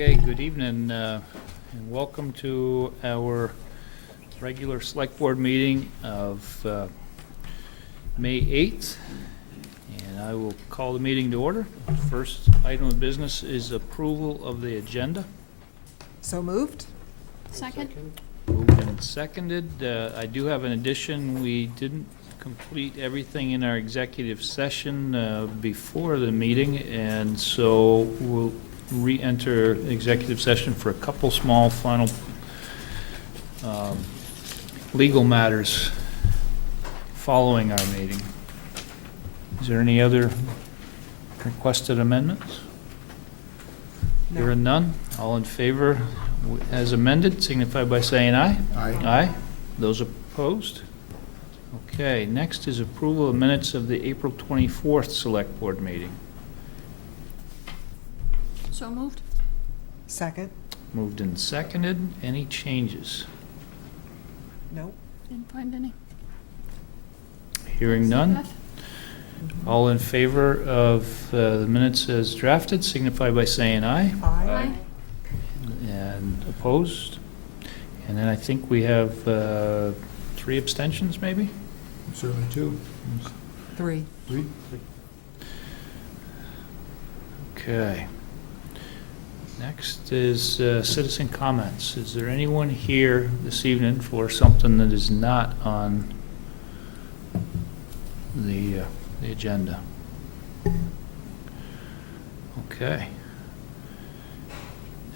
Okay, good evening, and welcome to our regular Select Board meeting of May 8th. And I will call the meeting to order. First item of business is approval of the agenda. So moved? Second? Moved and seconded. I do have an addition. We didn't complete everything in our executive session before the meeting, and so we'll re-enter executive session for a couple small final legal matters following our meeting. Is there any other requested amendments? No. Hearing none, all in favor as amended, signify by saying aye. Aye. Aye. Those opposed? Okay, next is approval of minutes of the April 24th Select Board meeting. So moved? Second? Moved and seconded. Any changes? Nope. Didn't find any. Hearing none. Beth? All in favor of the minutes as drafted, signify by saying aye. Aye. And opposed? And then I think we have 3 abstentions, maybe? Certainly two. 3. Three? Okay. Next is citizen comments. Is there anyone here this evening for something that is not on the agenda? Okay.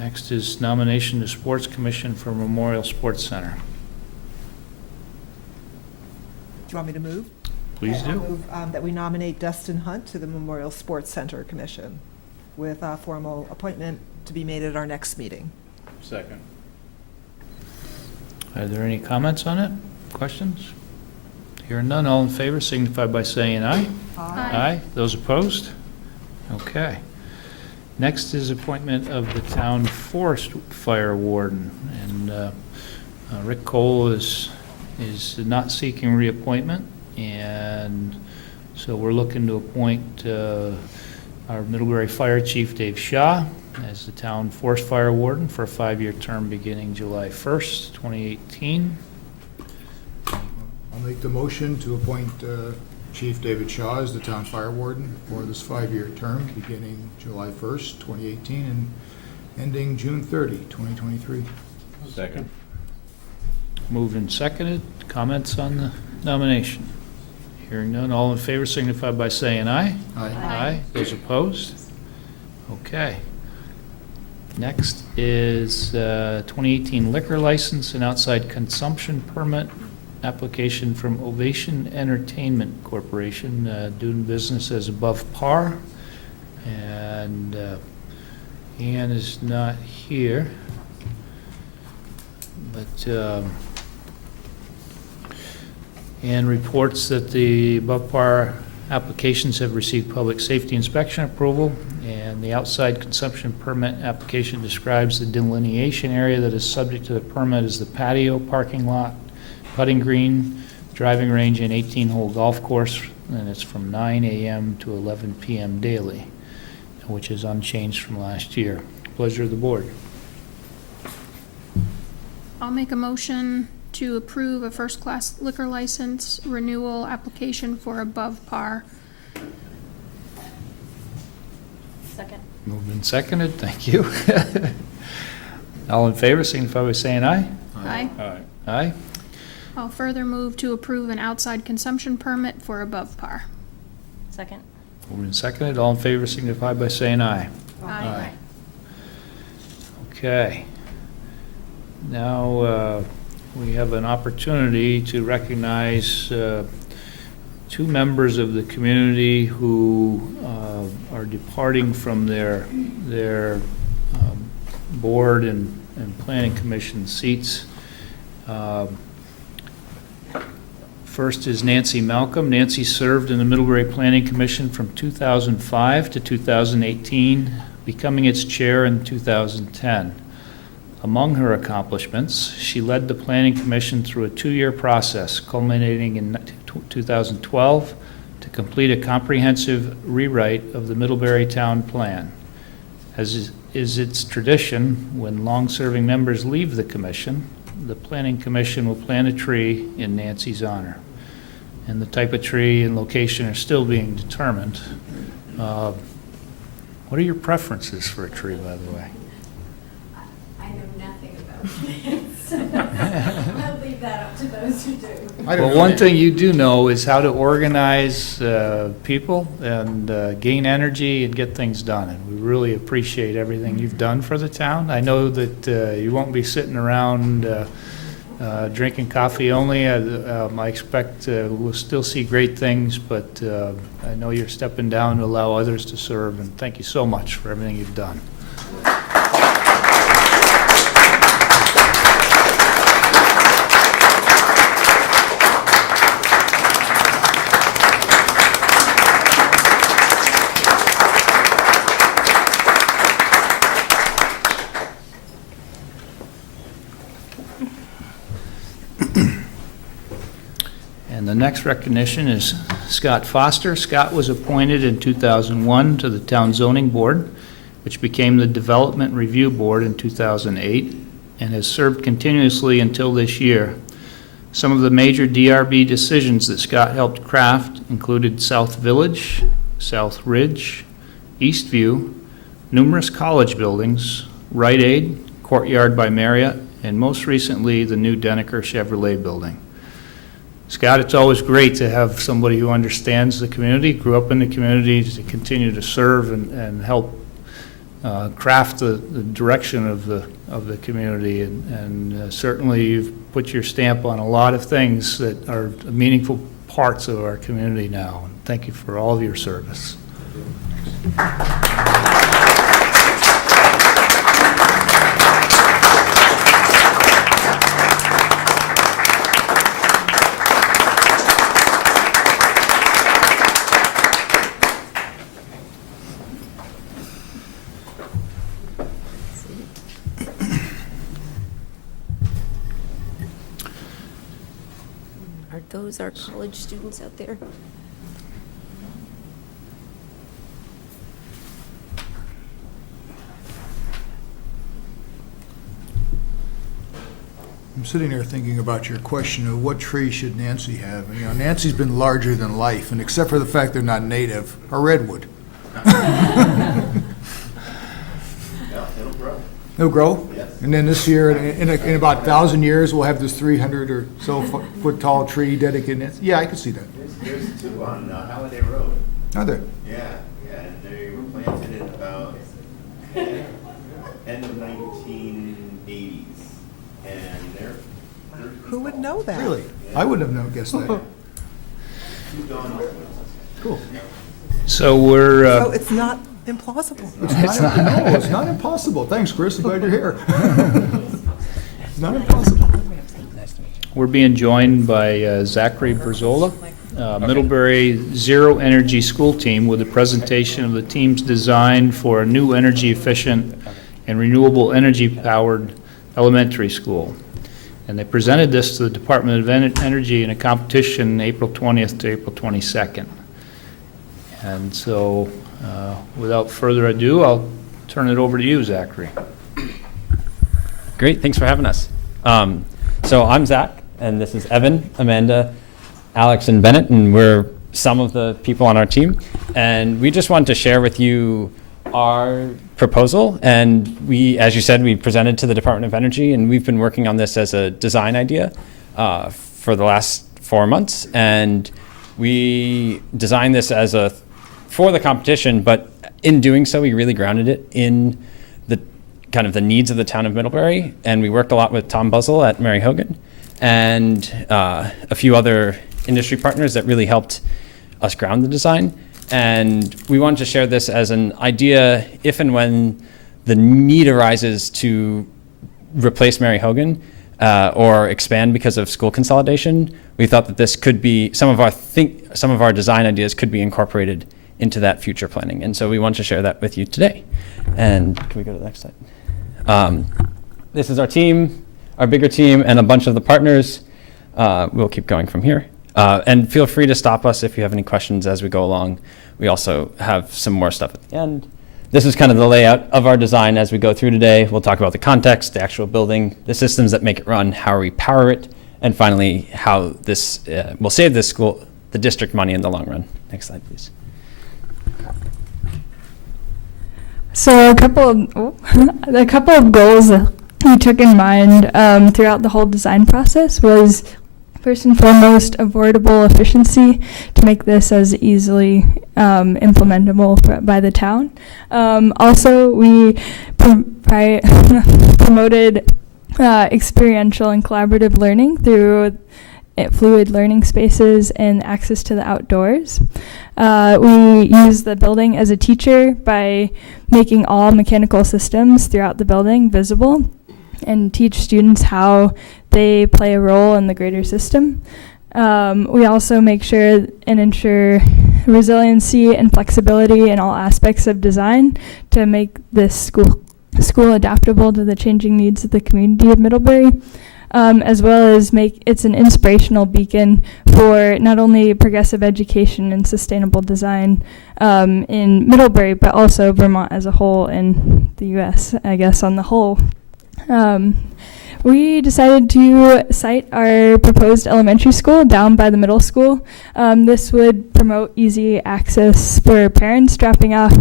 Next is nomination to Sports Commission for Memorial Sports Center. Do you want me to move? Please Okay, I'll do. move, that we nominate Dustin Hunt to the Memorial Sports Center Commission with a formal appointment to be made at our next meeting. Second. Are there any comments on it? Questions? Hearing none, all in favor signify by saying aye. Aye. Those opposed? Okay. Next is appointment of the town forest fire warden. And Rick Cole is not seeking reappointment. And so we're looking to appoint our Middlebury Fire Chief, Dave Shaw, as the town forest fire warden for a 5-year term beginning July 1st, 2018. I'll make the motion to appoint Chief David Shaw as the town fire warden for this 5-year term beginning July 1st, 2018 and ending June 30, 2023. Second. Moved and seconded. Comments on the nomination? Hearing none, all in favor signify by saying aye. Aye. Aye. Those opposed? Okay. Next is 2018 liquor license and outside consumption permit application from Ovation Entertainment Corporation, doing business as Above Par. And Ann is not here, but Ann reports that the Above Par applications have received public safety inspection approval, and the outside consumption permit application describes the delineation area that is subject to the permit as the patio, parking lot, putting green, driving range, and 18-hole golf course, and it's from 9 a.m. to 11 p.m. daily, which is unchanged from last year. Pleasure of the board. I'll make a motion to approve a first-class liquor license renewal application for Above Par. Second. Moved and seconded, thank you. All in favor, signify by saying aye. Aye. Aye. Aye. I'll further move to approve an outside consumption permit for Above Par. Second. Moved and seconded, all in favor, signify by saying aye. Aye. Okay. Now, we have an opportunity to recognize 2 members of the community who are departing from their board and planning commission seats. First is Nancy Malcolm. Nancy served in the Middlebury Planning Commission from 2005 to 2018, becoming its chair in 2010. Among her accomplishments, she led the Planning Commission through a 2-year process, culminating in 2012 to complete a comprehensive rewrite of the Middlebury Town Plan. As is its tradition, when long-serving members leave the commission, the Planning Commission will plant a tree in Nancy's honor. And the type of tree and location are still being determined. What are your preferences for a tree, by the way? I know nothing about plants. I'll leave that up to those who do. I don't Well, know. one thing you do know is how to organize people and gain energy and get things done. And we really appreciate everything you've done for the town. I know that you won't be sitting around drinking coffee only. I expect we'll still see great things, but I know you're stepping down to allow others to serve. And thank you so much for everything you've done. And the next recognition is Scott Foster. Scott was appointed in 2001 to the Town Zoning Board, which became the Development Review Board in 2008, and has served continuously until this year. Some of the major DRB decisions that Scott helped craft included South Village, South Ridge, Eastview, numerous college buildings, Rite Aid, Courtyard by Marriott, and most recently, the new Denneker Chevrolet building. Scott, it's always great to have somebody who understands the community, grew up in the community, to continue to serve and help craft the direction of the community. And certainly you've put your stamp on a lot of things that are meaningful parts of our community now. And thank you for all of your service. Are those our college students out there? I'm sitting there thinking about your question of what tree should Nancy have. And, you know, Nancy's been larger than life, and except for the fact they're not native, a redwood. Yeah, it'll grow. It'll grow? Yes. And then this year, in about 1,000 years, we'll have this 300 or so foot tall tree dedicated. Yeah, I can see that. There's two on Halliday Road. Are there? Yeah, and they were planted in about end of 1980s, and they're Who would know that? Really? I wouldn't have guessed that. moved on. Cool. So we're, So it's not implausible. No, it's not impossible. Thanks, Chris. I'm glad you're here. It's not impossible. we're being joined by Zachary Berzola, Middlebury Zero Energy School Team, with a presentation of the team's design for a new energy efficient and renewable energy powered elementary school. And they presented this to the Department of Energy in a competition April 20th to April 22nd. And so, without further ado, I'll turn it over to you, Zachary. Great, thanks for having us. So I'm Zach, and this is Evan, Amanda, Alex, and Bennett, and we're some of the people on our team. And we just wanted to share with you our proposal. And we, as you said, we presented to the Department of Energy, and we've been working on this as a design idea for the last 4 months. And we designed this as for the competition, but in doing so, we really grounded it in the kind of the needs of the town of Middlebury. And we worked a lot with Tom Buzzell at Mary Hogan and a few other industry partners that really helped us ground the design. And we wanted to share this as an idea if and when the need arises to replace Mary Hogan or expand because of school consolidation. We thought that this could be, some of our design ideas could be incorporated into that future planning. And so we want to share that with you today. And can we go to the next slide? This is our team, our bigger team, and a bunch of the partners. We'll keep going from here. And feel free to stop us if you have any questions as we go along. We also have some more stuff at the end. this is kind of the layout of our design as we go through today. We'll talk about the context, the actual building, the systems that make it run, how we power it, and finally, how this will save this school, the district, money in the long run. Next slide, please. So a couple of goals that we took in mind throughout the whole design process was, first and foremost, avoidable efficiency to make this as easily implementable by the town. Also, we promoted experiential and collaborative learning through fluid learning spaces and access to the outdoors. We use the building as a teacher by making all mechanical systems throughout the building visible and teach students how they play a role in the greater system. We also make sure and ensure resiliency and flexibility in all aspects of design to make this school adaptable to the changing needs of the community of Middlebury. As well as make it's an inspirational beacon for not only progressive education and sustainable design in Middlebury, but also Vermont as a whole and the U.S., I guess, on the whole. We decided to site our proposed elementary school down by the middle school. This would promote easy access for parents dropping off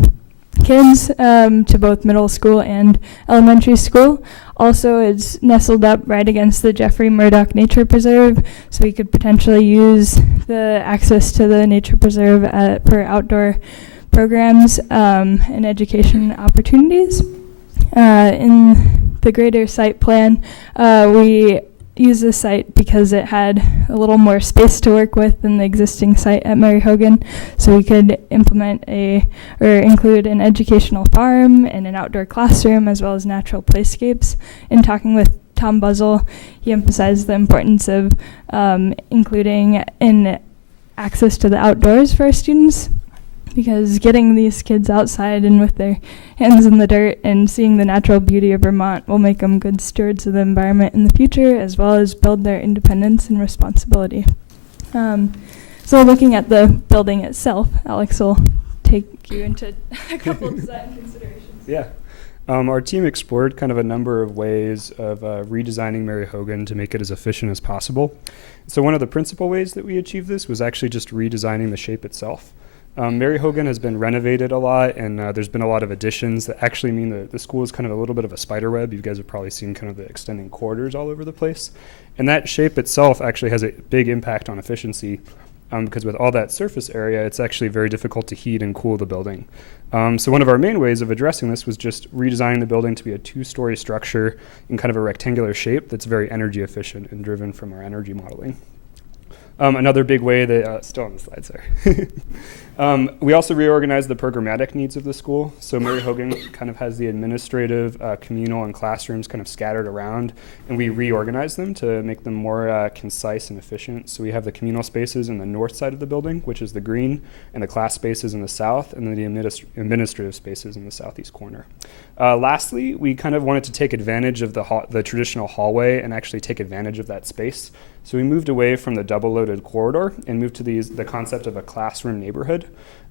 kids to both middle school and elementary school. Also, it's nestled up right against the Jeffrey Murdoch Nature Preserve, so we could potentially use the access to the nature preserve for outdoor programs and education opportunities. In the greater site plan, we used this site because it had a little more space to work with than the existing site at Mary Hogan, so we could implement include an educational farm and an outdoor classroom as well as natural playscapes. In talking with Tom Buzzell, he emphasized the importance of including in access to the outdoors for our students, because getting these kids outside and with their hands in the dirt and seeing the natural beauty of Vermont will make them good stewards of the environment in the future, as well as build their independence and responsibility. So looking at the building itself, Alex will take you into a couple of design considerations. Yeah. Our team explored kind of a number of ways of redesigning Mary Hogan to make it as efficient as possible. So one of the principal ways that we achieved this was actually just redesigning the shape itself. Mary Hogan has been renovated a lot, and there's been a lot of additions that actually mean that the school is kind of a little bit of a spider web. You guys have probably seen kind of the extending corridors all over the place. And that shape itself actually has a big impact on efficiency, because with all that surface area, it's actually very difficult to heat and cool the building. So one of our main ways of addressing this was just redesigning the building to be a 2-story structure in kind of a rectangular shape that's very energy efficient and driven from our energy modeling. Another big way that, still on the slide, sorry. We also reorganized the programmatic needs of the school. So Mary Hogan kind of has the administrative, communal, and classrooms kind of scattered around, and we reorganized them to make them more concise and efficient. So we have the communal spaces in the north side of the building, which is the green, and the class spaces in the south, and then the administrative spaces in the southeast corner. Lastly, we kind of wanted to take advantage of the traditional hallway and actually take advantage of that space. So we moved away from the double-loaded corridor and moved to the concept of a classroom neighborhood,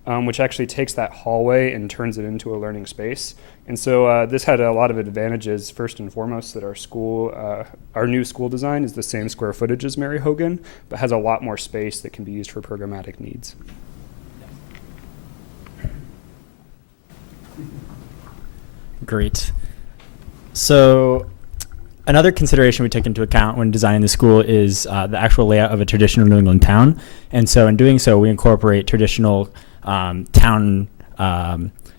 which actually takes that hallway and turns it into a learning space. And so this had a lot of advantages. First and foremost, that our new school design is the same square footage as Mary Hogan, but has a lot more space that can be used for programmatic needs. Great. So another consideration we took into account when designing the school is the actual layout of a traditional New England town. And so in doing so, we incorporate traditional town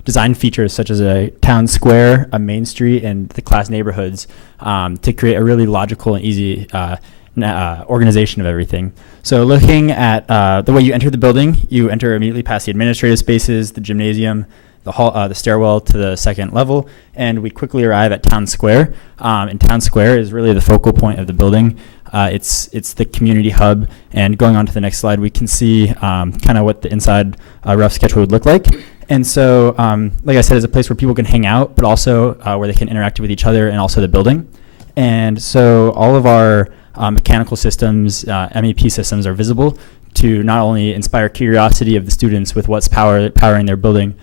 design features such as a town square, a main street, and the class neighborhoods to create a really logical and easy organization of everything. So looking at the way you enter the building, you enter immediately past the administrative spaces, the gymnasium, the hall, the stairwell to the second level, and we quickly arrive at Town Square. And Town Square is really the focal point of the building. It's the community hub, and going on to the next slide, we can see kind of what the inside rough sketch would look like. And so, like I said, it's a place where people can hang out, but also where they can interact with each other and also the building. And so all of our mechanical systems, MEP systems are visible to not only inspire curiosity of the students with what's powering their building,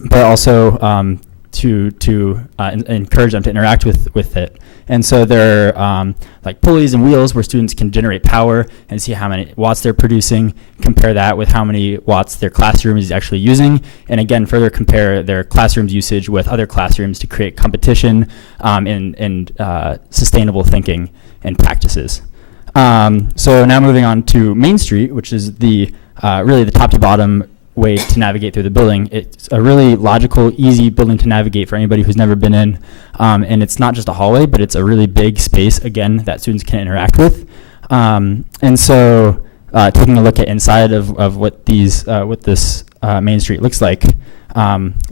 but also to encourage them to interact with it. And so there are like pulleys and wheels where students can generate power and see how many watts they're producing, compare that with how many watts their classroom is actually using, and again, further compare their classroom's usage with other classrooms to create competition and sustainable thinking and practices. So now moving on to Main Street, which is the really the top to bottom way to navigate through the building. It's a really logical, easy building to navigate for anybody who's never been in. And it's not just a hallway, but it's a really big space, again, that students can interact with. And so taking a look at inside of what this Main Street looks like,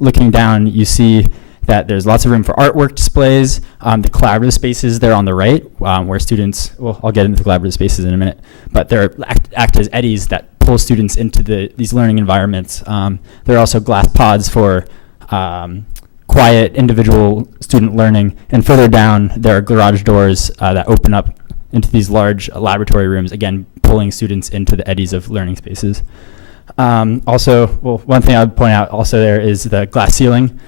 looking down, you see that there's lots of room for artwork displays. The collaborative spaces there on the right, where students, well, I'll get into the collaborative spaces in a minute, but they're act as eddies that pull students into these learning environments. There are also glass pods for quiet individual student learning. And further down, there are garage doors that open up into these large laboratory rooms, again, pulling students into the eddies of learning spaces. Also, well, one thing I would point out also there is the glass ceiling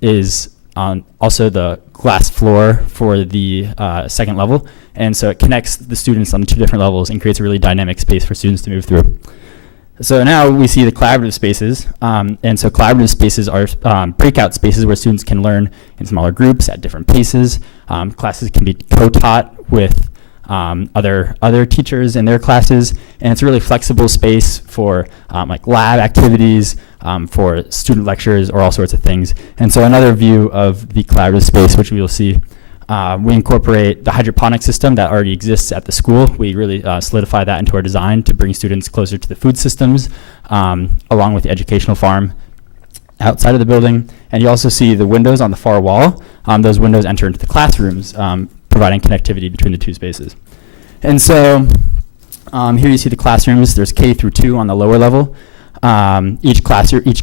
is on also the glass floor for the second level. And so it connects the students on 2 different levels and creates a really dynamic space for students to move through. So now we see the collaborative spaces. And so collaborative spaces are breakout spaces where students can learn in smaller groups at different paces. Classes can be co-taught with other teachers in their classes. And it's a really flexible space for like lab activities, for student lectures, or all sorts of things. And so another view of the collaborative space, which we will see, we incorporate the hydroponic system that already exists at the school. We really solidify that into our design to bring students closer to the food systems, along with the educational farm outside of the building. And you also see the windows on the far wall. Those windows enter into the classrooms, providing connectivity between the 2 spaces. And so here you see the classrooms. There's K through 2 on the lower level. Each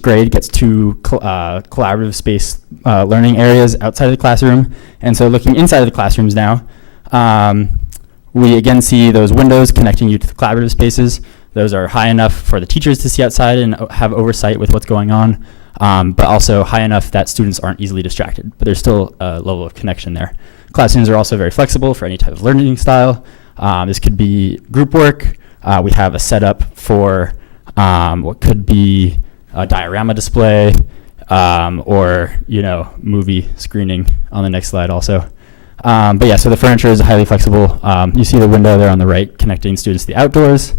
grade gets 2 collaborative space learning areas outside of the classroom. And so looking inside of the classrooms now, we again see those windows connecting you to the collaborative spaces. Those are high enough for the teachers to see outside and have oversight with what's going on, but also high enough that students aren't easily distracted. But there's still a level of connection there. Classrooms are also very flexible for any type of learning style. This could be group work. We have a setup for what could be a diorama display, or, movie screening on the next slide also. But yeah, so the furniture is highly flexible. You see the window there on the right connecting students to the outdoors.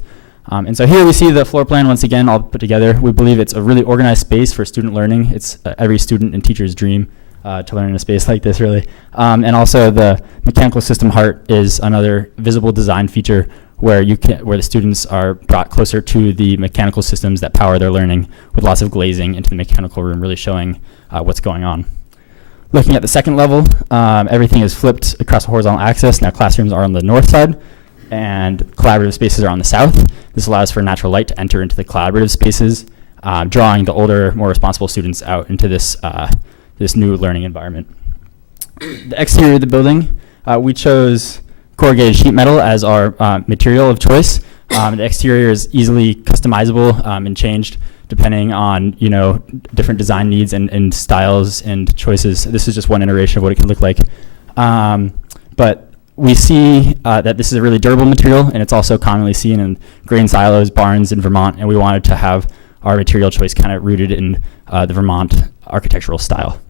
And so here we see the floor plan once again all put together. We believe it's a really organized space for student learning. It's every student and teacher's dream to learn in a space like this, really. And also the mechanical system heart is another visible design feature where the students are brought closer to the mechanical systems that power their learning, with lots of glazing into the mechanical room, really showing what's going on. Looking at the second level, everything is flipped across the horizontal axis. Now classrooms are on the north side, and collaborative spaces are on the south. This allows for natural light to enter into the collaborative spaces, drawing the older, more responsible students out into this new learning environment. The exterior of the building, we chose corrugated sheet metal as our material of choice. The exterior is easily customizable and changed depending on different design needs and styles and choices. This is just one iteration of what it could look like. But we see that this is a really durable material, and it's also commonly seen in grain silos, barns in Vermont, and we wanted to have our material choice kind of rooted in the Vermont architectural style.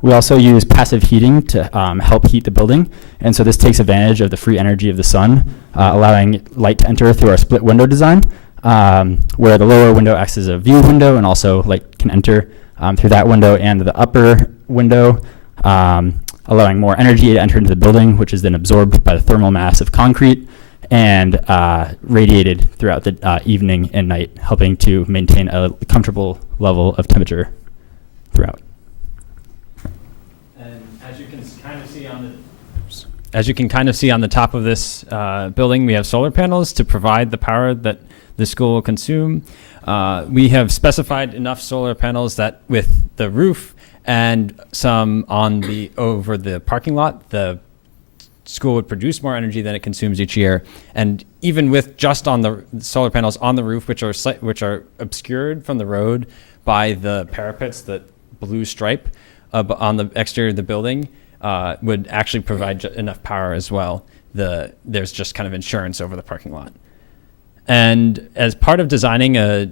We also use passive heating to help heat the building, and so this takes advantage of the free energy of the sun, allowing light to enter through our split window design, where the lower window acts as a view window, and also light can enter through that window and the upper window, allowing more energy to enter into the building, which is then absorbed by the thermal mass of concrete and radiated throughout the evening and night, helping to maintain a comfortable level of temperature throughout. As you can kind of see on the top of this building, we have solar panels to provide the power that the school will consume. We have specified enough solar panels that with the roof and some over the parking lot, the school would produce more energy than it consumes each year. And even with just on the solar panels on the roof, which are obscured from the road by the parapets, the blue stripe on the exterior of the building, would actually provide enough power as well. There's just kind of insurance over the parking lot. And as part of designing a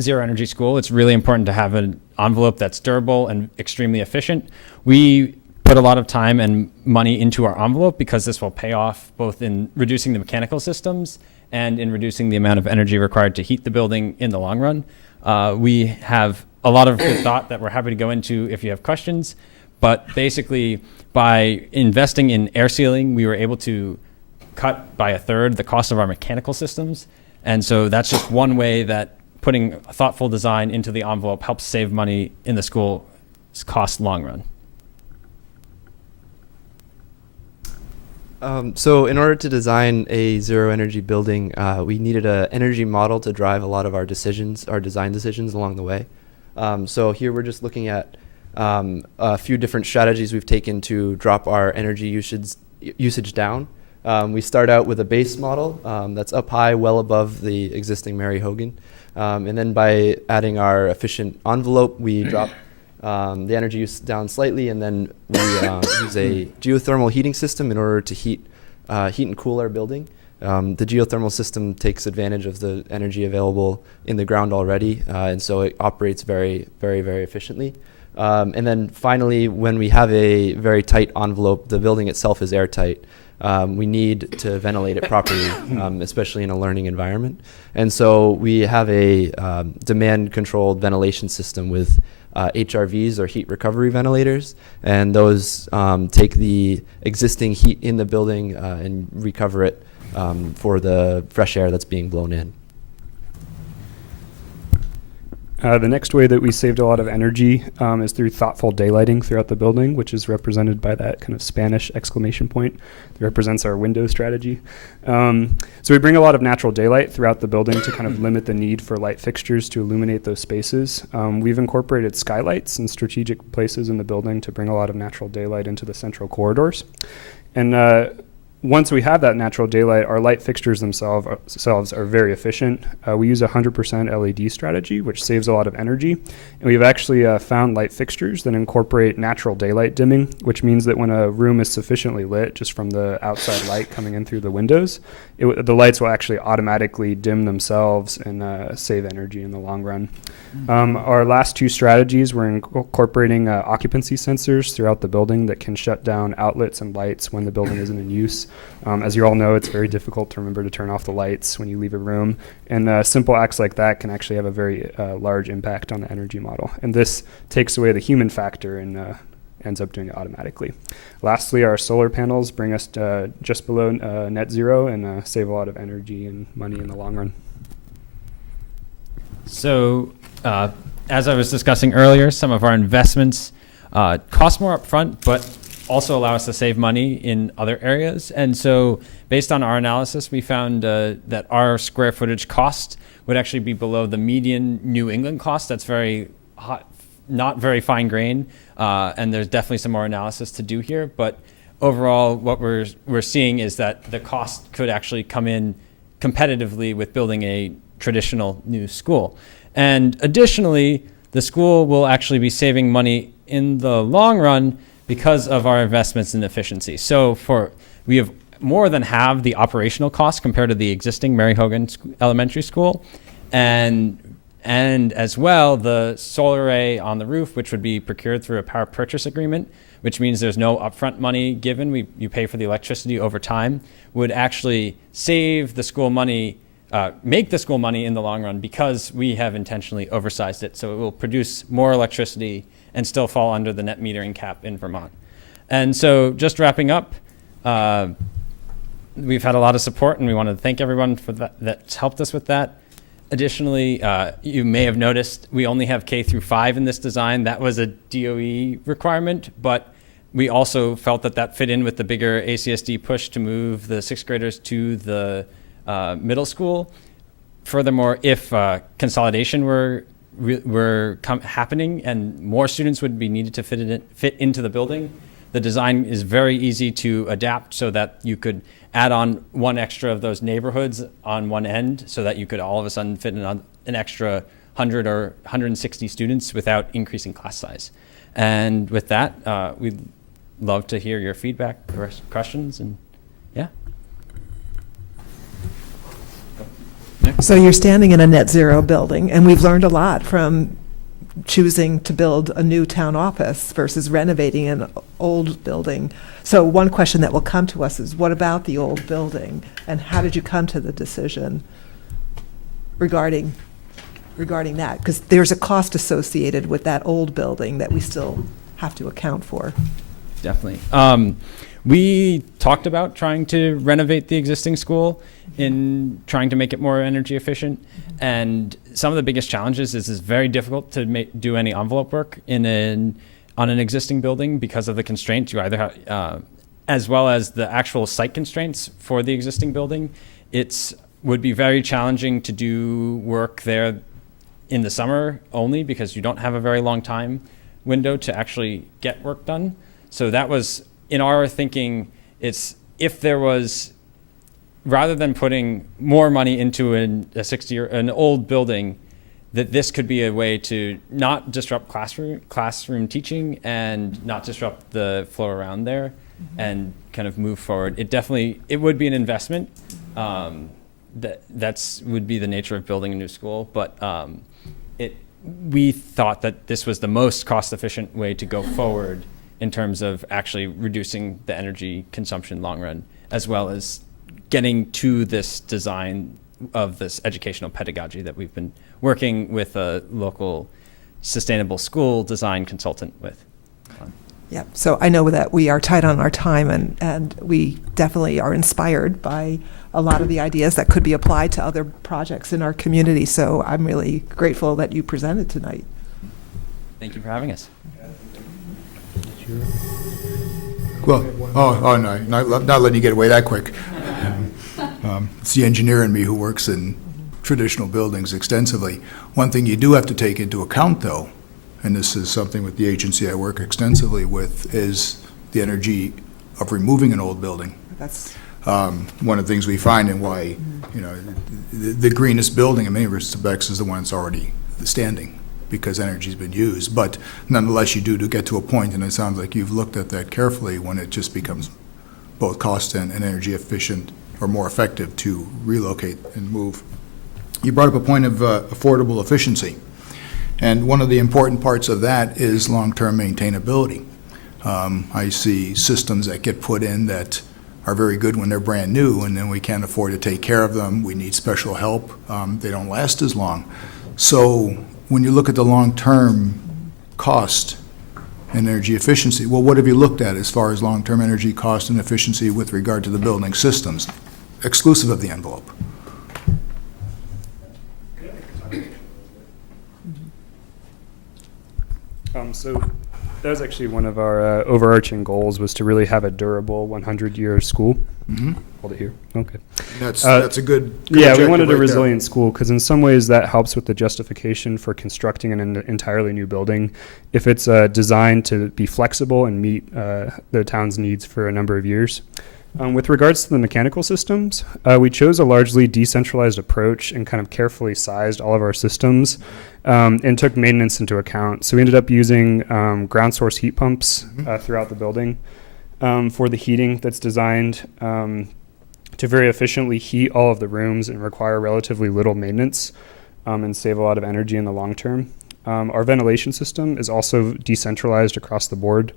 zero energy school, it's really important to have an envelope that's durable and extremely efficient. We put a lot of time and money into our envelope because this will pay off both in reducing the mechanical systems and in reducing the amount of energy required to heat the building in the long run. We have a lot of good thought that we're happy to go into if you have questions, but basically by investing in air sealing, we were able to cut by a third the cost of our mechanical systems. And so that's just one way that putting a thoughtful design into the envelope helps save money in the school's cost long run. So in order to design a zero energy building, we needed an energy model to drive a lot of our decisions, our design decisions along the way. So here we're just looking at a few different strategies we've taken to drop our energy usage down. We start out with a base model that's up high, well above the existing Mary Hogan. And then by adding our efficient envelope, we drop the energy use down slightly, and then we use a geothermal heating system in order to heat and cool our building. The geothermal system takes advantage of the energy available in the ground already, and so it operates very, very, very efficiently. And then finally, when we have a very tight envelope, the building itself is airtight. We need to ventilate it properly, especially in a learning environment. And so we have a demand-controlled ventilation system with HRVs, or heat recovery ventilators, and those take the existing heat in the building and recover it for the fresh air that's being blown in. The next way that we saved a lot of energy is through thoughtful daylighting throughout the building, which is represented by that kind of Spanish exclamation point that represents our window strategy. So we bring a lot of natural daylight throughout the building to kind of limit the need for light fixtures to illuminate those spaces. We've incorporated skylights in strategic places in the building to bring a lot of natural daylight into the central corridors. And once we have that natural daylight, our light fixtures themselves are very efficient. We use a 100% LED strategy, which saves a lot of energy. And we've actually found light fixtures that incorporate natural daylight dimming, which means that when a room is sufficiently lit just from the outside light coming in through the windows, the lights will actually automatically dim themselves and save energy in the long run. Our last two strategies, we're incorporating occupancy sensors throughout the building that can shut down outlets and lights when the building isn't in use. As you all know, it's very difficult to remember to turn off the lights when you leave a room, and simple acts like that can actually have a very large impact on the energy model. And this takes away the human factor and ends up doing it automatically. Lastly, our solar panels bring us just below net zero and save a lot of energy and money in the long run. So, as I was discussing earlier, some of our investments cost more upfront, but also allow us to save money in other areas. And so, based on our analysis, we found that our square footage cost would actually be below the median New England cost. That's very hot, not very fine grained, and there's definitely some more analysis to do here. But overall, what we're seeing is that the cost could actually come in competitively with building a traditional new school. And additionally, the school will actually be saving money in the long run because of our investments in efficiency. So we have more than half the operational costs compared to the existing Mary Hogan Elementary School. And as well, the solar array on the roof, which would be procured through a power purchase agreement, which means there's no upfront money given, you pay for the electricity over time, would actually save the school money, make the school money in the long run because we have intentionally oversized it. So it will produce more electricity and still fall under the net metering cap in Vermont. And so just wrapping up, we've had a lot of support and we want to thank everyone for that's helped us with that. Additionally, you may have noticed we only have K through 5 in this design. That was a DOE requirement, but we also felt that fit in with the bigger ACSD push to move the 6th graders to the middle school. Furthermore, if consolidation were happening and more students would be needed to fit into the building, the design is very easy to adapt so that you could add on one extra of those neighborhoods on one end so that you could all of a sudden fit in an extra 100 or 160 students without increasing class size. And with that, we'd love to hear your feedback, questions, and yeah. So you're standing in a net zero building, and we've learned a lot from choosing to build a new town office versus renovating an old building. So one question that will come to us is, what about the old building? And how did you come to the decision regarding that? Because there's a cost associated with that old building that we still have to account for. Definitely. We talked about trying to renovate the existing school in trying to make it more energy efficient. And some of the biggest challenges is it's very difficult to do any envelope work on an existing building because of the constraints you either have, as well as the actual site constraints for the existing building. Would be very challenging to do work there in the summer only because you don't have a very long time window to actually get work done. So that was, in our thinking, if there was, rather than putting more money into an old building, that this could be a way to not disrupt classroom teaching and not disrupt the flow around there, and kind of move forward. It would be an investment. That's would be the nature of building a new school, but we thought that this was the most cost-efficient way to go forward in terms of actually reducing the energy consumption long run, as well as getting to this design of this educational pedagogy that we've been working with a local sustainable school design consultant with. Yeah, so I know that we are tight on our time, and we definitely are inspired by a lot of the ideas that could be applied to other projects in our community. So I'm really grateful that you presented tonight. Thank you for having us. Well, no, not letting you get away that quick. It's the engineer in me who works in traditional buildings extensively. One thing you do have to take into account, though, and this is something with the agency I work extensively with, is the energy of removing an old building. That's one of the things we find, and why, the greenest building in many respects is the one that's already standing, because energy's been used. But nonetheless, you do get to a point, and it sounds like you've looked at that carefully, when it just becomes both cost and energy efficient, or more effective, to relocate and move. You brought up a point of affordable efficiency, and one of the important parts of that is long-term maintainability. I see systems that get put in that are very good when they're brand new, and then we can't afford to take care of them. We need special help. They don't last as long. So when you look at the long-term cost and energy efficiency, well, what have you looked at as far as long-term energy cost and efficiency with regard to the building systems, exclusive of the envelope? So that was actually one of our overarching goals, was to really have a durable 100-year school. Mm-hmm. Hold it here. Okay. That's a good yeah, we objective wanted a right resilient school, because in some ways that helps with the justification for constructing an entirely new building. If it's designed to be flexible and meet the town's needs for a number of years. With regards to the mechanical systems, we chose a largely decentralized approach and kind of carefully sized all of our systems and took maintenance into account. So we ended up using ground source heat pumps throughout the building for the heating that's designed to very efficiently heat all of the rooms and require relatively little maintenance and save a lot of energy in the long term. Our ventilation system is also decentralized across the board.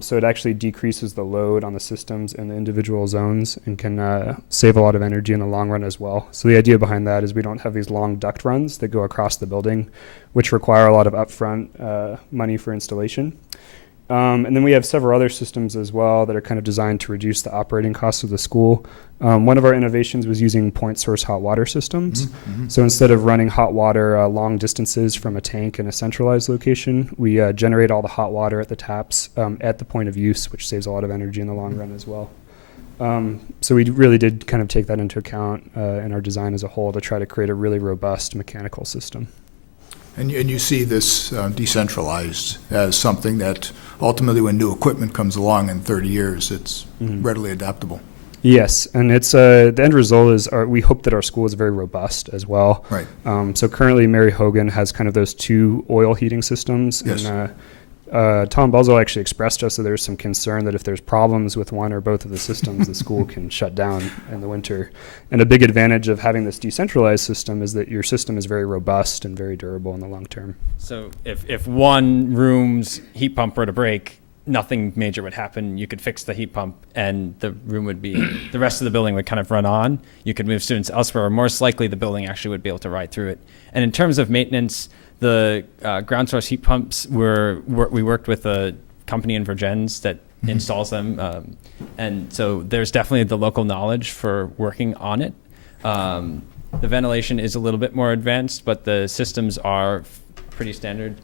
So it actually decreases the load on the systems in the individual zones and can save a lot of energy in the long run as well. So the idea behind that is we don't have these long duct runs that go across the building, which require a lot of upfront money for installation. And then we have several other systems as well that are kind of designed to reduce the operating costs of the school. One of our innovations was using point source hot water systems. Mm-hmm. So instead of running hot water long distances from a tank in a centralized location, we generate all the hot water at the taps at the point of use, which saves a lot of energy in the long run as well. So we really did kind of take that into account in our design as a whole to try to create a really robust mechanical system. And you see this decentralized as something that ultimately, when new equipment comes along in 30 years, it's readily adaptable. Yes, and it's the end result is we hope that our school is very robust as well. Right. So currently, Mary Hogan has kind of those 2 oil heating systems. Yes. And Tom Buzzell actually expressed to us that there's some concern that if there's problems with one or both of the systems, the school can shut down in the winter. And a big advantage of having this decentralized system is that your system is very robust and very durable in the long term. So if one room's heat pump were to break, nothing major would happen. You could fix the heat pump and the room would be, the rest of the building would kind of run on. You could move students elsewhere, or most likely the building actually would be able to ride through it. And in terms of maintenance, the ground source heat pumps we worked with a company in Virgins that installs them. And so there's definitely the local knowledge for working on it. The ventilation is a little bit more advanced, but the systems are pretty standard.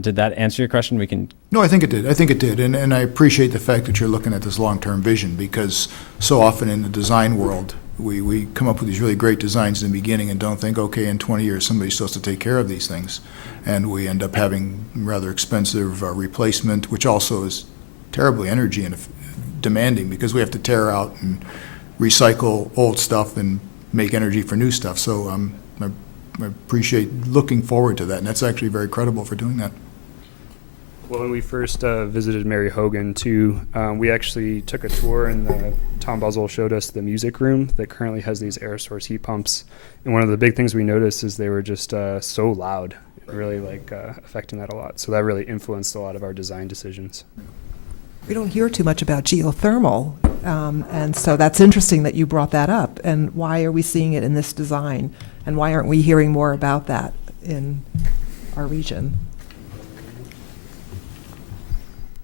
Did that answer your question? We can. No, I think it did. And I appreciate the fact that you're looking at this long-term vision, because so often in the design world, we come up with these really great designs in the beginning and don't think, okay, in 20 years, somebody's supposed to take care of these things. And we end up having rather expensive replacement, which also is terribly energy and demanding, because we have to tear out and recycle old stuff and make energy for new stuff. So I appreciate looking forward to that, and that's actually very credible for doing that. Well, when we first visited Mary Hogan, too, we actually took a tour, and Tom Buzzell showed us the music room that currently has these air source heat pumps. And one of the big things we noticed is they were just so loud, really affecting that a lot. So that really influenced a lot of our design decisions. We don't hear too much about geothermal, and so that's interesting that you brought that up. And why are we seeing it in this design? And why aren't we hearing more about that in our region?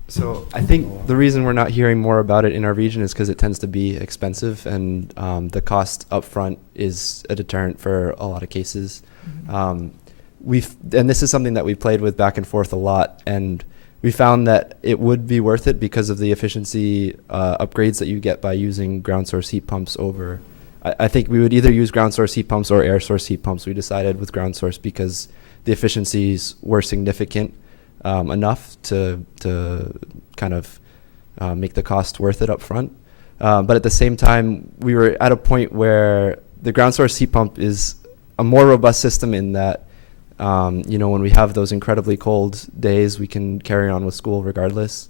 So I think the reason we're not hearing more about it in our region is because it tends to be expensive, and the cost upfront is a deterrent for a lot of cases. And this is something that we played with back and forth a lot, and we found that it would be worth it because of the efficiency upgrades that you get by using ground source heat pumps over. I think we would either use ground source heat pumps or air source heat pumps. We decided with ground source because the efficiencies were significant enough to kind of make the cost worth it up front. But at the same time, we were at a point where the ground source heat pump is a more robust system in that, when we have those incredibly cold days, we can carry on with school regardless.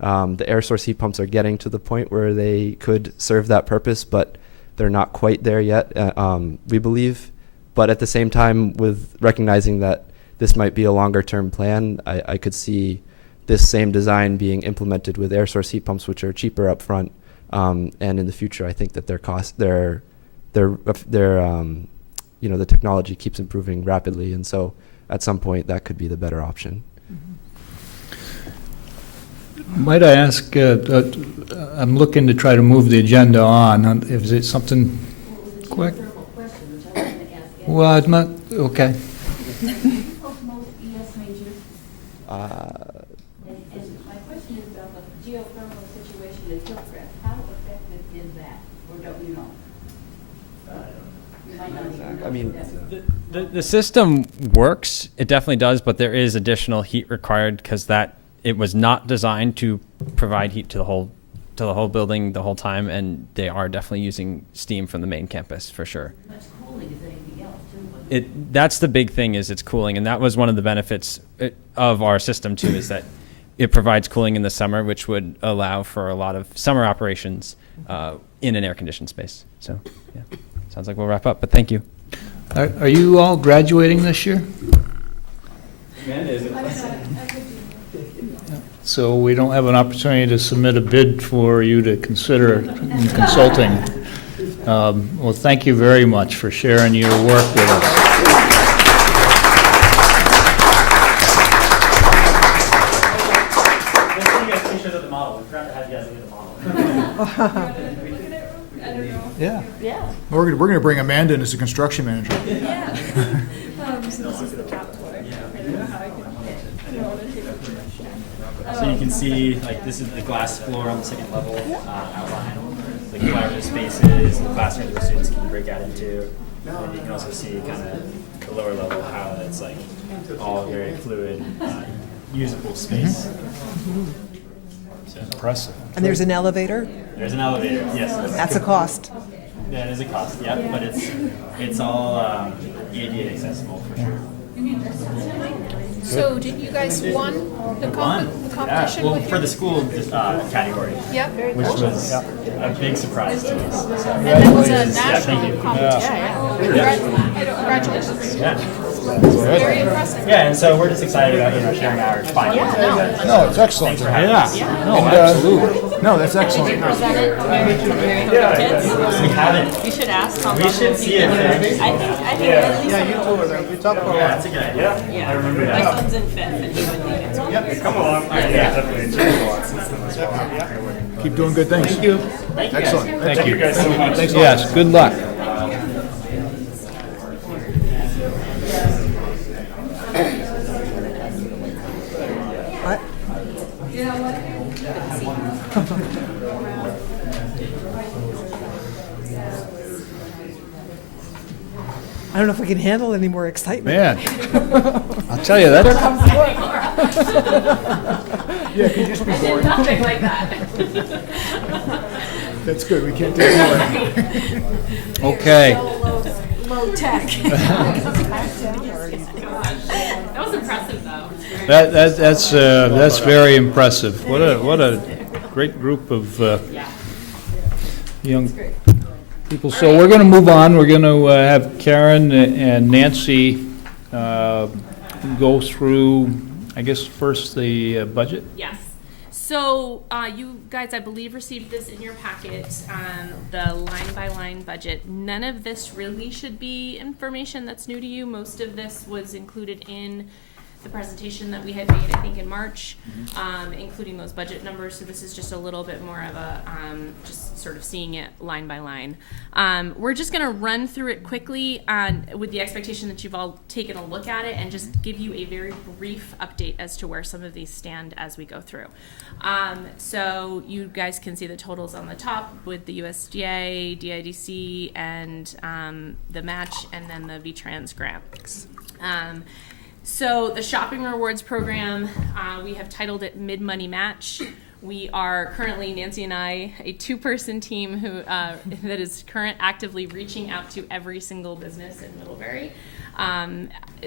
The air source heat pumps are getting to the point where they could serve that purpose, but they're not quite there yet, we believe. But at the same time, with recognizing that this might be a longer term plan, I could see this same design being implemented with air source heat pumps, which are cheaper up front. And in the future, I think that the technology keeps improving rapidly. And so at some point that could be the better option. Might I ask, I'm looking to try to move the agenda on. Is it something quick? Well, it's not, okay. My question is about the geothermal situation in Hillcrest. How effective is that, or don't you know? You might not even know. I mean, The system works. It definitely does, but there is additional heat required because it was not designed to provide heat to the whole building the whole time, and they are definitely using steam from the main campus for sure. Much cooling is anything else too. That's the big thing, is it's cooling, and that was one of the benefits of our system too, is that it provides cooling in the summer, which would allow for a lot of summer operations in an air-conditioned space. So, yeah, sounds like we'll wrap up, but thank you. Are you all graduating this year? So we don't have an opportunity to submit a bid for you to consider in consulting. Well, thank you very much for sharing your work with us. Yeah. Yeah. We're going to bring Amanda in as a construction manager. Yeah. So this is the top floor. So you can see, this is the glass floor on the second level outline, the collaborative spaces, the classrooms where students can break out into. And you can also see kind of the lower level, how it's all very fluid, usable space. So Impressive. And there's an elevator? There's an elevator, yes. That's a cost. That is a cost, yeah, but it's all ADA accessible for sure. So did you guys won the competition? Well, with for your- the school category, Yep, very which cool. was a big surprise to us. So, And that was a thank national you. competition. Congratulations. Yeah. Very impressive. Yeah, and so we're just excited about sharing our findings. No, it's excellent. Thanks for having us. No, absolutely. No, that's excellent. We haven't. You should ask how We should see it. I think at least. Yeah, you told her, we talked about Yeah, that's a good idea. Yeah. I remember My that. son's in fifth and he would think it's. Come along. Yeah, definitely changed a lot since then as well. Keep doing good things. Thank you. Excellent. Thank you. guys so much. Thanks a lot. Yes, good luck. What? I don't know if we can handle any more excitement. Man, I'll tell you, that's, Yeah, can you just be boring? Nothing like that. That's good, we can't take more. okay. Low tech. That was impressive though. That's very impressive. What a great group of young people. So we're going to move on. We're going to have Karen and Nancy go through, I guess, first the budget. Yes. So you guys, I believe, received this in your packet, the line-by-line budget. None of this really should be information that's new to you. Most of this was included in the presentation that we had made, I think, in March, including those budget numbers. So this is just a little bit more of a, just sort of seeing it line by line. We're just going to run through it quickly with the expectation that you've all taken a look at it and just give you a very brief update as to where some of these stand as we go through. So you guys can see the totals on the top with the USDA, DIDC, and the match, and then the VTrans grant. So the shopping rewards program, we have titled it Mid-Money Match. We are currently, Nancy and I, a two-person team who that is actively reaching out to every single business in Middlebury.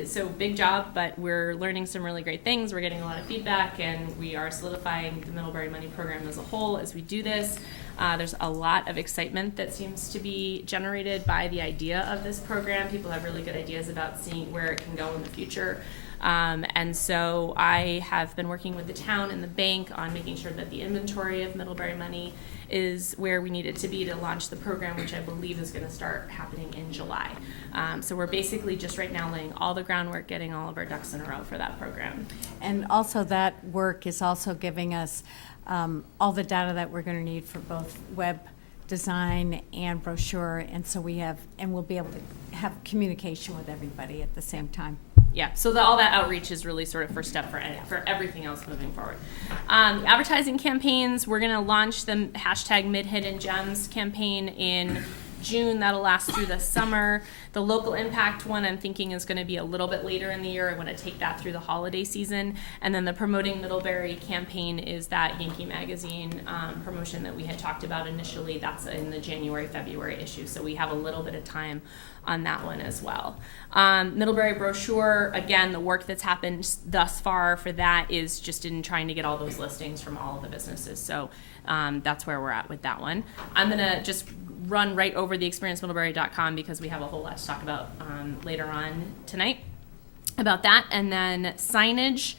So big job, but we're learning some really great things. We're getting a lot of feedback, and we are solidifying the Middlebury Money program as a whole as we do this. There's a lot of excitement that seems to be generated by the idea of this program. People have really good ideas about seeing where it can go in the future. And so I have been working with the town and the bank on making sure that the inventory of Middlebury Money is where we need it to be to launch the program, which I believe is going to start happening in July. So we're basically just right now laying all the groundwork, getting all of our ducks in a row for that program. And also that work is also giving us all the data that we're going to need for both web design and brochure, and so we'll be able to have communication with everybody at the same time. Yeah, so all that outreach is really sort of first step for everything else moving forward. Advertising campaigns, we're going to launch the hashtag #MidHiddenGems campaign in June. That'll last through the summer. The local impact one I'm thinking is going to be a little bit later in the year. I want to take that through the holiday season. And then the Promoting Middlebury campaign is that Yankee Magazine promotion that we had talked about initially. That's in the January, February issue. So we have a little bit of time on that one as well. Middlebury brochure, again, the work that's happened thus far for that is just in trying to get all those listings from all of the businesses. So that's where we're at with that one. I'm going to just run right over the experiencemiddlebury.com because we have a whole lot to talk about later on tonight about that. And then signage.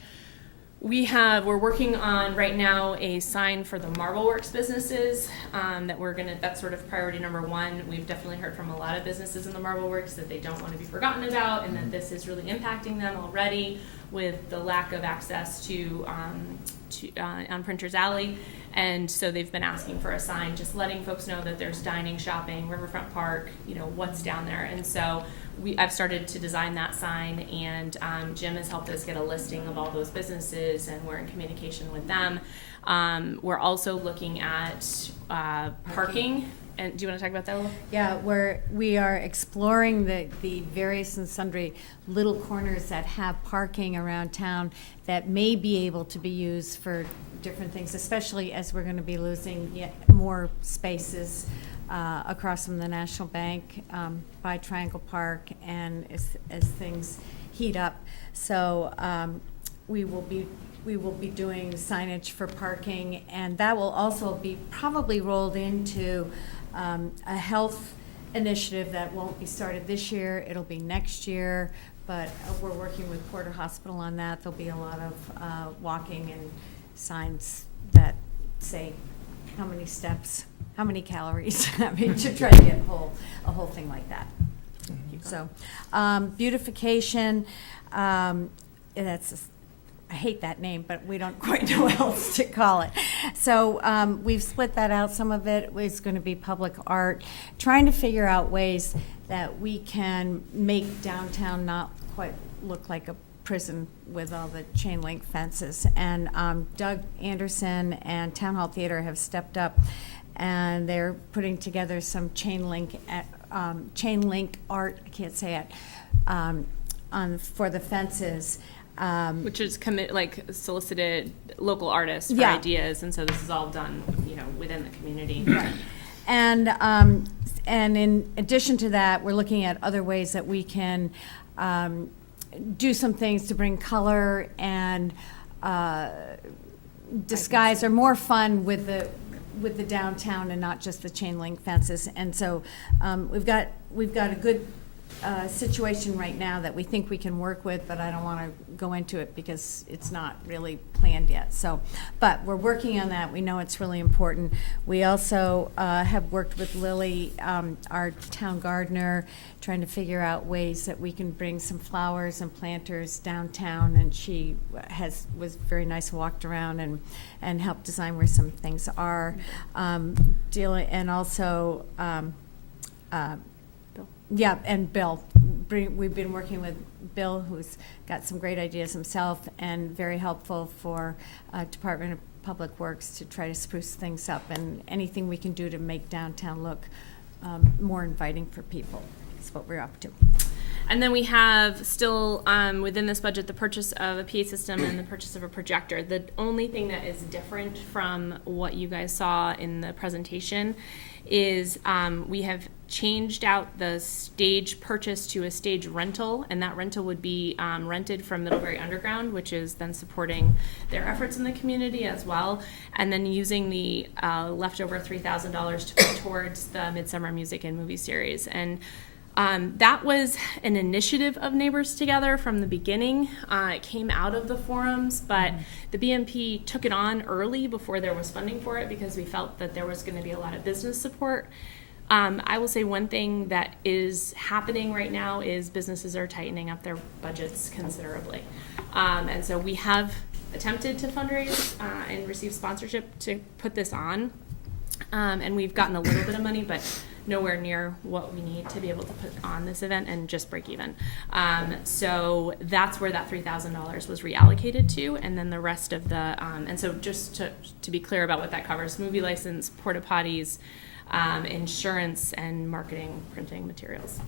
We're working on right now a sign for the Marbleworks businesses that's sort of priority number one. We've definitely heard from a lot of businesses in the Marbleworks that they don't want to be forgotten about and that this is really impacting them already with the lack of access to on Printers Alley. And so they've been asking for a sign, just letting folks know that there's dining, shopping, Riverfront Park, what's down there. And so I've started to design that sign, and Jim has helped us get a listing of all those businesses, and we're in communication with them. We're also looking at parking And do you want to talk about that a little? Yeah, we are exploring the various and sundry little corners that have parking around town that may be able to be used for different things, especially as we're going to be losing yet more spaces across from the National Bank by Triangle Park, and as things heat up. So we will be doing signage for parking, and that will also be probably rolled into a health initiative that won't be started this year. It'll be next year, but we're working with Porter Hospital on that. There'll be a lot of walking and signs that say how many steps, how many calories, I mean, to try to get a whole thing like that. So, beautification, I hate that name, but we don't quite know what else to call it. So we've split that out. Some of it is going to be public art, trying to figure out ways that we can make downtown not quite look like a prison with all the chain link fences. And Doug Anderson and Town Hall Theater have stepped up, and they're putting together some chain link art, I can't say it, for the fences. Which is solicited local artists for Yeah. ideas, and so this is all done, within the community. Right. And in addition to that, we're looking at other ways that we can do some things to bring color and disguise or more fun with the downtown and not just the chain link fences. And so we've got a good situation right now that we think we can work with, but I don't want to go into it because it's not really planned yet. So, but we're working on that. We know it's really important. We also have worked with Lily, our town gardener, trying to figure out ways that we can bring some flowers and planters downtown, and she was very nice, walked around and helped design where some things are. And also yeah, and Bill. We've been working with Bill, who's got some great ideas himself and very helpful for Department of Public Works to try to spruce things up, and anything we can do to make downtown look more inviting for people is what we're up to. And then we have still, within this budget, the purchase of a PA system and the purchase of a projector. The only thing that is different from what you guys saw in the presentation is we have changed out the stage purchase to a stage rental, and that rental would be rented from Middlebury Underground, which is then supporting their efforts in the community as well, and then using the leftover $3,000 to put towards the Midsummer Music and Movie Series. And that was an initiative of Neighbors Together from the beginning. It came out of the forums, but the BMP took it on early before there was funding for it because we felt that there was going to be a lot of business support. I will say one thing that is happening right now is businesses are tightening up their budgets considerably. And so we have attempted to fundraise and receive sponsorship to put this on. And we've gotten a little bit of money, but nowhere near what we need to be able to put on this event and just break even. So that's where that $3,000 was reallocated to, and then the rest of the, and so just to be clear about what that covers, movie license, porta potties, insurance, and marketing, printing materials.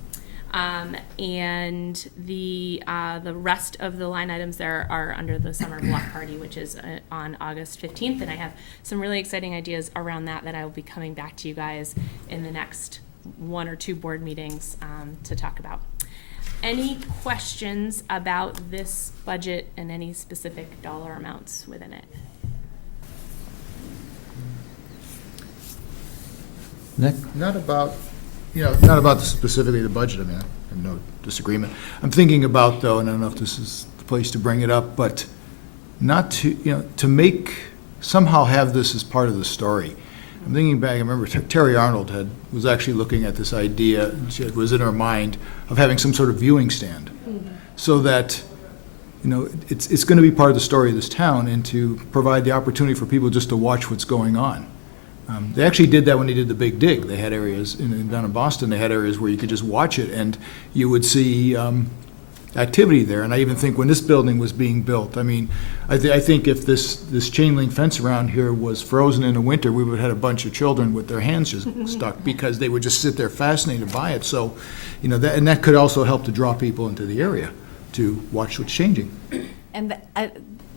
And the rest of the line items there are under the summer block party, which is on August 15th, and I have some really exciting ideas around that I will be coming back to you guys in the next 1 or 2 board meetings to talk about. Any questions about this budget and any specific dollar amounts within it? Nick? Not about specifically the budget. I mean, I have no disagreement. I'm thinking about, though, and I don't know if this is the place to bring it up, but not to, to somehow have this as part of the story. I'm thinking back, I remember Terry Arnold was actually looking at this idea, it was in her mind, of having some sort of viewing stand. Mm-hmm. So that, it's going to be part of the story of this town, and to provide the opportunity for people just to watch what's going on. They actually did that when they did the Big Dig. They had areas down in Boston. They had areas where you could just watch it, and you would see, activity there. And I even think when this building was being built, I mean, I think if this chain link fence around here was frozen in the winter, we would have had a bunch of children with their hands just stuck because they would just sit there fascinated by it. So, you know, that could also help to draw people into the area to watch what's changing. And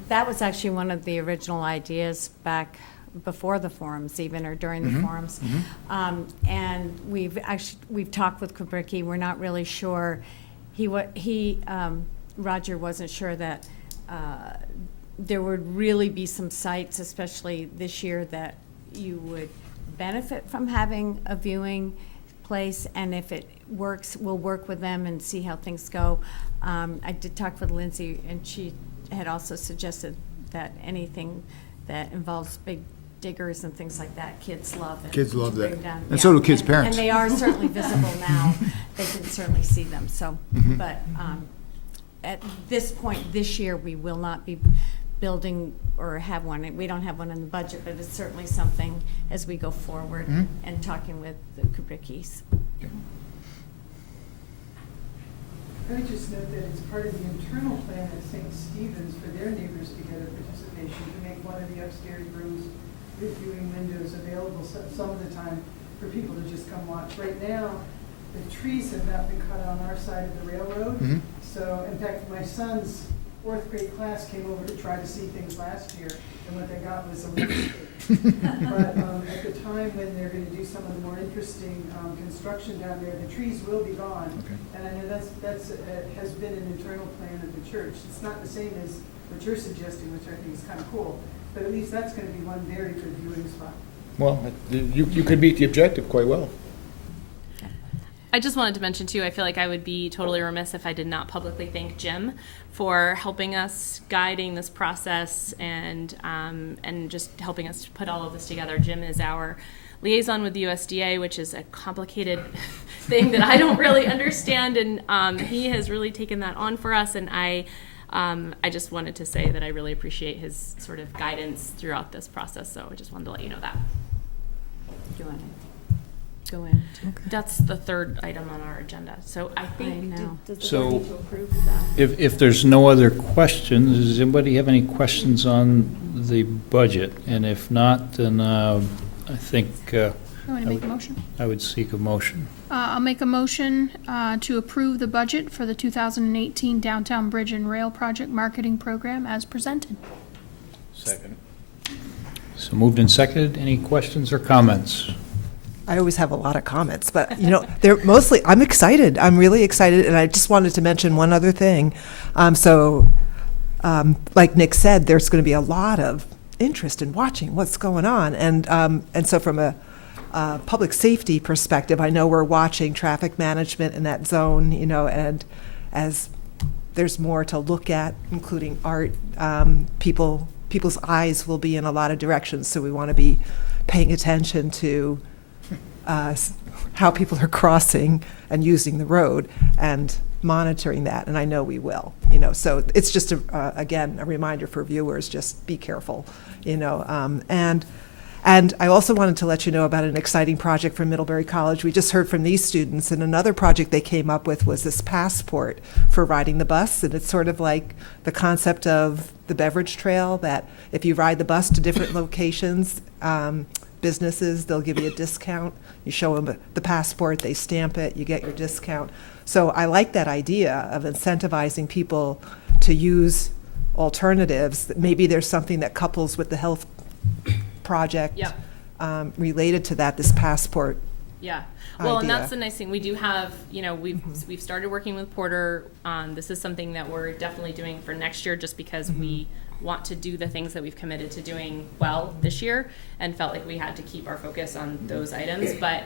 that was actually one of the original ideas back before the forums even, or during the forums. And we've talked with Kubricki. We're not really sure. Roger wasn't sure that there would really be some sites, especially this year, that you would benefit from having a viewing place. And if it works, we'll work with them and see how things go. I did talk with Lindsay, and she had also suggested that anything that involves big diggers and things like that, kids love it. Kids love that. Down, And so do kids' and, parents. And they are certainly visible now. They can certainly see them. So, but at this point this year, we will not be building or have one. We don't have one in the budget, but it's certainly something as we go forward and talking with the Kubrickis. I would just note that it's part of the internal plan at St. Stephen's for their Neighbors Together participation to make one of the upstairs rooms with viewing windows available some of the time for people to just come watch. Right now, the trees have not been cut on our side of the railroad. So, in fact, my son's 4th grade class came over to try to see things last year, and what they got was a landscape. But at the time when they're going to do some of the more interesting construction down there, the trees will be gone. And I know that's has been an internal plan of the church. It's not the same as what you're suggesting, which I think is kind of cool, but at least that's going to be one very good viewing spot. Well, you could meet the objective quite well. I just wanted to mention too, I feel like I would be totally remiss if I did not publicly thank Jim for helping us, guiding this process, and just helping us put all of this together. Jim is our liaison with the USDA, which is a complicated thing that I don't really understand, and he has really taken that on for us, and I just wanted to say that I really appreciate his sort of guidance throughout this process, so I just wanted to let you know that. Do you want to go in? That's the third item on our agenda, so I think, does the So- board need to approve that? If there's no other questions, does anybody have any questions on the budget? And if not, then I think You want to make a motion? I would seek a motion. I'll make a motion to approve the budget for the 2018 Downtown Bridge and Rail Project Marketing Program as presented. Second. So moved and seconded. Any questions or comments? I always have a lot of comments, but you know, they're mostly, I'm excited. I'm really excited, and I just wanted to mention one other thing. Like Nick said, there's going to be a lot of interest in watching what's going on, and so from a public safety perspective, I know we're watching traffic management in that zone, you know, and as there's more to look at, including art, people's eyes will be in a lot of directions, so we want to be paying attention to how people are crossing and using the road and monitoring that, and I know we will, you know, so it's just again a reminder for viewers, just be careful, you know, and I also wanted to let you know about an exciting project from Middlebury College. We just heard from these students, and another project they came up with was this passport for riding the bus, and it's sort of like the concept of the beverage trail, that if you ride the bus to different locations, businesses, they'll give you a discount. You show them the passport, they stamp it, you get your discount. So I like that idea of incentivizing people to use alternatives. Maybe there's something that couples with the health project related to that, this passport. Yeah, well, and idea. that's the nice thing. We do have, you know, we've started working with Porter. This is something that we're definitely doing for next year, just because we want to do the things that we've committed to doing well this year, and felt like we had to keep our focus on those items. But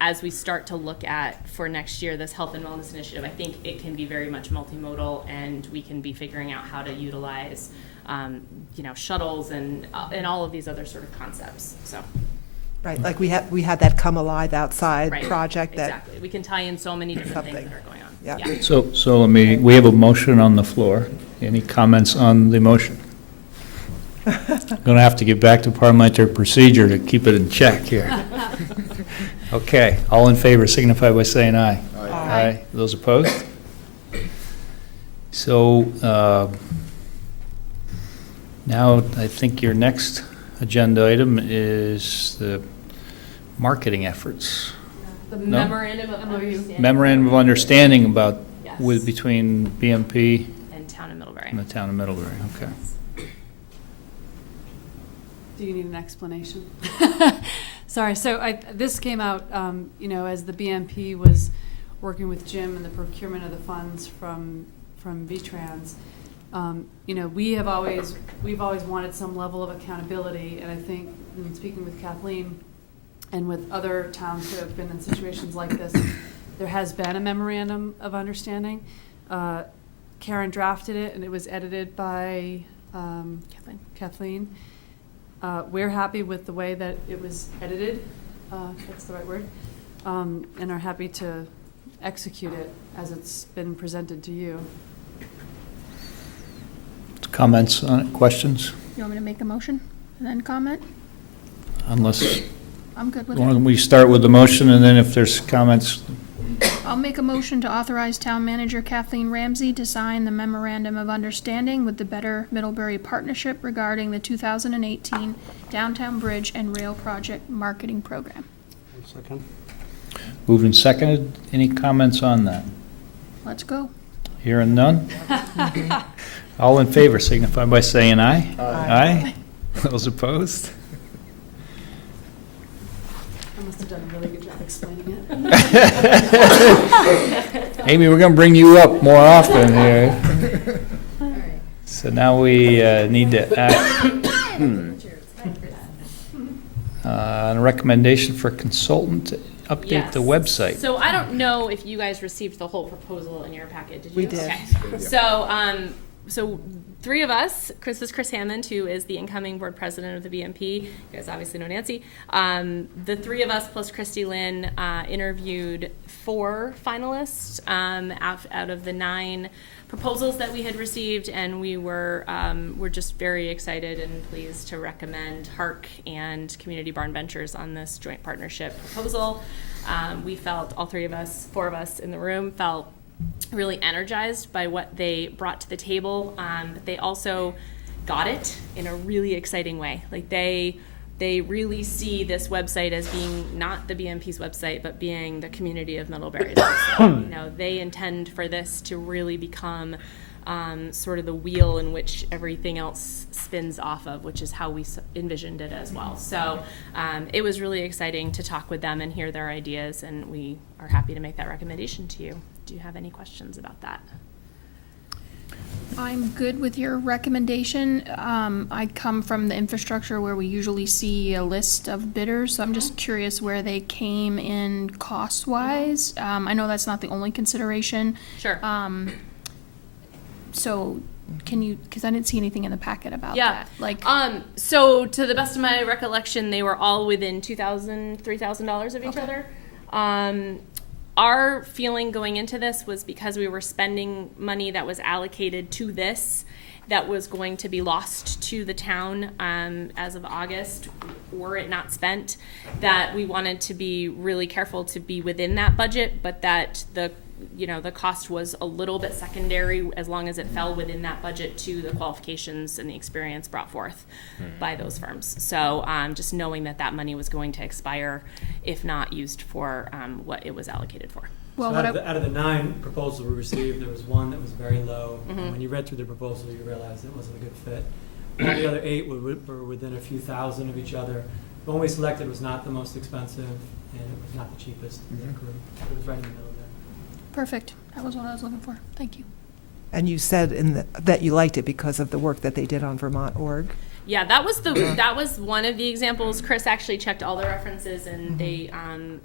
as we start to look at for next year, this health and wellness initiative, I think it can be very much multimodal, and we can be figuring out how to utilize, you know, shuttles and all of these other sort of concepts. So. Right, like we had that Come Alive Outside project that. Exactly. We can tie in so many different things that are going on. Yeah. So we have a motion on the floor. Any comments on the motion? Going to have to get back to parliamentary procedure to keep it in check here. Okay, all in favor signify by saying aye. Aye. Those opposed? So now I think your next agenda item is the marketing efforts. The No? memorandum of understanding. Memorandum of understanding about, Yes. between BMP And Town of Middlebury. and the town of Middlebury, okay. Do you need an explanation? Sorry, so this came out, as the BMP was working with Jim in the procurement of the funds from V-Trans. We've always wanted some level of accountability, and I think, in speaking with Kathleen and with other towns who have been in situations like this, there has been a memorandum of understanding. Karen drafted it, and it was edited by Kathleen. We're happy with the way that it was edited, that's the right word, and are happy to execute it as it's been presented to you. Comments on it, questions? You want me to make a motion and then comment? Unless, I'm good with why it. don't we start with the motion, and then if there's comments, I'll make a motion to authorize Town Manager Kathleen Ramsey to sign the memorandum of understanding with the Better Middlebury Partnership regarding the 2018 Downtown Bridge and Rail Project Marketing Program. Second. moved and seconded. Any comments on that? Let's go. Hearing none? All in favor signify by saying aye. Aye. Those opposed? I must have done a really good job explaining it. Amy, we're going to bring you up more often here. So now we need to act on a recommendation for consultant to update the website. So I don't know if you guys received the whole proposal in your packet. Did you? We did. Okay. So three of us, Chris Hammond, who is the incoming board president of the BMP. You guys obviously know Nancy. The three of us plus Christy Lynn interviewed 4 finalists out of the 9 proposals that we had received, and we were just very excited and pleased to recommend Hark and Community Barn Ventures on this joint partnership proposal. We felt, all 4 of us in the room felt really energized by what they brought to the table, but they also got it in a really exciting way. Like they really see this website as being not the BMP's website, but being the community of Middlebury's website. They intend for this to really become sort of the wheel in which everything else spins off of, which is how we envisioned it as well. So it was really exciting to talk with them and hear their ideas, and we are happy to make that recommendation to you. Do you have any questions about that? I'm good with your recommendation. I come from the infrastructure where we usually see a list of bidders, so I'm just curious where they came in cost-wise. I know that's not the only consideration. Sure. So can you, because I didn't see anything in the packet about that. Like, so to the best of my recollection, they were all within $2,000, $3,000 of each other. Our feeling going into this was because we were spending money that was allocated to this, that was going to be lost to the town as of August, were it not spent, that we wanted to be really careful to be within that budget, but that the cost was a little bit secondary as long as it fell within that budget to the qualifications and the experience brought forth by those firms. So just knowing that money was going to expire if not used for what it was allocated for. well, So what out of the 9 proposals we received, there was one that was very low. Mhm. And when you read through the proposal, you realized it wasn't a good fit. All the other 8 were within a few thousand of each other. The one we selected was not the most expensive, and it was not the cheapest in the group. It was right in the middle there. perfect. That was what I was looking for. Thank you. And you said that you liked it because of the work that they did on Vermont.org. Yeah, that was one of the examples. Chris actually checked all the references, and they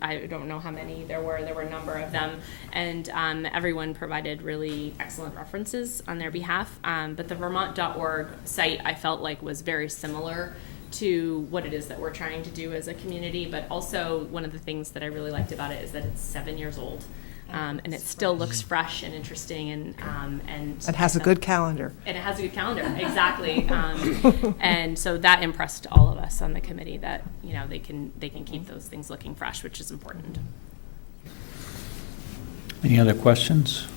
I don't know how many there were. There were a number of them, and everyone provided really excellent references on their behalf. But the Vermont.org site I felt like was very similar to what it is that we're trying to do as a community. But also one of the things that I really liked about it is that it's 7 years old. And it still looks fresh and interesting, and It has a good calendar. And it has a good calendar, exactly. And so that impressed all of us on the committee that they can keep those things looking fresh, which is important. Any other questions?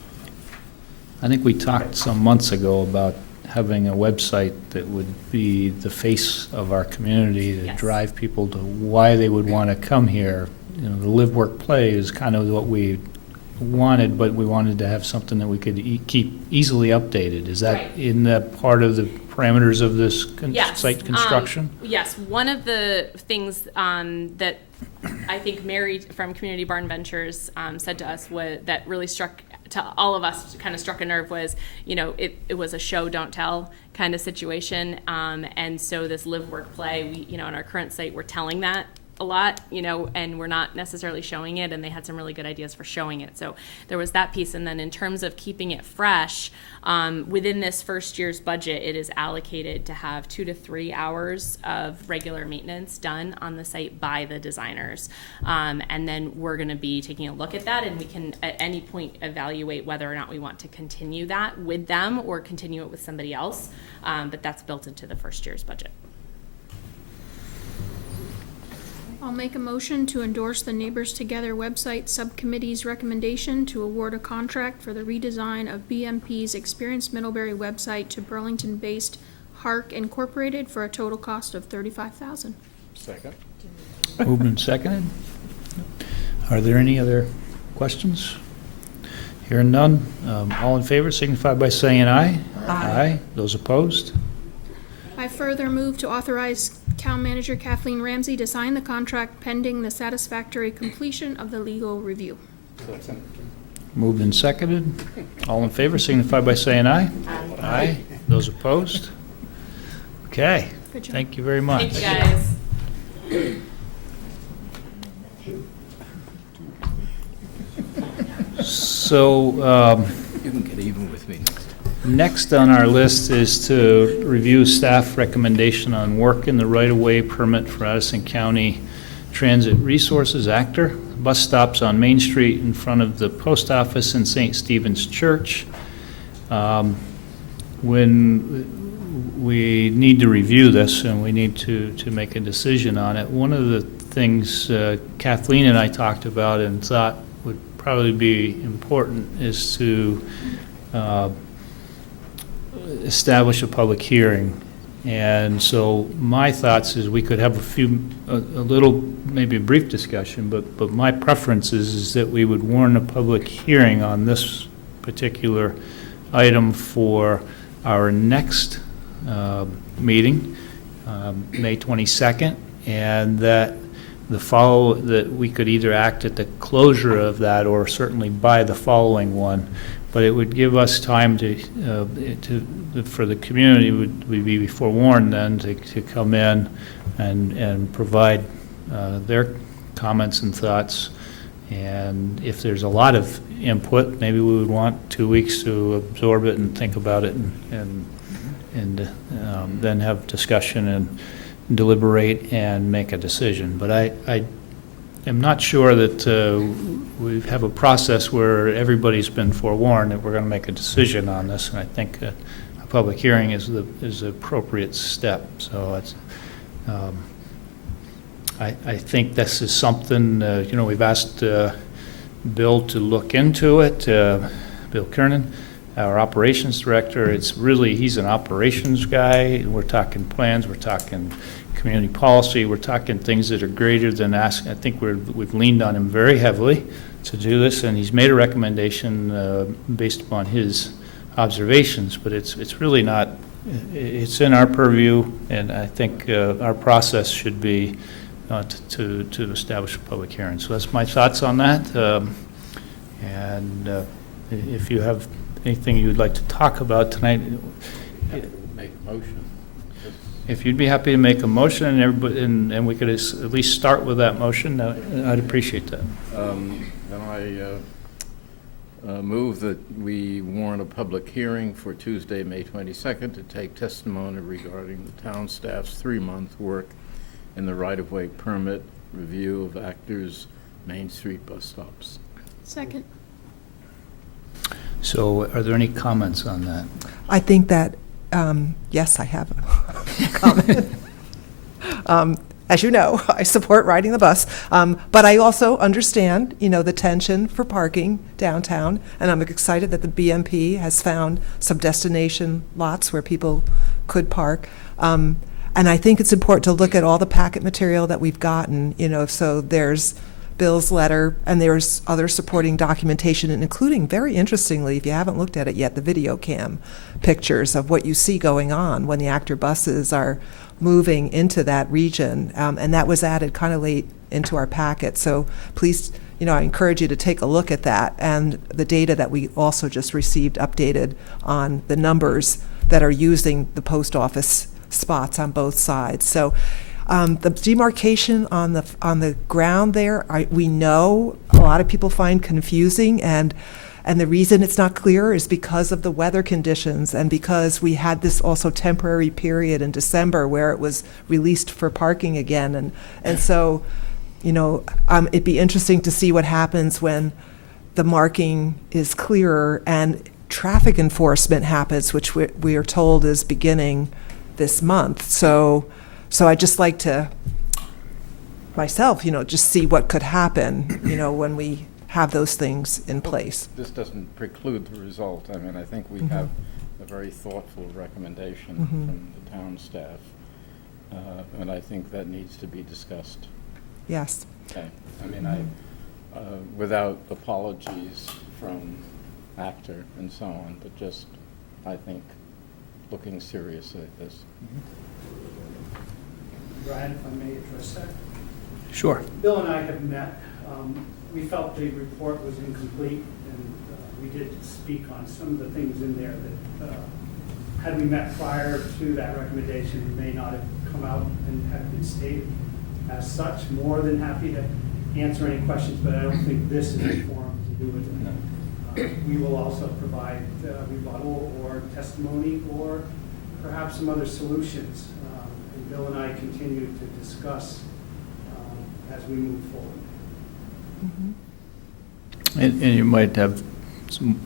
I think we talked some months ago about having a website that would be the face of our community to Yes. drive people to why they would want to come here. You know, the live, work, play is kind of what we wanted, but we wanted to have something that we could keep easily updated. Is that Right. in that part of the parameters of this Yes. site construction? Yes, one of the things that I think Mary from Community Barn Ventures said to us that really struck to all of us, kind of struck a nerve was, you know, it was a show, don't tell kind of situation. And so this live, work, play, we, you know, on our current site, we're telling that a lot, you know, and we're not necessarily showing it, and they had some really good ideas for showing it. So there was that piece. And then in terms of keeping it fresh, within this first year's budget, it is allocated to have 2 to 3 hours of regular maintenance done on the site by the designers. And then we're going to be taking a look at that, and we can at any point evaluate whether or not we want to continue that with them or continue it with somebody else. But that's built into the first year's budget. I'll make a motion to endorse the Neighbors Together website subcommittee's recommendation to award a contract for the redesign of BMP's Experience Middlebury website to Burlington-based Hark Incorporated for a total cost of $35,000. Second. Moved and seconded. Are there any other questions? Hearing none. All in favor signify by saying aye. Aye. Those opposed? I further move to authorize Town Manager Kathleen Ramsey to sign the contract pending the satisfactory completion of the legal review. Moved and seconded. All in favor signify by saying aye. Aye. Those opposed? Okay. Good job. Thank you very much. Thank you, guys. So, You can get even with me next time. next on our list is to review staff recommendation on work in the right-of-way permit for Addison County Transit Resources Actor. Bus stops on Main Street in front of the post office and St. Stephen's Church. When we need to review this and we need to make a decision on it, one of the things Kathleen and I talked about and thought would probably be important is to establish a public hearing. And so my thoughts is we could have a little, maybe a brief discussion, but my preference is that we would warn a public hearing on this particular item for our next meeting, May 22nd, and that that we could either act at the closure of that or certainly by the following one. But it would give us time for the community, would be forewarned then to come in and provide their comments and thoughts. And if there's a lot of input, maybe we would want 2 weeks to absorb it and think about it and then have discussion and deliberate and make a decision. But I am not sure that we have a process where everybody's been forewarned that we're going to make a decision on this, and I think a public hearing is the appropriate step. So it's, I think this is something, we've asked Bill to look into it, Bill Kernan, our operations director. He's an operations guy. We're talking plans, we're talking community policy, we're talking things that are greater than asking. I think we've leaned on him very heavily to do this, and he's made a recommendation based upon his observations, but it's really not, it's in our purview, and I think our process should be to establish a public hearing. So that's my thoughts on that. And if you have anything you would like to talk about tonight, Make a motion. if you'd be happy to make a motion and everybody, and we could at least start with that motion, I'd appreciate that. Then I move that we warn a public hearing for Tuesday, May 22nd, to take testimony regarding the town staff's 3-month work in the right-of-way permit review of Actors Main Street bus stops. Second. So are there any comments on that? I think that, yes, I have a comment. as you know, I support riding the bus. But I also understand, the tension for parking downtown, and I'm excited that the BMP has found some destination lots where people could park. And I think it's important to look at all the packet material that we've gotten, so there's Bill's letter, and there's other supporting documentation, and including, very interestingly, if you haven't looked at it yet, the video cam pictures of what you see going on when the actor buses are moving into that region. And that was added kind of late into our packet. So please, I encourage you to take a look at that, and the data that we also just received updated on the numbers that are using the post office spots on both sides. So the demarcation on the ground there, we know a lot of people find confusing, and the reason it's not clear is because of the weather conditions, and because we had this also temporary period in December where it was released for parking again, and so it'd be interesting to see what happens when the marking is clearer and traffic enforcement happens, which we are told is beginning this month. So I'd just like to, myself, just see what could happen, when we have those things in place. This doesn't preclude the result. I mean, I think we have a very thoughtful recommendation from the town staff, and I think that needs to be discussed. Yes. Okay. I mean, without apologies from actor and so on, but just, I think, looking seriously at this. Brian, if I may address that. Sure. Bill and I have met. We felt the report was incomplete, and we did speak on some of the things in there that, had we met prior to that recommendation, may not have come out and have been stated as such. More than happy to answer any questions, but I don't think this is the forum to do it. We will also provide rebuttal or testimony, or perhaps some other solutions. And Bill and I continue to discuss as we move forward. And you might have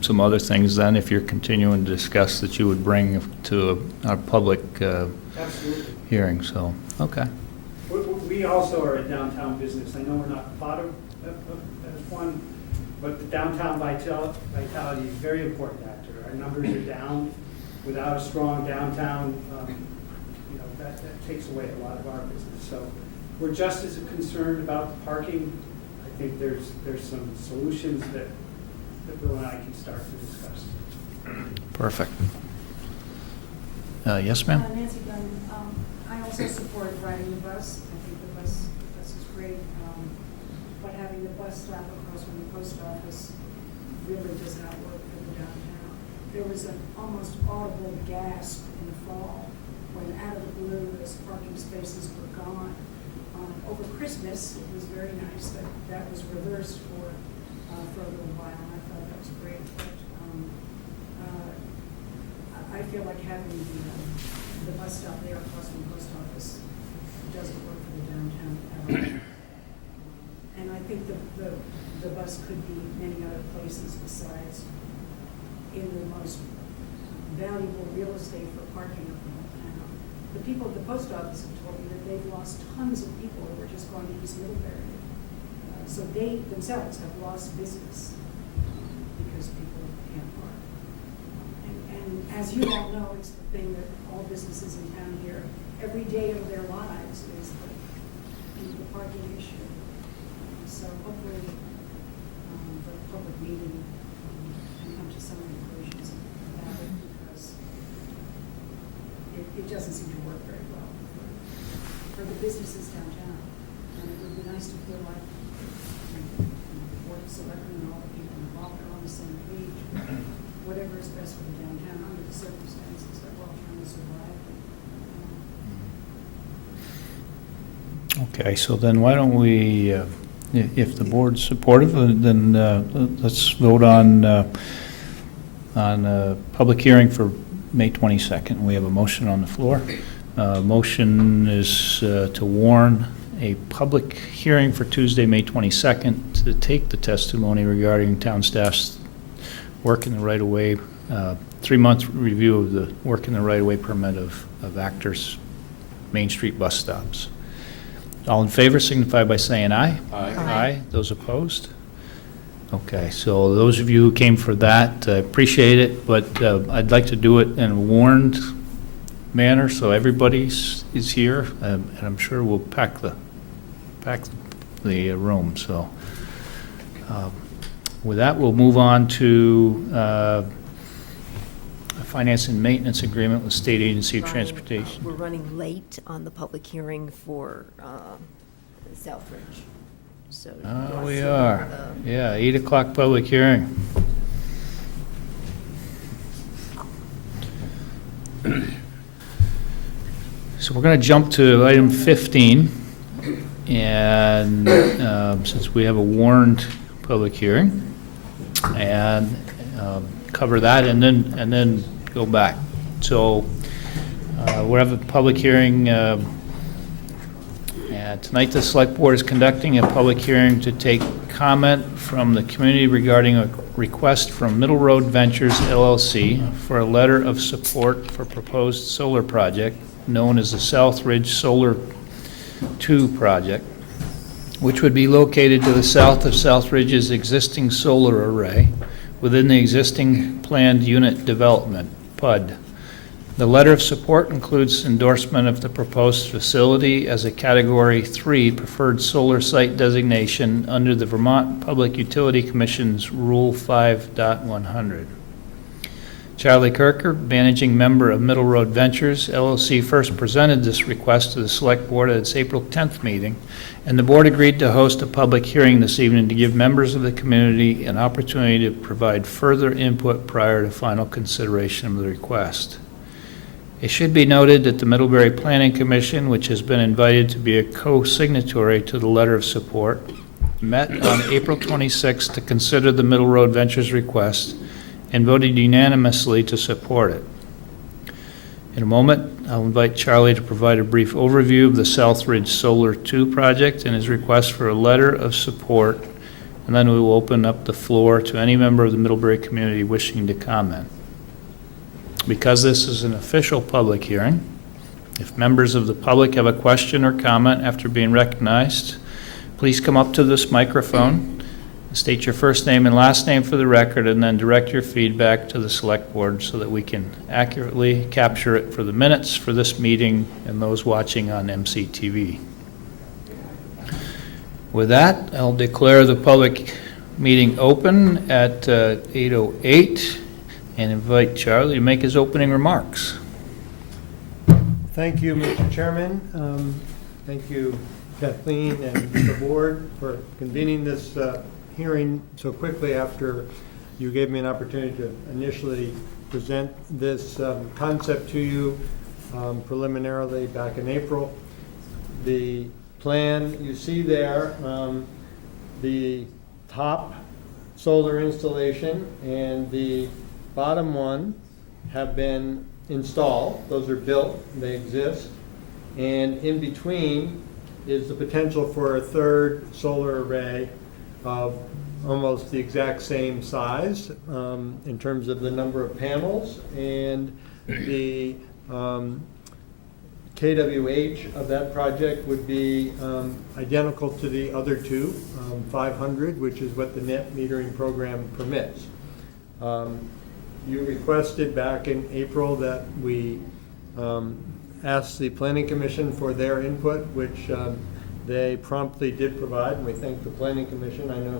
some other things then, if you're continuing to discuss, that you would bring to our public hearing, so, okay. We also are a downtown business. I know we're not thought of as one, but the downtown vitality is a very important factor. Our numbers are down. Without a strong downtown, that takes away a lot of our business. So we're just as concerned about the parking. I think there's some solutions that Bill and I can start to discuss. Perfect. Yes, ma'am? Nancy Gunn. I also support riding the bus. I think the bus is great. But having the bus stop across from the post office really does not work for the downtown. There was an almost audible gasp in the fall when out of the blue those parking spaces were gone. Over Christmas, it was very nice that that was reversed for a little while, and I thought that was great. But I feel like having the bus stop there across from the post office doesn't work for the downtown at all. And I think the bus could be many other places besides in the most valuable real estate for parking of the whole town. The people at the post office have told me that they've lost tons of people who are just going to East Middlebury. So they themselves have lost business because people can't park. And as you all know, it's the thing that all businesses in town here, every day of their lives is the parking issue. So hopefully the public meeting can come to some conclusions about it, because it doesn't seem to work very well for the businesses downtown. And it would be nice to feel like the Board of Selectmen and all the people involved are on the same page. Whatever is best for the downtown under the circumstances that we're all trying to survive. Okay, so then why don't we, if the board's supportive, then let's vote on a public hearing for May 22nd. We have a motion on the floor. Motion is to warn a public hearing for Tuesday, May 22nd, to take the testimony regarding town staff's work in the right-of-way, 3-month review of the work in the right-of-way permit of Actors Main Street bus stops. All in favor signify by saying aye. Aye. Aye. Those opposed? Okay, so those of you who came for that, appreciate it, but I'd like to do it in a warned manner, so everybody is here, and I'm sure we'll pack the room, so. With that, we'll move on to a finance and maintenance agreement with State Agency of Transportation. We're running late on the public hearing for Southbridge. So We are. Yeah, 8 o'clock public hearing. So we're going to jump to item 15, and since we have a warned public hearing, and cover that, and then go back. So we'll have a public hearing. Tonight, the Select Board is conducting a public hearing to take comment from the community regarding a request from Middle Road Ventures LLC for a letter of support for proposed solar project known as the South Ridge Solar 2 project, which would be located to the south of South Ridge's existing solar array within the existing planned unit development, PUD. The letter of support includes endorsement of the proposed facility as a Category 3 preferred solar site designation under the Vermont Public Utility Commission's Rule 5.100. Charlie Kirker, managing member of Middle Road Ventures, LLC, first presented this request to the Select Board at its April 10th meeting, and the Board agreed to host a public hearing this evening to give members of the community an opportunity to provide further input prior to final consideration of the request. It should be noted that the Middlebury Planning Commission, which has been invited to be a co-signatory to the letter of support, met on April 26th to consider the Middle Road Ventures request and voted unanimously to support it. In a moment, I'll invite Charlie to provide a brief overview of the South Ridge Solar 2 project and his request for a letter of support, and then we will open up the floor to any member of the Middlebury community wishing to comment. Because this is an official public hearing, if members of the public have a question or comment after being recognized, please come up to this microphone, state your first name and last name for the record, and then direct your feedback to the Select Board so that we can accurately capture it for the minutes for this meeting and those watching on MCTV. With that, I'll declare the public meeting open at 8:08 and invite Charlie to make his opening remarks. Thank you, Mr. Chairman. Thank you, Kathleen and the board for convening this hearing so quickly after you gave me an opportunity to initially present this concept to you preliminarily back in April. The plan you see there, the top solar installation and the bottom one have been installed. Those are built, they exist. And in between is the potential for a third solar array of almost the exact same size in terms of the number of panels, and the KWH of that project would be identical to the other two, 500, which is what the net metering program permits. You requested back in April that we ask the Planning Commission for their input, which they promptly did provide, and we thank the Planning Commission. I know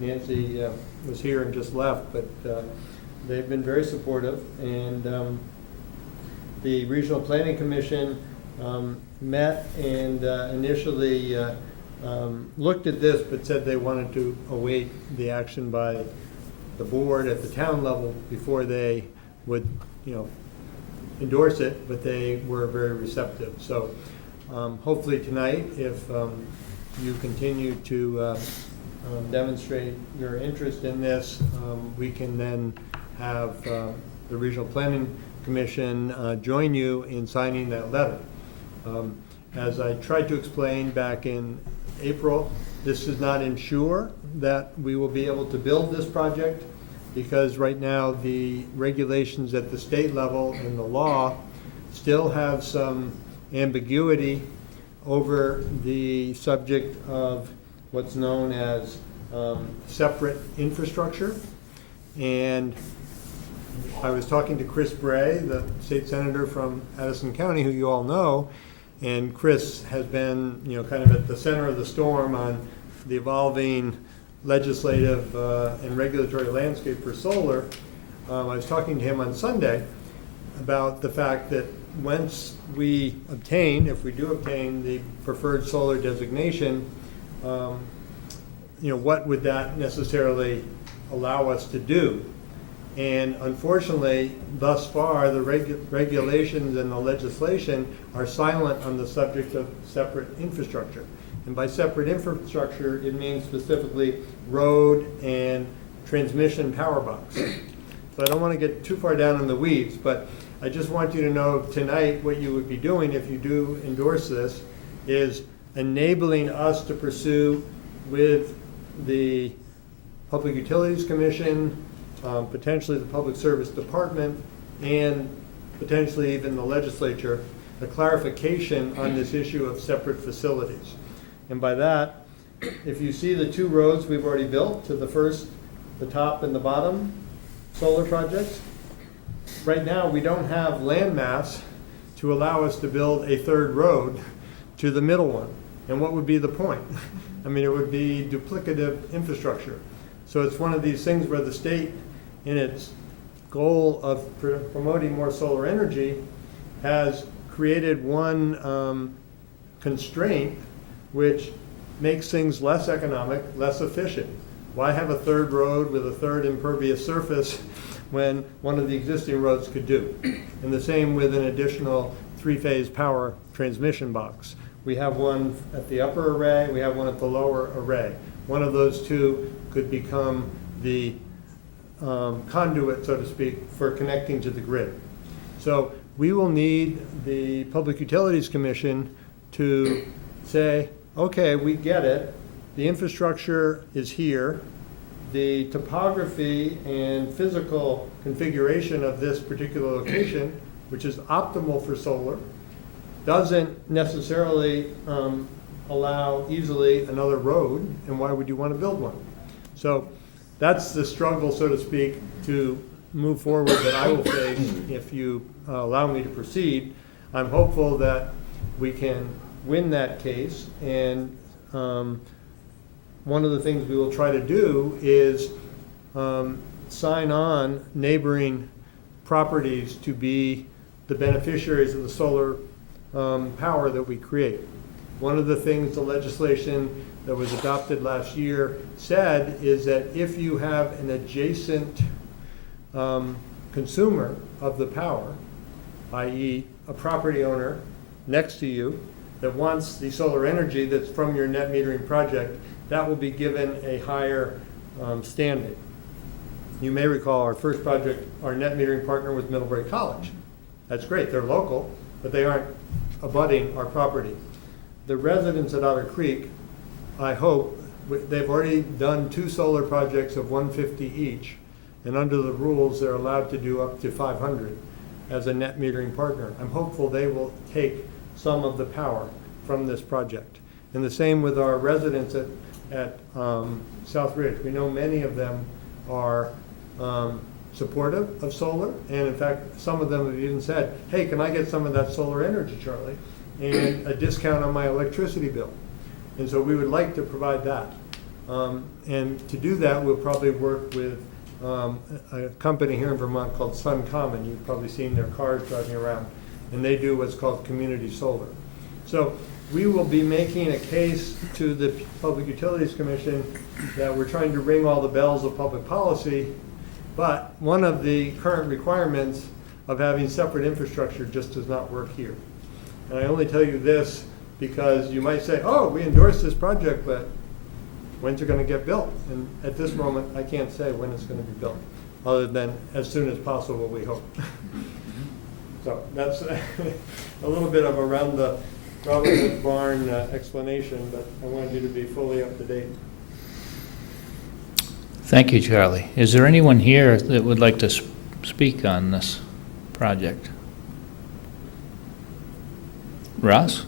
Nancy was here and just left, but they've been very supportive. And the Regional Planning Commission met and initially looked at this, but said they wanted to await the action by the board at the town level before they would, endorse it, but they were very receptive. So hopefully tonight, if you continue to demonstrate your interest in this, we can then have the Regional Planning Commission join you in signing that letter. As I tried to explain back in April, this does not ensure that we will be able to build this project, because right now the regulations at the state level and the law still have some ambiguity over the subject of what's known as separate infrastructure. And I was talking to Chris Bray, the state senator from Addison County, who you all know, and Chris has been, kind of at the center of the storm on the evolving legislative and regulatory landscape for solar. I was talking to him on Sunday about the fact that once we obtain, if we do obtain the preferred solar designation, what would that necessarily allow us to do? And unfortunately, thus far, the regulations and the legislation are silent on the subject of separate infrastructure. And by separate infrastructure, it means specifically road and transmission power box. So I don't want to get too far down in the weeds, but I just want you to know tonight what you would be doing if you do endorse this is enabling us to pursue with the Public Utilities Commission, potentially the Public Service Department, and potentially even the legislature, a clarification on this issue of separate facilities. And by that, if you see the two roads we've already built to the top and the bottom solar projects, right now we don't have land mass to allow us to build a third road to the middle one. And what would be the point? I mean, it would be duplicative infrastructure. So it's one of these things where the state, in its goal of promoting more solar energy, has created one constraint which makes things less economic, less efficient. Why have a third road with a third impervious surface when one of the existing roads could do? And the same with an additional three-phase power transmission box. We have one at the upper array, we have one at the lower array. One of those two could become the conduit, so to speak, for connecting to the grid. So we will need the Public Utilities Commission to say, okay, we get it. The infrastructure is here. The topography and physical configuration of this particular location, which is optimal for solar, doesn't necessarily allow easily another road, and why would you want to build one? So that's the struggle, so to speak, to move forward that I will face if you allow me to proceed. I'm hopeful that we can win that case, and one of the things we will try to do is sign on neighboring properties to be the beneficiaries of the solar power that we create. One of the things the legislation that was adopted last year said is that if you have an adjacent consumer of the power, i.e. a property owner next to you that wants the solar energy that's from your net metering project, that will be given a higher standing. You may recall our first project, our net metering partner was Middlebury College. That's great, they're local, but they aren't abutting our property. The residents at Otter Creek, I hope, they've already done 2 solar projects of 150 each, and under the rules, they're allowed to do up to 500 as a net metering partner. I'm hopeful they will take some of the power from this project. And the same with our residents at South Ridge. We know many of them are supportive of solar, and in fact, some of them have even said, hey, can I get some of that solar energy, Charlie, and a discount on my electricity bill? And so we would like to provide that. And to do that, we'll probably work with a company here in Vermont called Sun Common. You've probably seen their cars driving around, and they do what's called community solar. So we will be making a case to the Public Utilities Commission that we're trying to ring all the bells of public policy, but one of the current requirements of having separate infrastructure just does not work here. And I only tell you this because you might say, oh, we endorsed this project, but when's it going to get built? And at this moment, I can't say when it's going to be built, other than as soon as possible, we hope. So that's a little bit of around the Robin Barn explanation, but I wanted you to be fully up to date. Thank you, Charlie. Is there anyone here that would like to speak on this project? Ross?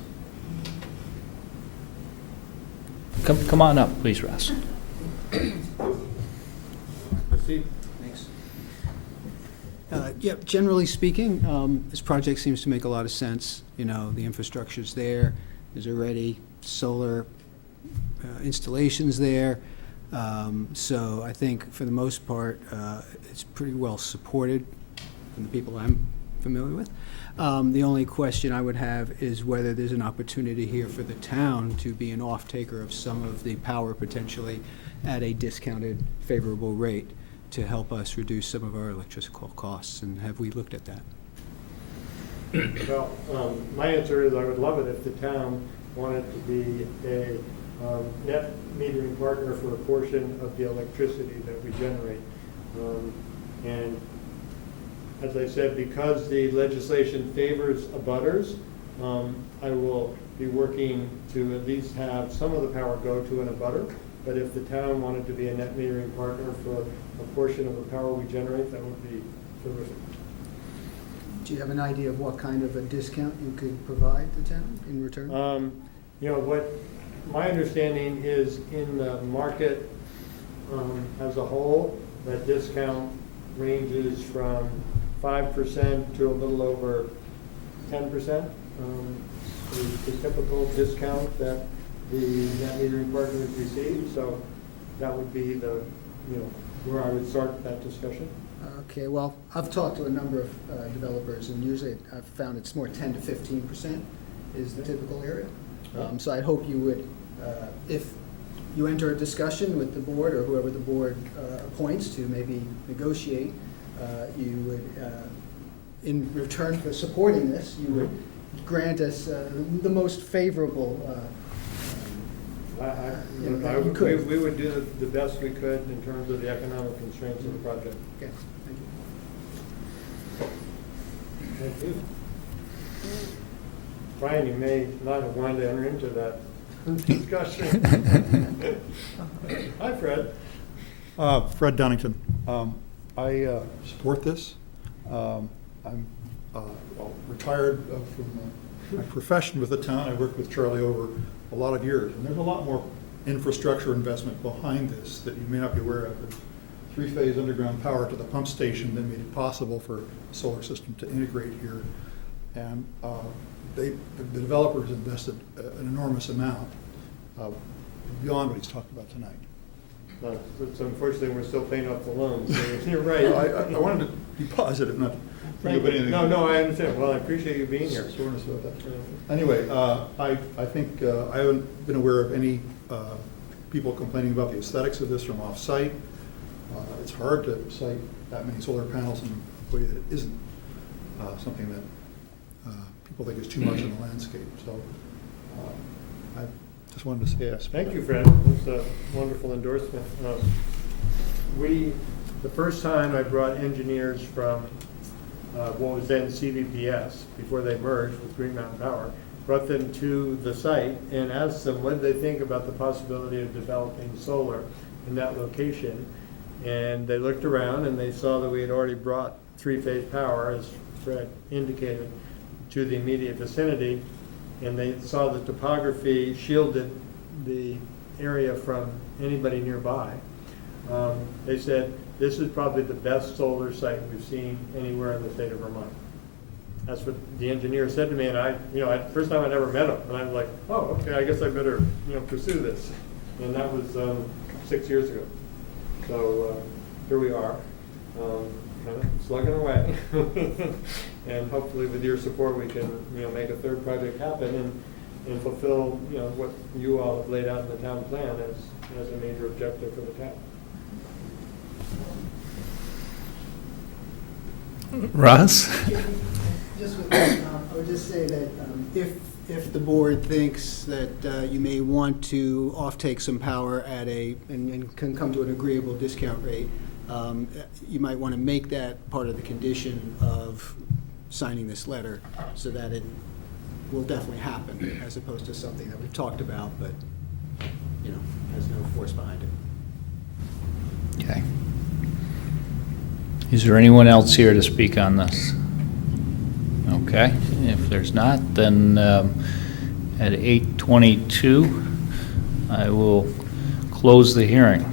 Come on up, please, Russ. Thanks. Yeah, generally speaking, this project seems to make a lot of sense. You know, the infrastructure's there, there's already solar installations there. So I think for the most part, it's pretty well supported from the people I'm familiar with. The only question I would have is whether there's an opportunity here for the town to be an off-taker of some of the power potentially at a discounted favorable rate to help us reduce some of our electrical costs, and have we looked at that? Well, my answer is I would love it if the town wanted to be a net metering partner for a portion of the electricity that we generate. And as I said, because the legislation favors abutters, I will be working to at least have some of the power go to an abutter. But if the town wanted to be a net metering partner for a portion of the power we generate, that would be terrific. Do you have an idea of what kind of a discount you could provide the town in return? You know, what my understanding is in the market as a whole, that discount ranges from 5% to a little over 10%. The typical discount that the net metering partners receive. So that would be the, you know, where I would start that discussion. Okay, well, I've talked to a number of developers, and usually I've found it's more 10 to 15% is the typical area. So I hope you would, if you enter a discussion with the board or whoever the board appoints to maybe negotiate, you would, in return for supporting this, you would grant us the most favorable. We would do the best we could in terms of the economic constraints of the project. Okay, thank you. Thank you. Brian, you may not have wanted to enter into that discussion. Hi, Fred. Fred Dunnington. I support this. I'm retired from my profession with the town. I worked with Charlie over a lot of years, and there's a lot more infrastructure investment behind this that you may not be aware of. There's three-phase underground power to the pump station that made it possible for a solar system to integrate here. And the developers invested an enormous amount beyond what he's talked about tonight. So unfortunately, we're still paying off the loans. So you're right. I wanted to be positive, not bring up anything. No, I understand. Well, I appreciate you being here. Soreness about that. Anyway, I think I haven't been aware of any people complaining about the aesthetics of this from off-site. It's hard to site that many solar panels in a way that it isn't something that people think is too much in the landscape. So I just wanted to say yes. Thank you, Fred. That's a wonderful endorsement. The first time I brought engineers from what was then CVPS, before they merged with Green Mountain Power, brought them to the site and asked them what they think about the possibility of developing solar in that location. And they looked around and they saw that we had already brought three-phase power, as Fred indicated, to the immediate vicinity. And they saw the topography shielded the area from anybody nearby. They said, this is probably the best solar site we've seen anywhere in the state of Vermont. That's what the engineer said to me, and first time I'd ever met him, and I was like, oh, okay, I guess I better, pursue this. And that was 6 years ago. So here we are, kind of slugging away. And hopefully with your support, we can, make a third project happen and fulfill, what you all have laid out in the town plan as a major objective for the town. Russ? Just with that, I would just say that if the board thinks that you may want to offtake some power at and can come to an agreeable discount rate, you might want to make that part of the condition of signing this letter so that it will definitely happen, as opposed to something that we've talked about but has no force behind it. Okay. Is there anyone else here to speak on this? Okay, if there's not, then at 8:22, I will close the hearing.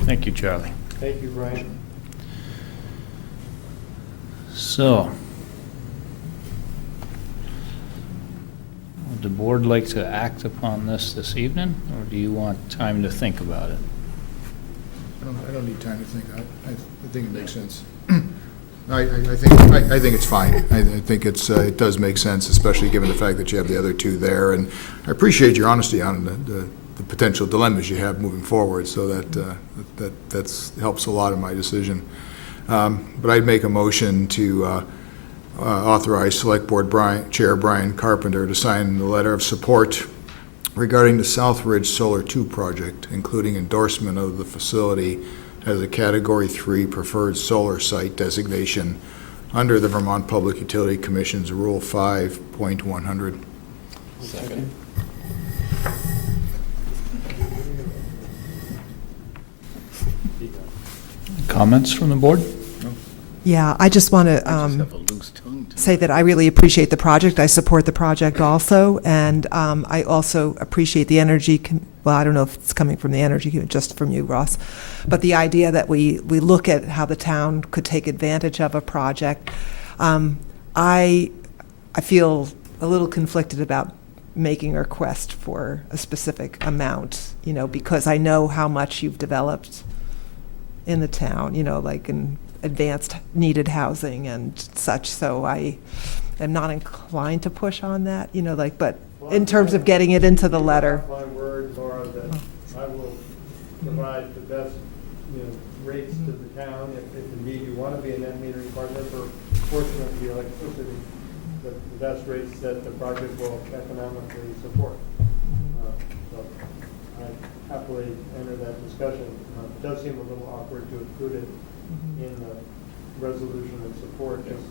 Thank you, Charlie. Thank you, Brian. So, would the board like to act upon this evening, or do you want time to think about it? I don't need time to think. I think it makes sense. I think it's fine. I think it does make sense, especially given the fact that you have the other two there. And I appreciate your honesty on the potential dilemmas you have moving forward, so that helps a lot in my decision. But I'd make a motion to authorize Select Board Chair Brian Carpenter to sign the letter of support regarding the Southridge Solar 2 project, including endorsement of the facility as a Category 3 preferred solar site designation under the Vermont Public Utility Commission's Rule 5.100. Second. Comments from the board? Yeah, I just want to have a loose tongue tonight. say that I really appreciate the project. I support the project also, and I also appreciate the energy. Well, I don't know if it's coming from the energy, just from you, Ross, but the idea that we look at how the town could take advantage of a project. I feel a little conflicted about making a request for a specific amount, because I know how much you've developed in the town, like in advanced needed housing and such. So I am not inclined to push on that, but in terms of getting it into the letter. My word, Laura, that I will provide the best, rates to the town if indeed you want to be a net metering partner for a portion of the electricity, the best rates that the project will economically support. So I happily enter that discussion. It does seem a little awkward to include it in the resolution of support, just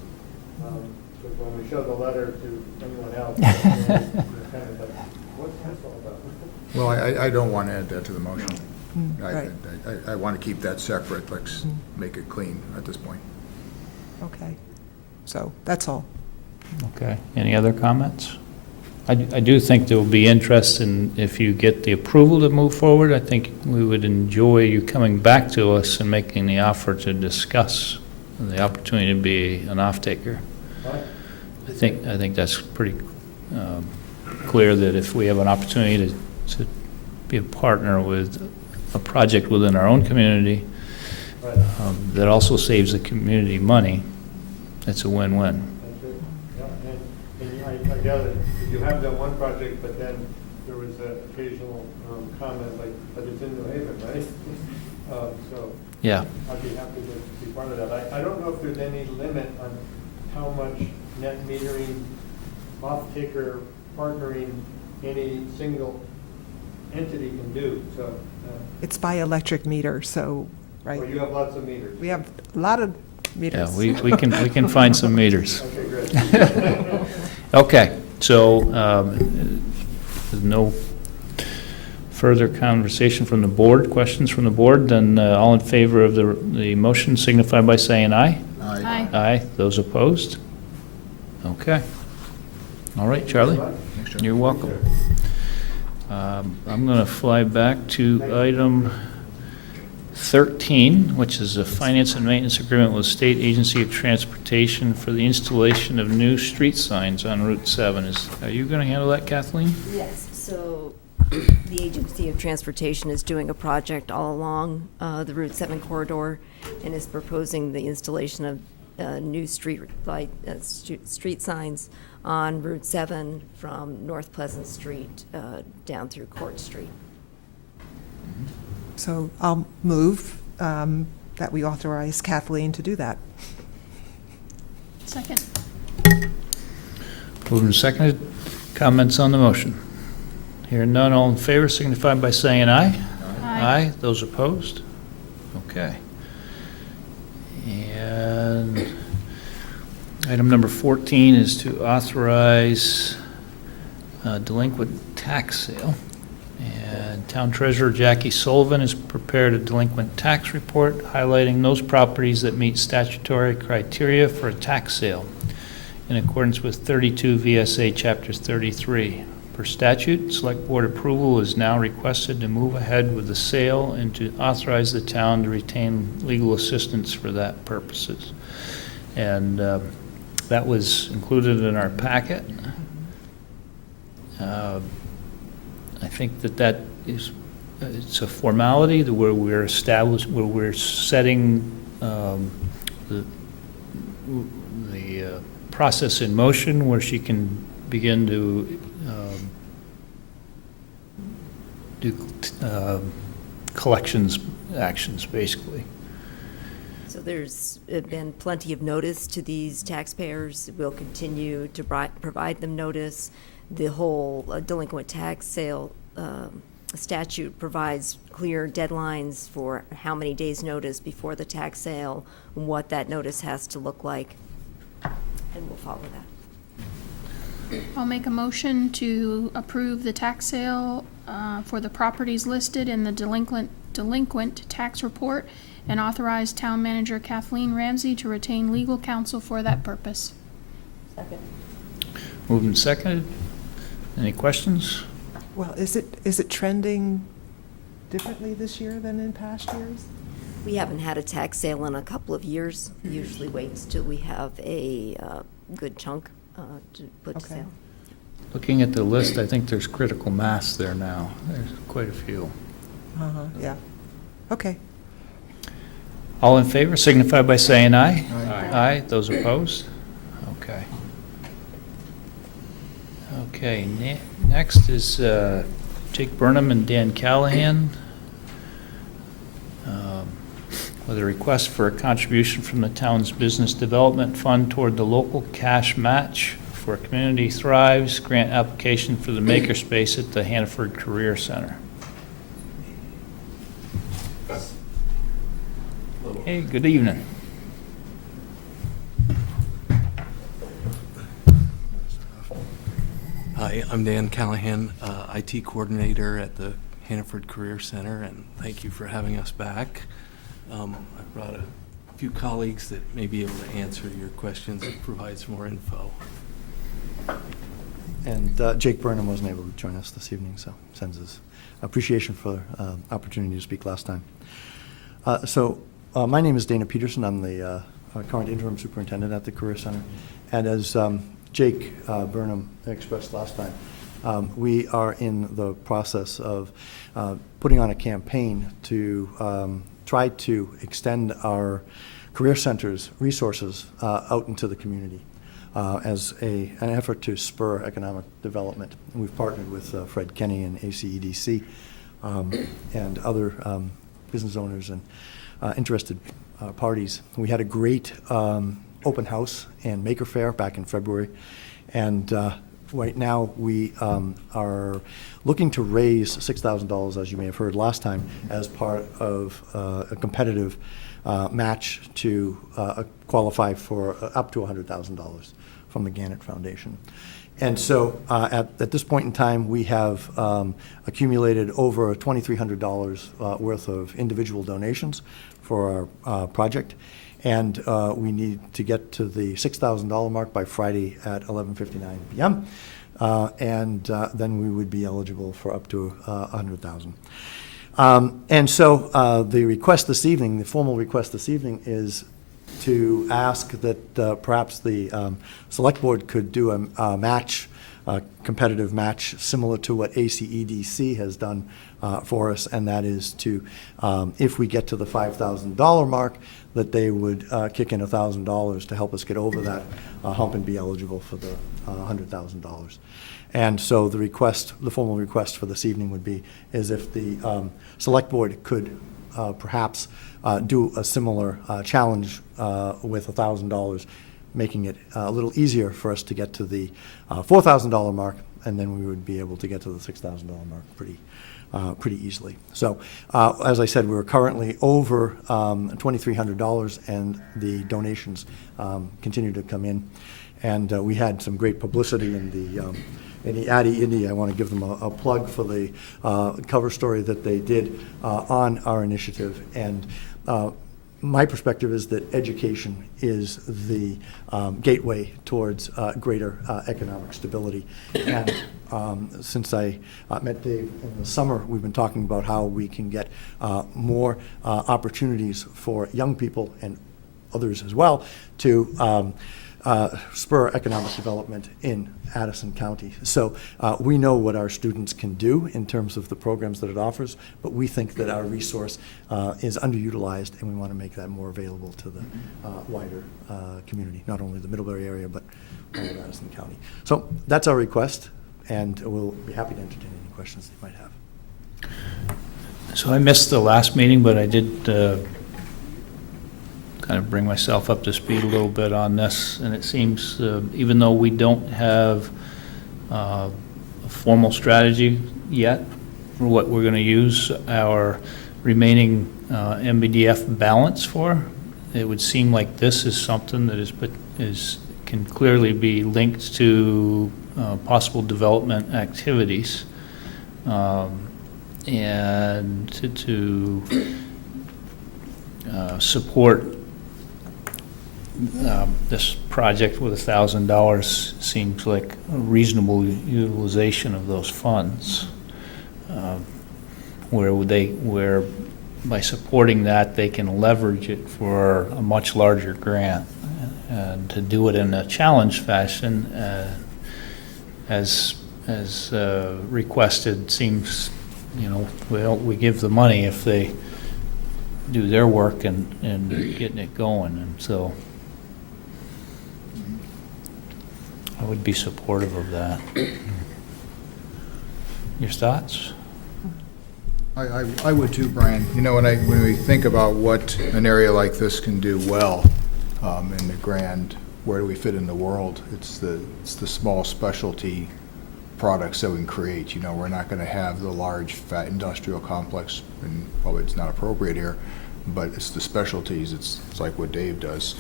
because when we show the letter to anyone else, they're kind of like, what's this all about? Well, I don't want to add that to the motion. Right. I want to keep that separate. Let's make it clean at this point. Okay. So that's all. Okay. Any other comments? I do think there will be interest in, if you get the approval to move forward, I think we would enjoy you coming back to us and making the offer to discuss the opportunity to be an off-taker. I think that's pretty clear that if we have an opportunity to be a partner with a project within our own community that also saves the community money, it's a win-win. I gather you have done one project, but then there was an occasional comment like, but it's in New Haven, right? So Yeah. I'd be happy to be part of that. I don't know if there's any limit on how much net metering, off-taker partnering any single entity can do. So It's by electric meter, so, right? well, you have lots of meters. We have a lot of meters. Yeah, we can find some meters. Okay, great. Okay, so there's no further conversation from the board, questions from the board, then all in favor of the motion signify by saying aye. Aye. Aye. Those opposed? Okay. All right, Charlie. You're welcome. I'm going to fly back to item 13, which is a finance and maintenance agreement with State Agency of Transportation for the installation of new street signs on Route 7. Are you going to handle that, Kathleen? Yes, so the Agency of Transportation is doing a project all along the Route 7 corridor and is proposing the installation of new street signs on Route 7 from North Pleasant Street down through Court Street. So I'll move that we authorize Kathleen to do that. Second. Moved and seconded. Comments on the motion? Hearing none, all in favor signify by saying aye. Aye. Those opposed? Okay. And item number 14 is to authorize delinquent tax sale. And Town Treasurer Jackie Sullivan has prepared a delinquent tax report highlighting those properties that meet statutory criteria for a tax sale in accordance with 32 VSA Chapter 33, Per statute, Select Board approval is now requested to move ahead with the sale and to authorize the town to retain legal assistance for that purposes. And that was included in our packet. I think that is, it's a formality that where we're setting the process in motion where she can begin to do collections actions, basically. So there's been plenty of notice to these taxpayers. We'll continue to provide them notice. The whole delinquent tax sale statute provides clear deadlines for how many days' notice before the tax sale, what that notice has to look like, and we'll follow that. I'll make a motion to approve the tax sale for the properties listed in the delinquent tax report and authorize Town Manager Kathleen Ramsey to retain legal counsel for that purpose. Second. Moved and seconded. Any questions? Well, is it trending differently this year than in past years? We haven't had a tax sale in a couple of years. We usually wait till we have a good chunk to put to sale. Looking at the list, I think there's critical mass there now. There's quite a few. Yeah. Okay. All in favor signify by saying aye. Aye. Aye. Those opposed? Okay. Okay, next is Jake Burnham and Dan Callahan with a request for a contribution from the town's business development fund toward the local cash match for Community Thrives grant application for the makerspace at the Hannaford Career Center. Hey, good evening. Hi, I'm Dan Callahan, IT coordinator at the Hannaford Career Center, and thank you for having us back. I brought a few colleagues that may be able to answer your questions and provide some more info. And Jake Burnham wasn't able to join us this evening, so sends his appreciation for the opportunity to speak last time. My name is Dana Peterson. I'm the current interim superintendent at the Career Center. And as Jake Burnham expressed last time, we are in the process of putting on a campaign to try to extend our Career Center's resources out into the community as an effort to spur economic development. And we've partnered with Fred Kenny and ACEDC and other business owners and interested parties. We had a great open house and maker fair back in February, and right now we are looking to raise $6,000, as you may have heard last time, as part of a competitive match to qualify for up to $100,000 from the Gannett Foundation. And so at this point in time, we have accumulated over $2,300 worth of individual donations for our project. And we need to get to the $6,000 mark by Friday at 11:59 p.m. And then we would be eligible for up to $100,000. And so the request this evening, the formal request this evening, is to ask that perhaps the Select Board could do a match, a competitive match, similar to what ACEDC has done for us, and that is to, if we get to the $5,000 mark, that they would kick in $1,000 to help us get over that hump and be eligible for the $100,000. And so the request, the formal request for this evening would be, is if the Select Board could perhaps do a similar challenge with $1,000, making it a little easier for us to get to the $4,000 mark, and then we would be able to get to the $6,000 mark pretty easily. So, as I said, we're currently over $2,300, and the donations continue to come in. And we had some great publicity in the Addy Indy. I want to give them a plug for the cover story that they did on our initiative. And my perspective is that education is the gateway towards greater economic stability. And since I met Dave in the summer, we've been talking about how we can get more opportunities for young people and others as well to spur economic development in Addison County. So we know what our students can do in terms of the programs that it offers, but we think that our resource is underutilized, and we want to make that more available to the wider community, not only the Middlebury area, but all of Addison County. So that's our request, and we'll be happy to entertain any questions that you might have. So I missed the last meeting, but I did kind of bring myself up to speed a little bit on this, and it seems even though we don't have a formal strategy yet for what we're going to use our remaining MBDF balance for, it would seem like this is something that can clearly be linked to possible development activities, and to support this project with $1,000 seems like a reasonable utilization of those funds, where by supporting that they can leverage it for a much larger grant, and to do it in a challenge fashion as requested seems, we give the money if they do their work and getting it going, and so I would be supportive of that. Your thoughts? I would too, Brian. When we think about what an area like this can do well in the grand, where do we fit in the world? It's the small specialty products that we can create. We're not going to have the large fat industrial complex, and probably it's not appropriate here, but it's the specialties. It's like what Dave does.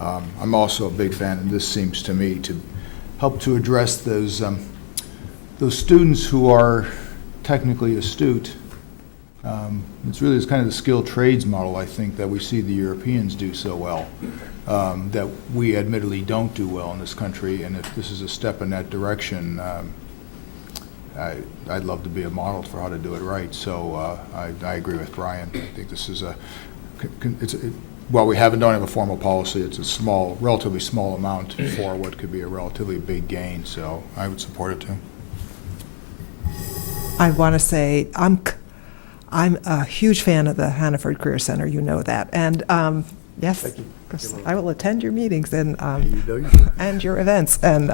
I'm also a big fan, and this seems to me to help to address those students who are technically astute. It's kind of the skilled trades model, I think, that we see the Europeans do so well, that we admittedly don't do well in this country. And if this is a step in that direction, I'd love to be a model for how to do it right. So I agree with Brian. I think this is while we don't have a formal policy, it's a relatively small amount for what could be a relatively big gain. So I would support it too. I want to say I'm a huge fan of the Hannaford Career Center. You know that, and yes, Thank you. 'cause I will attend your meetings and You know you do. and your events, and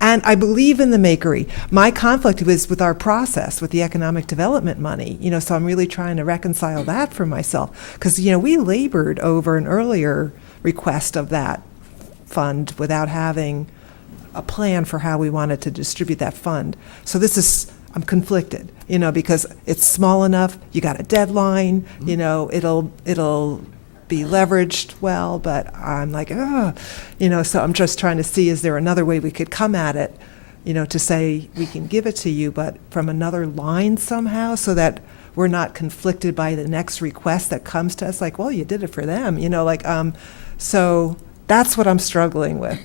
and I believe in the makery. My conflict is with our process, with the economic development money. So I'm really trying to reconcile that for myself, because we labored over an earlier request of that fund without having a plan for how we wanted to distribute that fund. So I'm conflicted, because it's small enough. You got a deadline. It'll be leveraged well, but I'm like, so I'm just trying to see, is there another way we could come at it, to say we can give it to you, but from another line somehow, so that we're not conflicted by the next request that comes to us, like, well, you did it for them, so that's what I'm struggling with.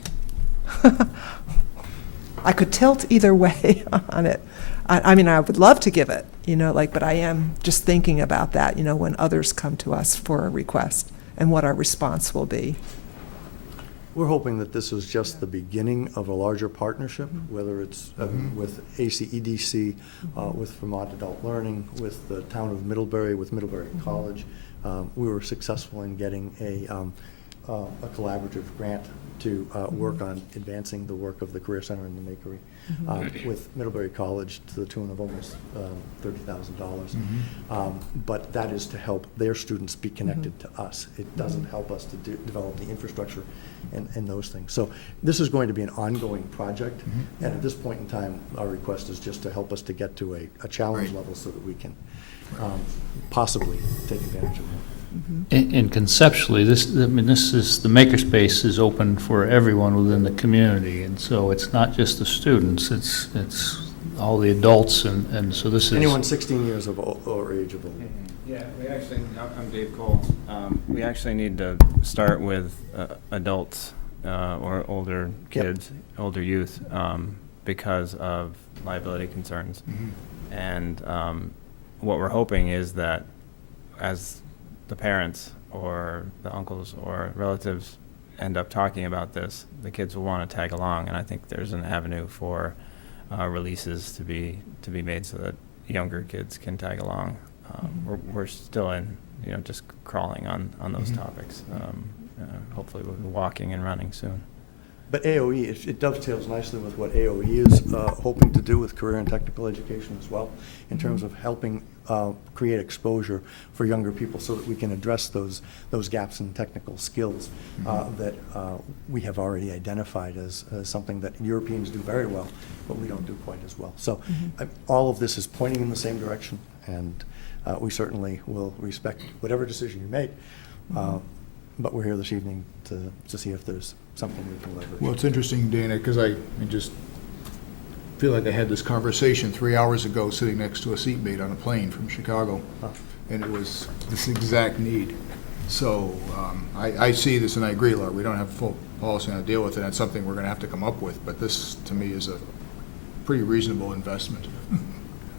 I could tilt either way on it. I mean, I would love to give it, but I am just thinking about that, when others come to us for a request and what our response will be. We're hoping that this is just the beginning of a larger partnership, whether it's with ACEDC, with Vermont Adult Learning, with the town of Middlebury, with Middlebury College. We were successful in getting a collaborative grant to work on advancing the work of the Career Center in the Makery, with Middlebury College to the tune of almost $30,000. But that is to help their students be connected to us. It doesn't help us to develop the infrastructure and those things. So this is going to be an ongoing project, and at this point in time, our request is just to help us to get to a challenge level so that we can possibly take advantage of it. And conceptually, this is, the makerspace is open for everyone within the community, and so it's not just the students, it's all the adults, and so this is... Anyone 16 years of or age of old. Yeah, I'm Dave Cole. We actually need to start with adults or older kids, older youth, because of liability concerns. Mm-hmm. And what we're hoping is that as the parents or the uncles or relatives end up talking about this, the kids will want to tag along, and I think there's an avenue for releases to be made so that younger kids can tag along. We're still in, just crawling on those Mhm. topics. Hopefully we'll be walking and running soon. But AOE, it dovetails nicely with what AOE is hoping to do with career and technical education as well, in terms of helping create exposure for younger people so that we can address those gaps in technical skills that we have already identified as something that Europeans do very well, but we don't do quite as well. So all of this is pointing in the same direction, and we certainly will respect whatever decision you make. But we're here this evening to see if there's something we can leverage. Well, it's interesting, Dana, because I just feel like I had this conversation 3 hours ago sitting next to a seatmate on a plane from Chicago, and it was this exact need. So I see this, and I agree, Laura, we don't have full policy on how to deal with it. That's something we're going to have to come up with, but this, to me, is a pretty reasonable investment.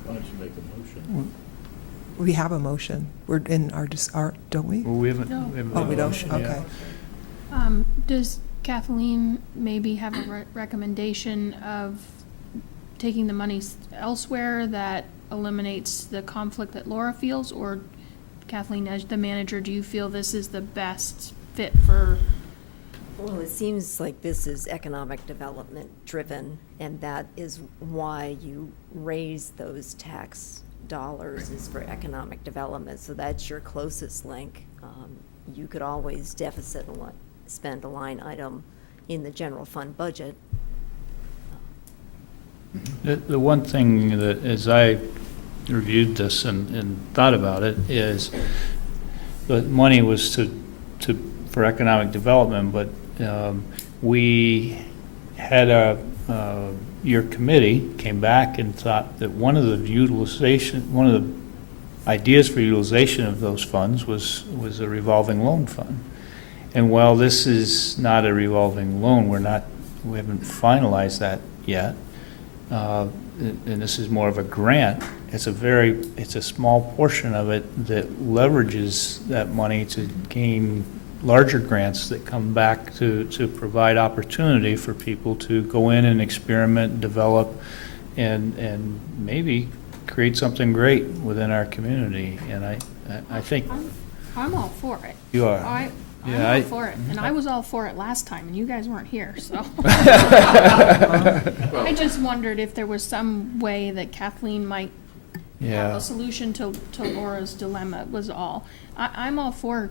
Why don't you make a motion? We have a motion. We're in our, don't we? Well, we haven't. No. Oh, we don't? motion yet. Okay. Does Kathleen maybe have a recommendation of taking the money elsewhere that eliminates the conflict that Laura feels? Or Kathleen, as the manager, do you feel this is the best fit for? Well, it seems like this is economic development driven, and that is why you raise those tax dollars is for economic development. So that's your closest link. You could always deficit spend a line item in the general fund budget. The one thing that, as I reviewed this and thought about it, is the money was for economic development, but we had your committee came back and thought that one of the ideas for utilization of those funds was a revolving loan fund. And while this is not a revolving loan, we haven't finalized that yet. And this is more of a grant. It's a small portion of it that leverages that money to gain larger grants that come back to provide opportunity for people to go in and experiment, develop, and maybe create something great within our community. And I think I'm all for it. you are. I'm all for it, and I was all for it last time, and you guys weren't here, so. I just wondered if there was some way that Kathleen might have a solution to Laura's dilemma, was all. I'm all for,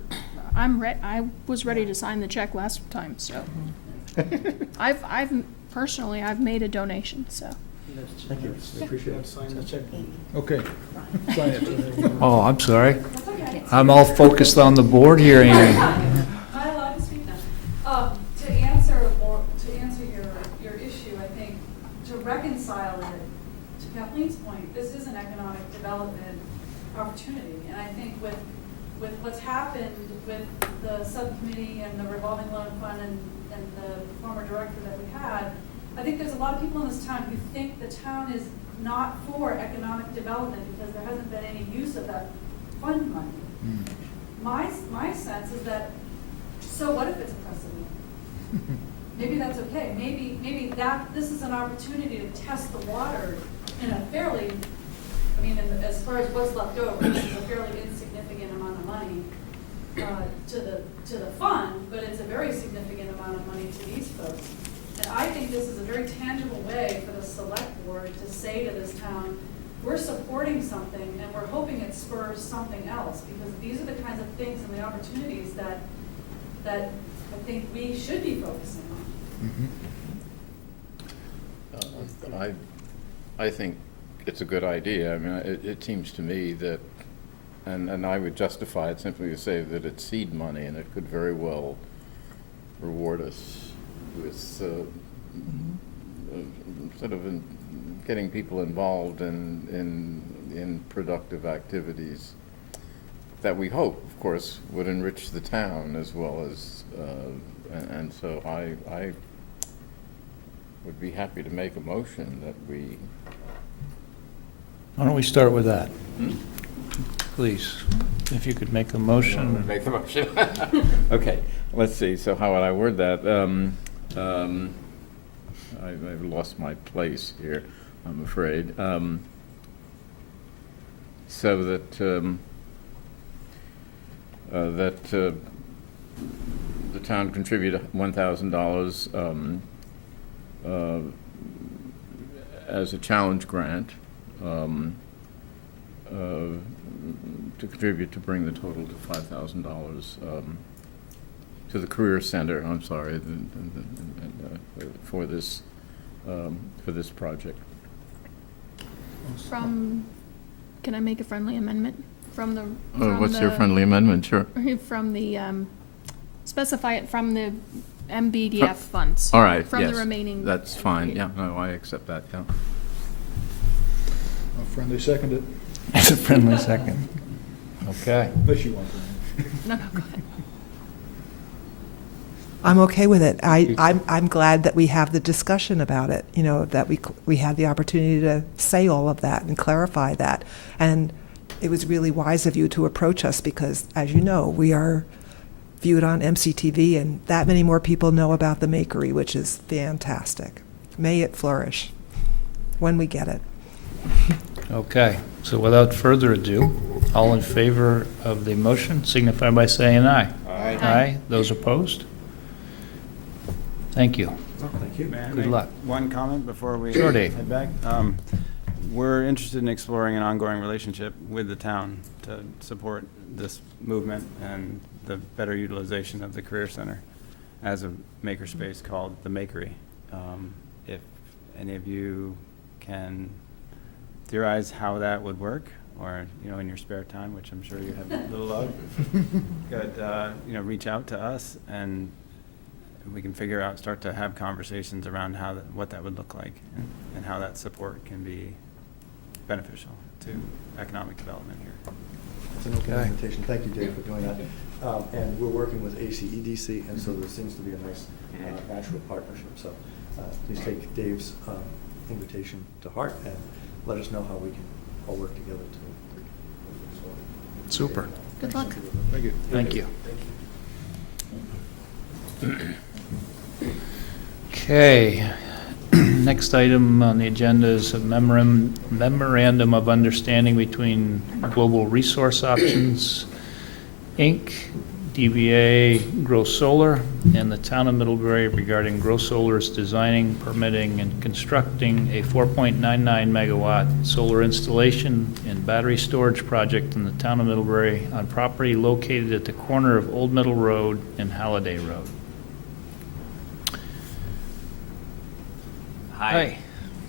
I was ready to sign the check last time, so. I've made a donation, so. Thank you. Appreciate it. Sign the check. Okay. Sign it. Oh, I'm sorry. I'm all focused on the board here, Amy. Am I allowed to speak now? To answer your issue, I think, to reconcile it, to Kathleen's point, this is an economic development opportunity. And I think with what's happened with the subcommittee and the revolving loan fund and the former director that we had, I think there's a lot of people in this town who think the town is not for economic development because there hasn't been any use of that fund money. My sense is that, so what if it's a precedent? Maybe that's okay. Maybe this is an opportunity to test the water in a fairly, as far as what's left over, this is a fairly insignificant amount of money to the fund, but it's a very significant amount of money to these folks. And I think this is a very tangible way for the Selectboard to say to this town, we're supporting something and we're hoping it spurs something else, because these are the kinds of things and the opportunities that I think we should be focusing on. I think it's a good idea. I mean, it seems to me that, and I would justify it simply to say that it's seed money and it could very well reward us with sort of getting people involved in productive activities. that we hope, of course, would enrich the town as well as, and so I would be happy to make a motion that we. Why don't we start with that? Please, if you could make a motion. Make the motion. Okay, let's see, so how would I word that? I've lost my place here, I'm afraid. So that, the town contribute $1,000 as a challenge grant to contribute to bring the total to $5,000 to the Career Center, I'm sorry, for this project. Can I make a friendly amendment from the? What's your friendly amendment? Sure. From the, specify it from the MBDF funds. All right, From the yes, remaining. that's fine, yeah, no, I accept that, yeah. A friendly second it, It's a friendly second. Okay. unless you want to. No, go ahead. I'm okay with it. I'm glad that we have the discussion about it, you know, that we had the opportunity to say all of that and clarify that. And it was really wise of you to approach us because, as you know, we are viewed on MCTV and that many more people know about the Makery, which is fantastic. May it flourish when we get it. Okay, so without further ado, all in favor of the motion signify by saying aye. Aye. Aye. Those opposed? Thank you. Thank you. Good luck. One comment before we Sure, Dave. head back. We're interested in exploring an ongoing relationship with the town to support this movement and the better utilization of the Career Center as a makerspace called the Makery. If any of you can theorize how that would work, or, you know, in your spare time, which I'm sure you have a little of, could, you know, reach out to us and we can start to have conversations around what that would look like and how that support can be beneficial to economic development here. It's an open invitation. Thank you, Dave, for doing that. And we're working with ACEDC, and so there seems to be a nice natural partnership. So please take Dave's invitation to heart and let us know how we can all work together to. Super. Good luck. Thank you. Thank you. Okay, next item on the agenda is a memorandum of understanding between Global Resource Options, Inc., DBA Grow Solar, and the town of Middlebury regarding Grow Solar's designing, permitting, and constructing a 4.99 megawatt solar installation and battery storage project in the town of Middlebury on property located at the corner of Old Middle Road and Halliday Road. Hi.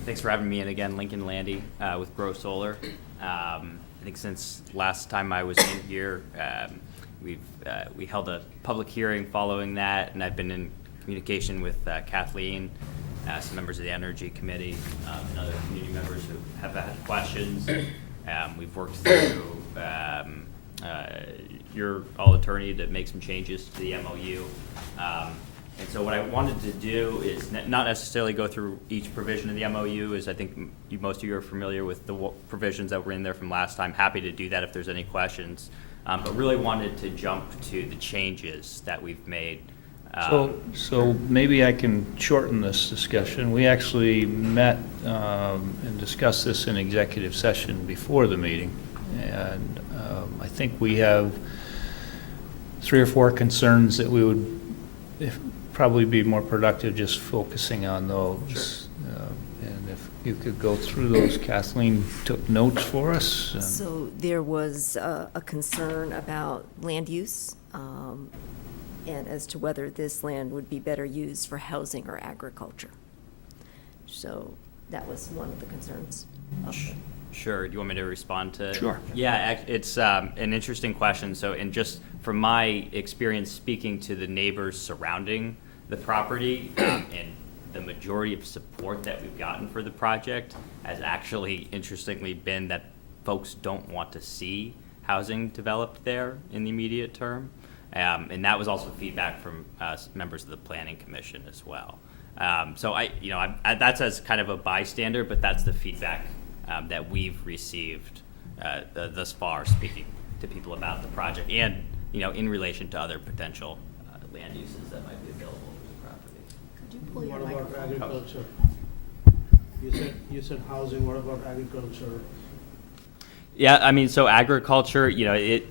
Thanks for having me in again, Lincoln Landy with Grow Solar. I think since last time I was in here, we held a public hearing following that, and I've been in communication with Kathleen, some members of the Energy Committee, and other community members who have had questions. We've worked through your attorney to make some changes to the MOU. And so what I wanted to do is not necessarily go through each provision of the MOU, as I think most of you are familiar with the provisions that were in there from last time. Happy to do that if there's any questions. But really wanted to jump to the changes that we've made. So maybe I can shorten this discussion. We actually met and discussed this in executive session before the meeting. And I think we have 3 or 4 concerns that we would probably be more productive just focusing on those. Sure. And if you could go through those. Kathleen took notes for us. So there was a concern about land use and as to whether this land would be better used for housing or agriculture. So that was one of the concerns. Sure. Do you want me to respond to? Sure. Yeah, it's an interesting question. So, and just from my experience speaking to the neighbors surrounding the property, and the majority of support that we've gotten for the project has actually, interestingly, been that folks don't want to see housing developed there in the immediate term. And that was also feedback from members of the Planning Commission as well. So that's as kind of a bystander, but that's the feedback that we've received thus far, speaking to people about the project and, in relation to other potential land uses that might be available for the property. Could you pull your What about microphone? agriculture? You said housing, what about agriculture? Yeah, I mean, so agriculture, it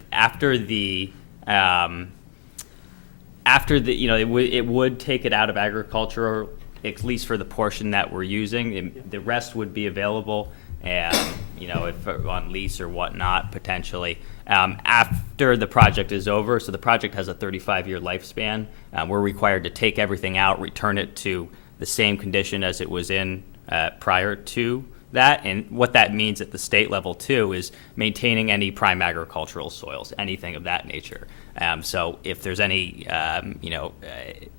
would take it out of agriculture, at least for the portion that we're using. The rest would be available, and if on lease or whatnot, potentially. After the project is over, so the project has a 35-year lifespan, we're required to take everything out, return it to the same condition as it was in prior to that. And what that means at the state level too is maintaining any prime agricultural soils, anything of that nature. So if there's any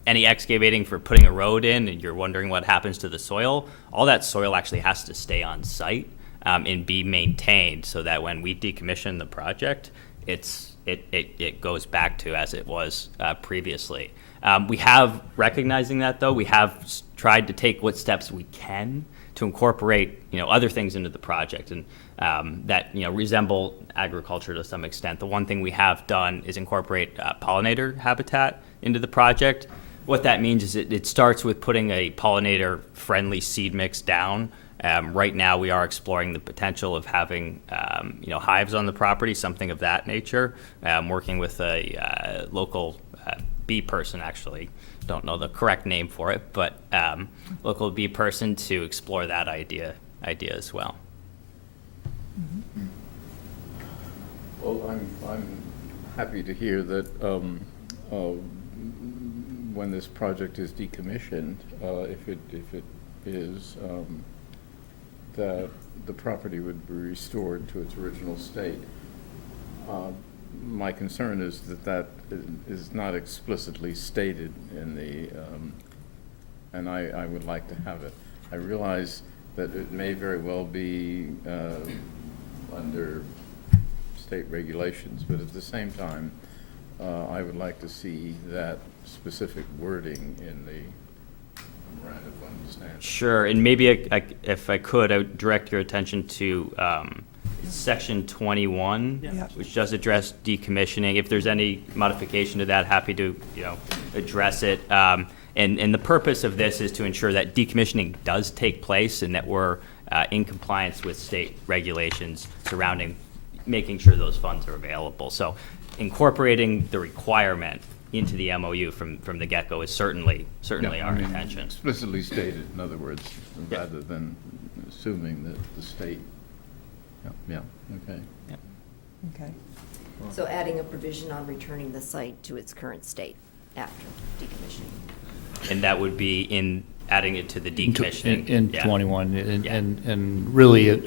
excavating for putting a road in and you're wondering what happens to the soil, all that soil actually has to stay on site and be maintained so that when we decommission the project, it goes back to as it was previously. We have, recognizing that though, we have tried to take what steps we can to incorporate other things into the project and that resemble agriculture to some extent. The one thing we have done is incorporate pollinator habitat into the project. What that means is it starts with putting a pollinator-friendly seed mix down. Right now, we are exploring the potential of having hives on the property, something of that nature. Working with a local bee person, actually. Don't know the correct name for it, but local bee person to explore that idea as well. Well, I'm happy to hear that when this project is decommissioned, if it is, that the property would be restored to its original state. My concern is that is not explicitly stated in the, and I would like to have it. I realize that it may very well be under state regulations, but at the same time, I would like to see that specific wording in the memorandum of understanding. Sure, and maybe if I could, I would direct your attention to Section 21, Yeah. which does address decommissioning. If there's any modification to that, happy to address it. And the purpose of this is to ensure that decommissioning does take place and that we're in compliance with state regulations surrounding making sure those funds are available. So incorporating the requirement into the MOU from the get-go is certainly our intention. Explicitly stated, in other words, rather than assuming that the state. Yeah. Okay. Yep. Okay. So adding a provision on returning the site to its current state after decommissioning. And that would be in adding it to the decommissioning. In Yeah. 21, and really,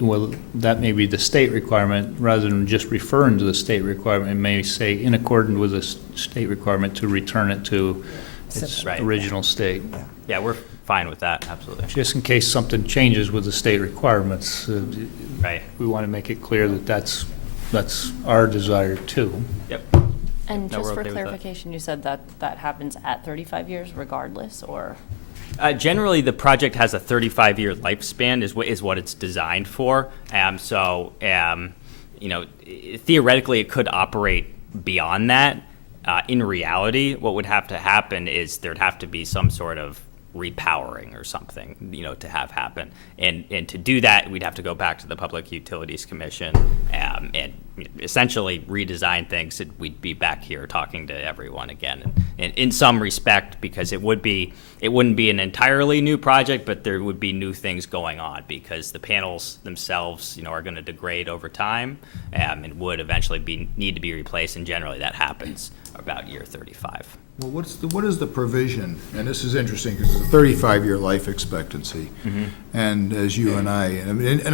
that may be the state requirement, rather than just referring to the state requirement, it may say in accordance with the state requirement to return it to its Right. original state. Yeah, we're fine with that, absolutely. Just in case something changes with the state requirements, Right. we want to make it clear that that's our desire too. Yep. And No, just we're for okay with that. clarification, you said that happens at 35 years regardless, or? Generally, the project has a 35-year lifespan is what it's designed for. Theoretically, it could operate beyond that. In reality, what would have to happen is there'd have to be some sort of repowering or something, to have happen. And to do that, we'd have to go back to the Public Utilities Commission and essentially redesign things. We'd be back here talking to everyone again. And in some respect, because it wouldn't be an entirely new project, but there would be new things going on because the panels themselves, are going to degrade over time and would eventually need to be replaced. And generally, that happens about year 35. Well, what is the provision? And this is interesting because it's a 35-year life expectancy. Mm-hmm. And as you and I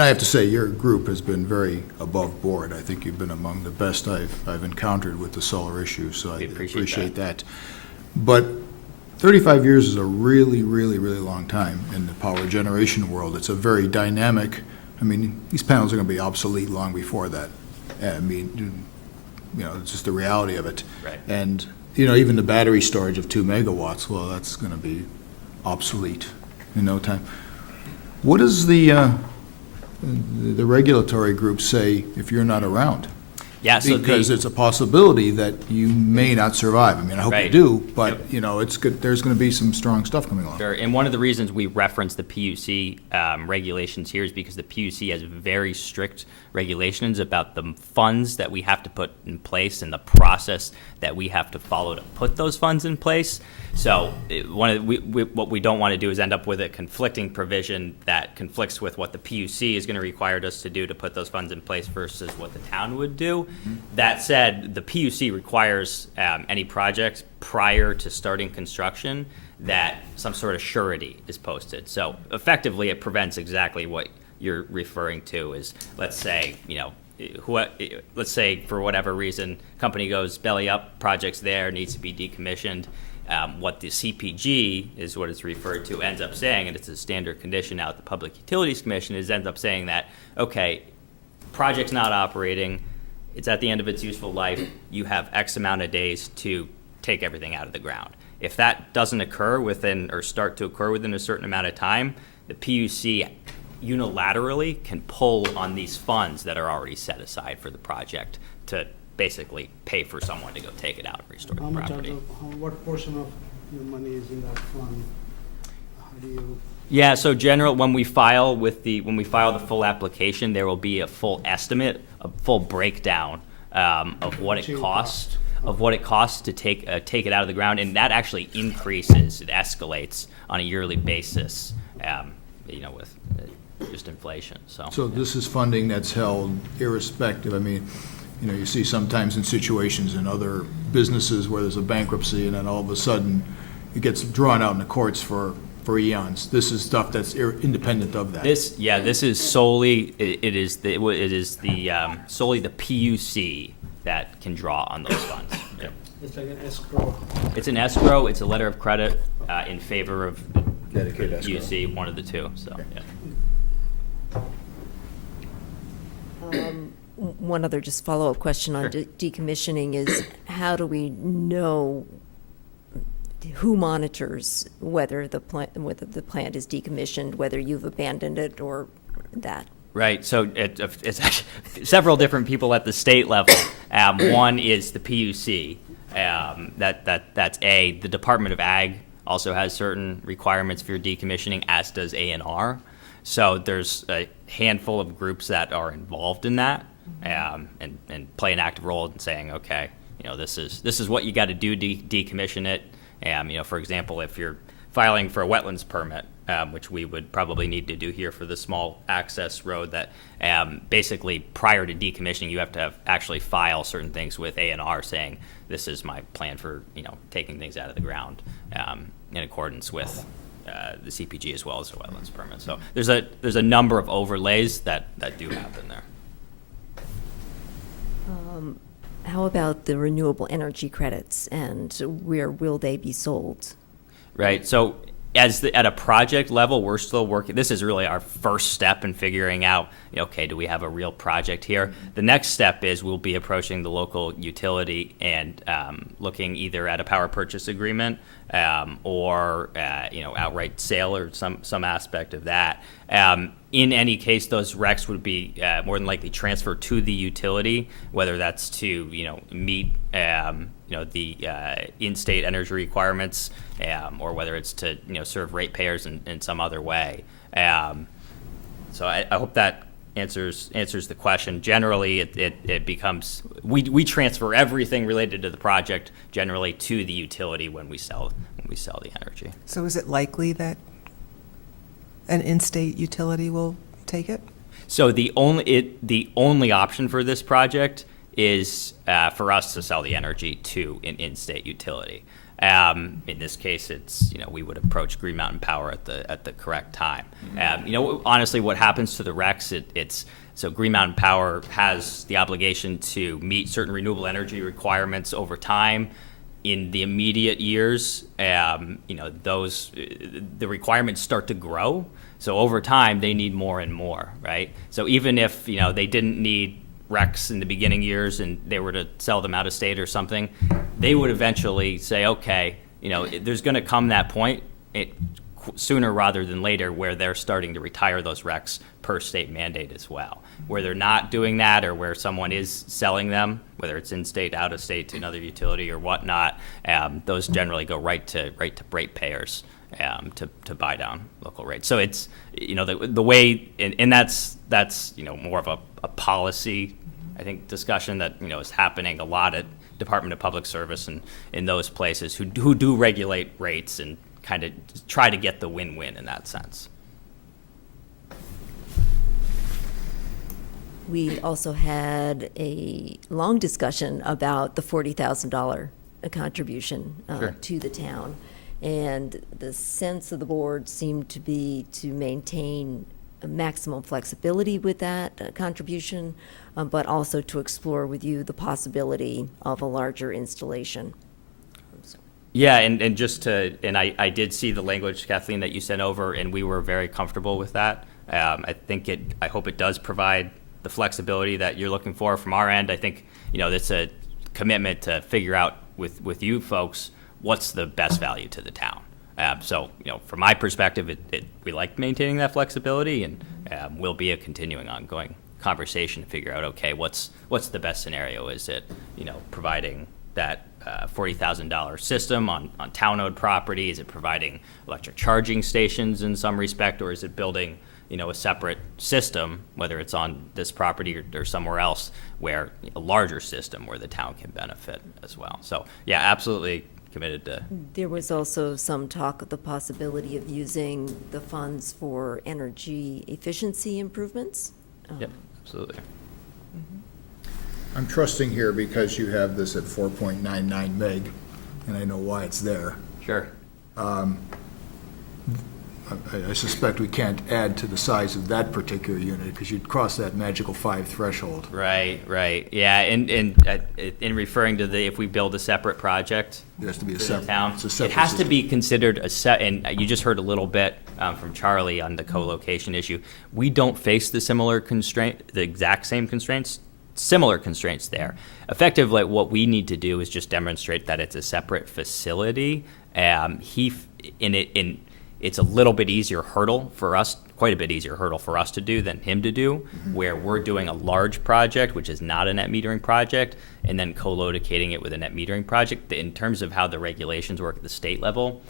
have to say, your group has been very above board. I think you've been among the best I've encountered with the solar issue, so I appreciate that. But 35 years is a really, really, really long time in the power generation world. It's a very dynamic, these panels are going to be obsolete long before that. it's just the reality of it. Right. And, even the battery storage of 2 megawatts, well, that's gonna be obsolete in no time. What does the regulatory group say if you're not around? Yeah, so Because it's a possibility that you may not survive. I mean, I hope you Right. do, but, it's good, there's gonna be some strong stuff coming along. Sure, and one of the reasons we reference the PUC regulations here is because the PUC has very strict regulations about the funds that we have to put in place and the process that we have to follow to put those funds in place. So what we don't want to do is end up with a conflicting provision that conflicts with what the PUC is going to require us to do to put those funds in place versus what the town would do. That said, the PUC requires any projects prior to starting construction that some sort of surety is posted. So effectively, it prevents exactly what you're referring to is, let's say, let's say for whatever reason, company goes belly up, project's there, needs to be decommissioned. What the CPG is what it's referred to ends up saying, and it's a standard condition now at the Public Utilities Commission, is ends up saying that, okay, project's not operating, it's at the end of its useful life, you have X amount of days to take everything out of the ground. If that doesn't occur within, or start to occur within a certain amount of time, the PUC unilaterally can pull on these funds that are already set aside for the project to basically pay for someone to go take it out and restore How the much property. what portion of your money is in that fund? How do you? Yeah, so when we file the full application, there will be a full estimate, a full breakdown of what it costs. Of what it costs to take it out of the ground, and that actually increases, it escalates on a yearly basis, with just inflation. So this is funding that's held irrespective. I mean, you see sometimes in situations in other businesses where there's a bankruptcy, and then all of a sudden it gets drawn out in the courts for eons. This is stuff that's independent of that. This is solely solely the PUC that can draw on those funds. Yep. It's like an escrow. It's an escrow. It's a letter of credit in favor of the Dedicated escrow. PUC, one of the two. So yeah. One other just follow-up question on decommissioning is, how do we know who monitors whether the plant is decommissioned, whether you've abandoned it or that? Right, so it's actually several different people at the state level. One is the PUC. That's the Department of Ag also has certain requirements for decommissioning, as does A&R. So there's a handful of groups that are involved in that and play an active role in saying, okay, this is what you got to do to decommission it. For example, if you're filing for a wetlands permit, which we would probably need to do here for the small access road, that basically prior to decommissioning, you have to actually file certain things with A&R saying, this is my plan for taking things out of the ground in accordance with the CPG as well as the wetlands permit. So there's a number of overlays that do happen there. How about the renewable energy credits, and where will they be sold? Right. So at a project level, we're still working. This is really our first step in figuring out, okay, do we have a real project here? The next step is we'll be approaching the local utility and looking either at a power purchase agreement or outright sale or some aspect of that. In any case, those RECs would be more than likely transferred to the utility, whether that's to meet the in-state energy requirements, or whether it's to serve ratepayers in some other way. So I hope that answers the question. Generally, it becomes we transfer everything related to the project generally to the utility when we sell the energy. So is it likely that an in-state utility will take it? So the only option for this project is for us to sell the energy to an in-state utility. In this case, it's we would approach Green Mountain Power at the correct time. Honestly, what happens to the RECs? It's so Green Mountain Power has the obligation to meet certain renewable energy requirements over time. In the immediate years, the requirements start to grow. So over time, they need more and more, right? So even if they didn't need RECs in the beginning years and they were to sell them out of state or something, they would eventually say, okay, there's going to come that point sooner rather than later where they're starting to retire those RECs per state mandate as well. Where they're not doing that or where someone is selling them, whether it's in-state, out-of-state to another utility or whatnot, those generally go right to ratepayers to buy down local rates. So it's, the way, and that's more of a policy, I think, discussion that, is happening a lot at Department of Public Service and in those places who do regulate rates and kind of try to get the win-win in that sense. We also had a long discussion about the $40,000 contribution Sure. to the town. And the sense of the board seemed to be to maintain a maximum flexibility with that contribution, but also to explore with you the possibility of a larger installation. Yeah, and I did see the language, Kathleen, that you sent over, and we were very comfortable with that. I hope it does provide the flexibility that you're looking for from our end. I think, that's a commitment to figure out with you folks what's the best value to the town. So, from my perspective, we like maintaining that flexibility, and will be a continuing ongoing conversation to figure out, okay, what's the best scenario? Is it, providing that $40,000 system on town-owned property? Is it providing electric charging stations in some respect, or is it building, a separate system, whether it's on this property or somewhere else, where a larger system where the town can benefit as well? So, yeah, absolutely committed to. There was also some talk of the possibility of using the funds for energy efficiency improvements. Yep, absolutely. I'm trusting here because you have this at 4.99 meg, and I know why it's there. Sure. I suspect we can't add to the size of that particular unit because you'd cross that magical 5 threshold. Right. Yeah, and in referring to if we build a separate project, It has to be a for the separate. town, It's a it separate has to system. be considered and you just heard a little bit from Charlie on the co-location issue. We don't face the exact same constraints, similar constraints there. Effectively, what we need to do is just demonstrate that it's a separate facility. It's a little bit easier hurdle for us, quite a bit easier hurdle for us to do than him to do, where we're doing a large project, which is not a net metering project, and then co-locating it with a net metering project. In terms of how the regulations work at the state level,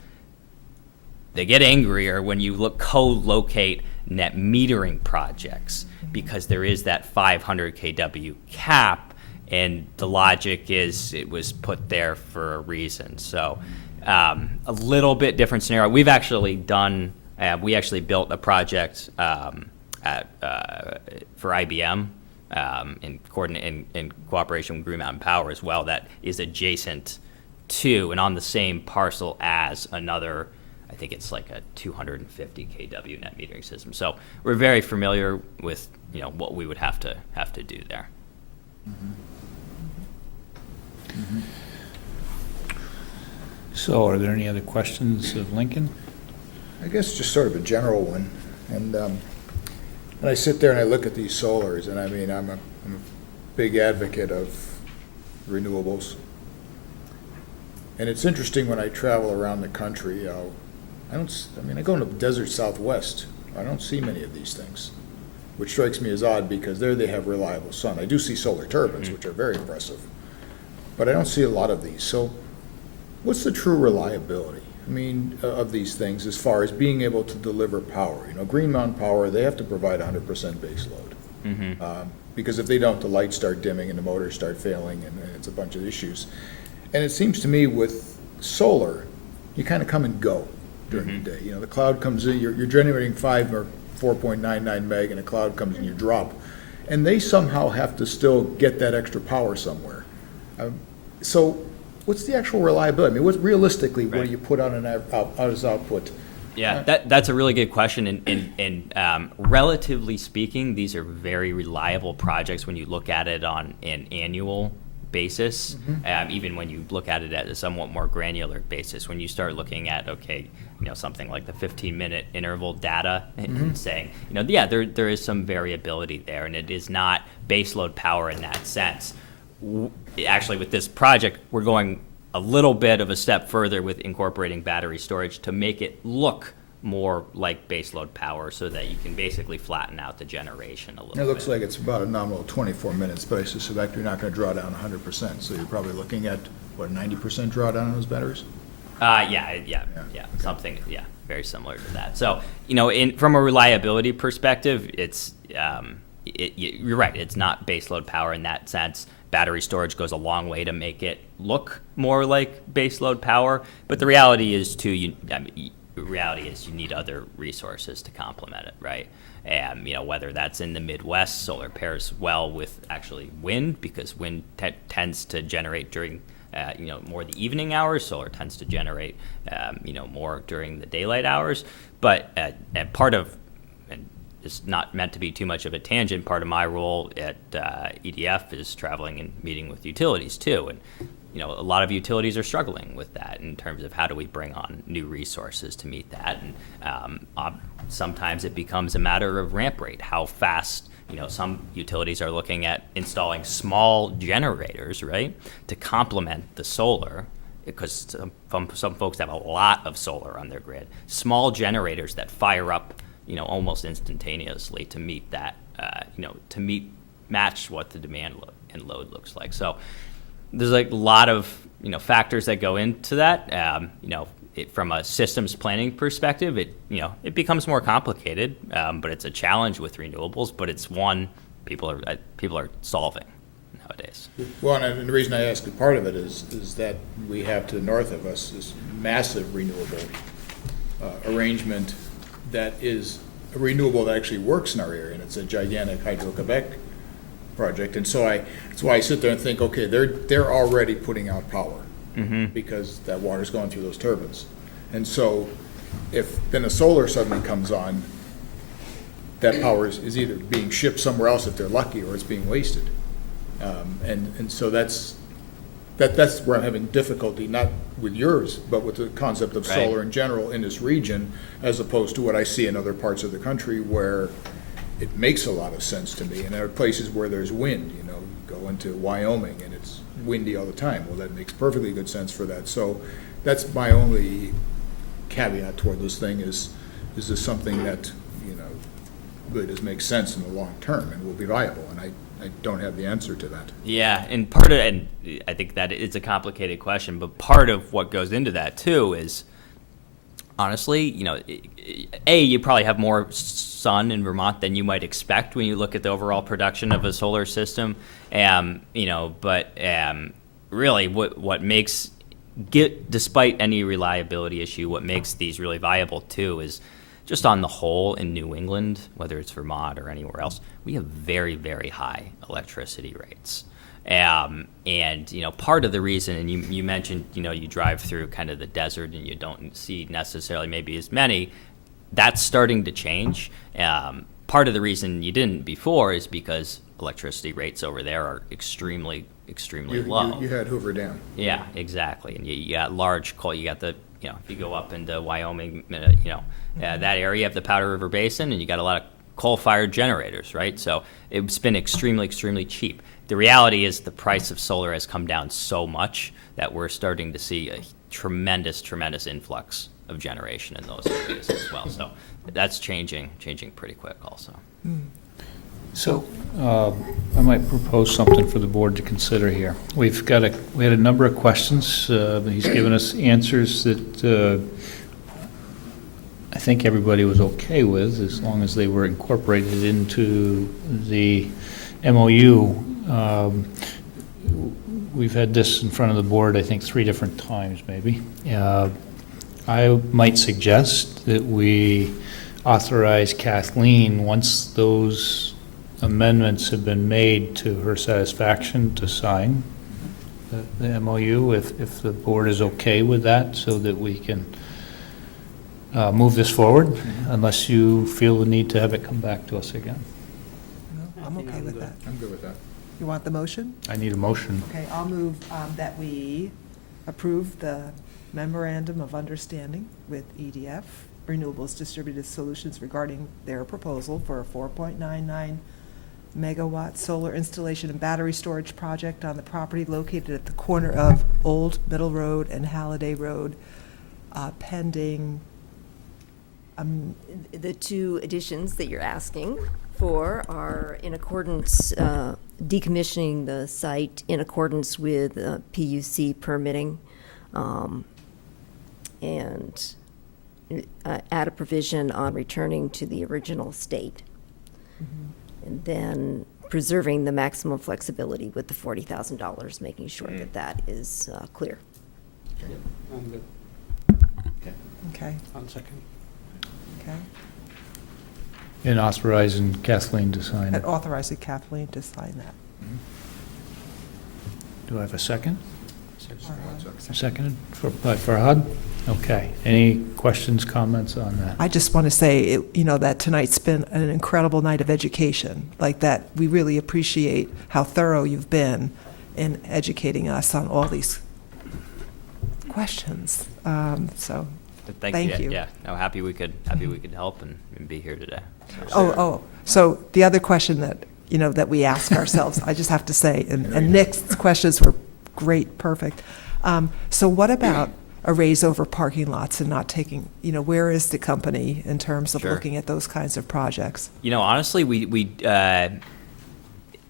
they get angrier when you co-locate net metering projects because there is that 500 kW cap, and the logic is it was put there for a reason. So a little bit different scenario. We've actually done, we actually built a project for IBM in cooperation with Green Mountain Power as well that is adjacent to and on the same parcel as another, I think it's like a 250 kW net metering system. So we're very familiar with what we would have to do there. So are there any other questions of Lincoln? I guess just sort of a general one. And when I sit there and I look at these solars, and I mean, I'm a big advocate of renewables. And it's interesting when I travel around the country, I go into the desert Southwest. I don't see many of these things, which strikes me as odd because there they have reliable sun. I do see solar turbines, which are very impressive, but I don't see a lot of these. So what's the true reliability, of these things as far as being able to deliver power? Green Mountain Power, they have to provide 100% base load. Because if they don't, the lights start dimming and the motors start failing, and it's a bunch of issues. And it seems to me with solar, you kind of come and go during the day. The cloud comes in, you're generating 5 or 4.99 meg, and a cloud comes and you drop. And they somehow have to still get that extra power somewhere. So what's the actual reliability? What realistically, what do you put on out as output? Yeah, that's a really good question, and relatively speaking, these are very reliable projects when you look at it on an annual basis, even when you look at it at a somewhat more granular basis. When you start looking at, okay, something like the 15-minute interval data and saying, yeah, there is some variability there, and it is not baseload power in that sense. Actually, with this project, we're going a little bit of a step further with incorporating battery storage to make it look more like baseload power, so that you can basically flatten out the generation a little bit. It looks like it's about a nominal 24 minutes, but I suspect you're not going to draw down 100%, so you're probably looking at, what, 90% drawdown on those batteries? Something, very similar to that. So, from a reliability perspective, it's, you're right, it's not baseload power in that sense. Battery storage goes a long way to make it look more like baseload power, but the reality is too, you need other resources to complement it, right? And, whether that's in the Midwest, solar pairs well with actually wind, because wind tends to generate during more the evening hours. Solar tends to generate, more during the daylight hours. But part of, and it's not meant to be too much of a tangent, part of my role at EDF is traveling and meeting with utilities too. And, a lot of utilities are struggling with that in terms of how do we bring on new resources to meet that. And sometimes it becomes a matter of ramp rate, how fast. Some utilities are looking at installing small generators, right, to complement the solar, because some folks have a lot of solar on their grid. Small generators that fire up, almost instantaneously to meet that, match what the demand and load looks like. So there's a lot of, factors that go into that. From a systems planning perspective, it becomes more complicated, but it's a challenge with renewables, but it's one people are solving nowadays. Well, and the reason I ask, part of it is that we have to the north of us this massive renewable arrangement that is a renewable that actually works in our area, and it's a gigantic Hydro-Quebec project. And so that's why I sit there and think, okay, they're already putting out power. Because that water's going through those turbines. And so if then a solar suddenly comes on, that power is either being shipped somewhere else if they're lucky, or it's being wasted. And so that's where I'm having difficulty, not with yours, but with the concept of solar in general in this region, as opposed to what I see in other parts of the country where it makes a lot of sense to me. And there are places where there's wind, you go into Wyoming and it's windy all the time. Well, that makes perfectly good sense for that. So that's my only caveat toward this thing is this something that, really does make sense in the long term and will be viable? And I don't have the answer to that. Yeah, and I think that it's a complicated question, but part of what goes into that too is, honestly, you probably have more sun in Vermont than you might expect when you look at the overall production of a solar system. But really what makes, despite any reliability issue, what makes these really viable too is just on the whole in New England, whether it's Vermont or anywhere else, we have very, very high electricity rates. And part of the reason, and you mentioned, you drive through kind of the desert and you don't see necessarily maybe as many, that's starting to change. Part of the reason you didn't before is because electricity rates over there are extremely low. You had Hoover Dam. Yeah, exactly. And you got large coal, you got the, if you go up into Wyoming, that area, you have the Powder River Basin, and you got a lot of coal-fired generators, right? So it's been extremely cheap. The reality is the price of solar has come down so much that we're starting to see a tremendous influx of generation in those areas as well. So that's changing pretty quick also. So I might propose something for the board to consider here. We had a number of questions. He's given us answers that I think everybody was okay with, as long as they were incorporated into the MOU. We've had this in front of the board, I think, 3 different times, maybe. I might suggest that we authorize Kathleen, once those amendments have been made to her satisfaction, to sign the MOU, if the board is okay with that, so that we can move this forward, unless you feel the need to have it come back to us again. No, I'm okay with that. I'm good with that. You want the motion? I need a motion. Okay, I'll move that we approve the memorandum of understanding with EDF, Renewables Distributed Solutions, regarding their proposal for a 4.99 megawatt solar installation and battery storage project on the property located at the corner of Old Middle Road and Halliday Road, pending. The two additions that you're asking for are in accordance, decommissioning the site in accordance with PUC permitting, and add a provision on returning to the original state. And then preserving the maximum flexibility with the $40,000, making sure that that is clear. I'm good. Okay, One second. okay. And authorizing Kathleen to sign it. And authorizing Kathleen to sign that. Do I have a second? Farhad. Seconded by Farhad? Okay. Any questions, comments on that? I just want to say, that tonight's been an incredible night of education. Like that, we really appreciate how thorough you've been in educating us on all these questions. So, thank you. Yeah, no, happy we could help and be here today. So the other question that we ask ourselves, I just have to say, and Nick's questions were great, perfect. So what about a raise over parking lots and not taking, where is the company in terms of Sure. looking at those kinds of projects? Honestly,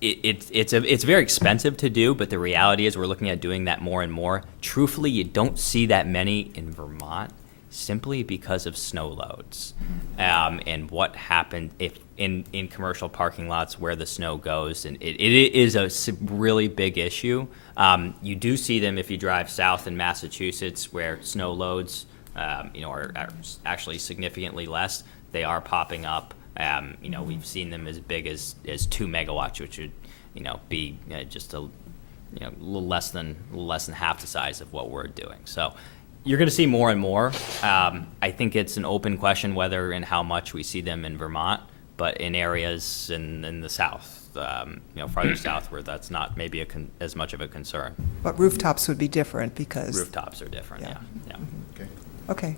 it's very expensive to do, but the reality is we're looking at doing that more and more. Truthfully, you don't see that many in Vermont simply because of snow loads, and what happened if in commercial parking lots where the snow goes, and it is a really big issue. You do see them if you drive south in Massachusetts, where snow loads, are actually significantly less. They are popping up. We've seen them as big as 2 megawatts, which would, be just a little less than half the size of what we're doing. So you're going to see more and more. I think it's an open question whether and how much we see them in Vermont, but in areas in the south, farther south, where that's not maybe as much of a concern. But rooftops would be different because. Rooftops are different, yeah. Okay.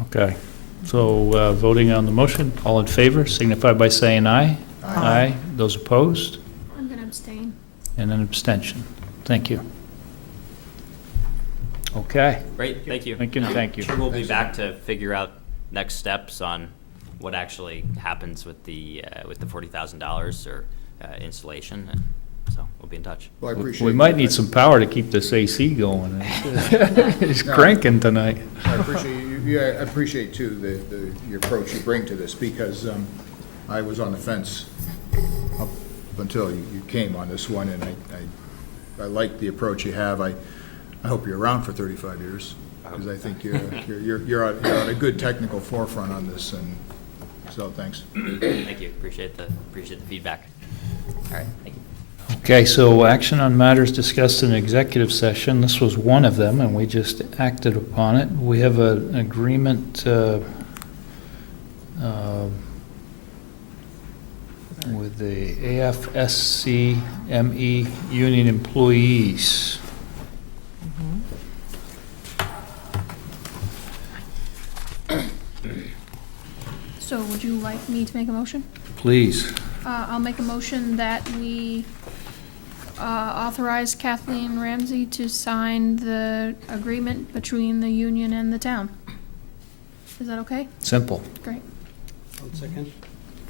Okay. So voting on the motion, all in favor signify by saying aye. Aye. Those opposed? I'm going to abstain. And an abstention. Thank you. Okay. Great, thank you. Thank you, thank you. Sure, we'll be back to figure out next steps on what actually happens with the $40,000 or installation, and so we'll be in touch. Well, I appreciate We might need some power to keep this AC going. It's cranking tonight. I appreciate you. Yeah, I appreciate too your approach you bring to this, because I was on the fence up until you came on this one, and I like the approach you have. I hope you're around for 35 years, because I think you're on a good technical forefront on this, and so thanks. Thank you. Appreciate the feedback. All right. Thank you. Okay, so action on matters discussed in executive session. This was one of them, and we just acted upon it. We have an agreement with the AFSCME union employees. So would you like me to make a motion? Please. I'll make a motion that we authorize Kathleen Ramsey to sign the agreement between the union and the town. Is that okay? Simple. Great. 1 second.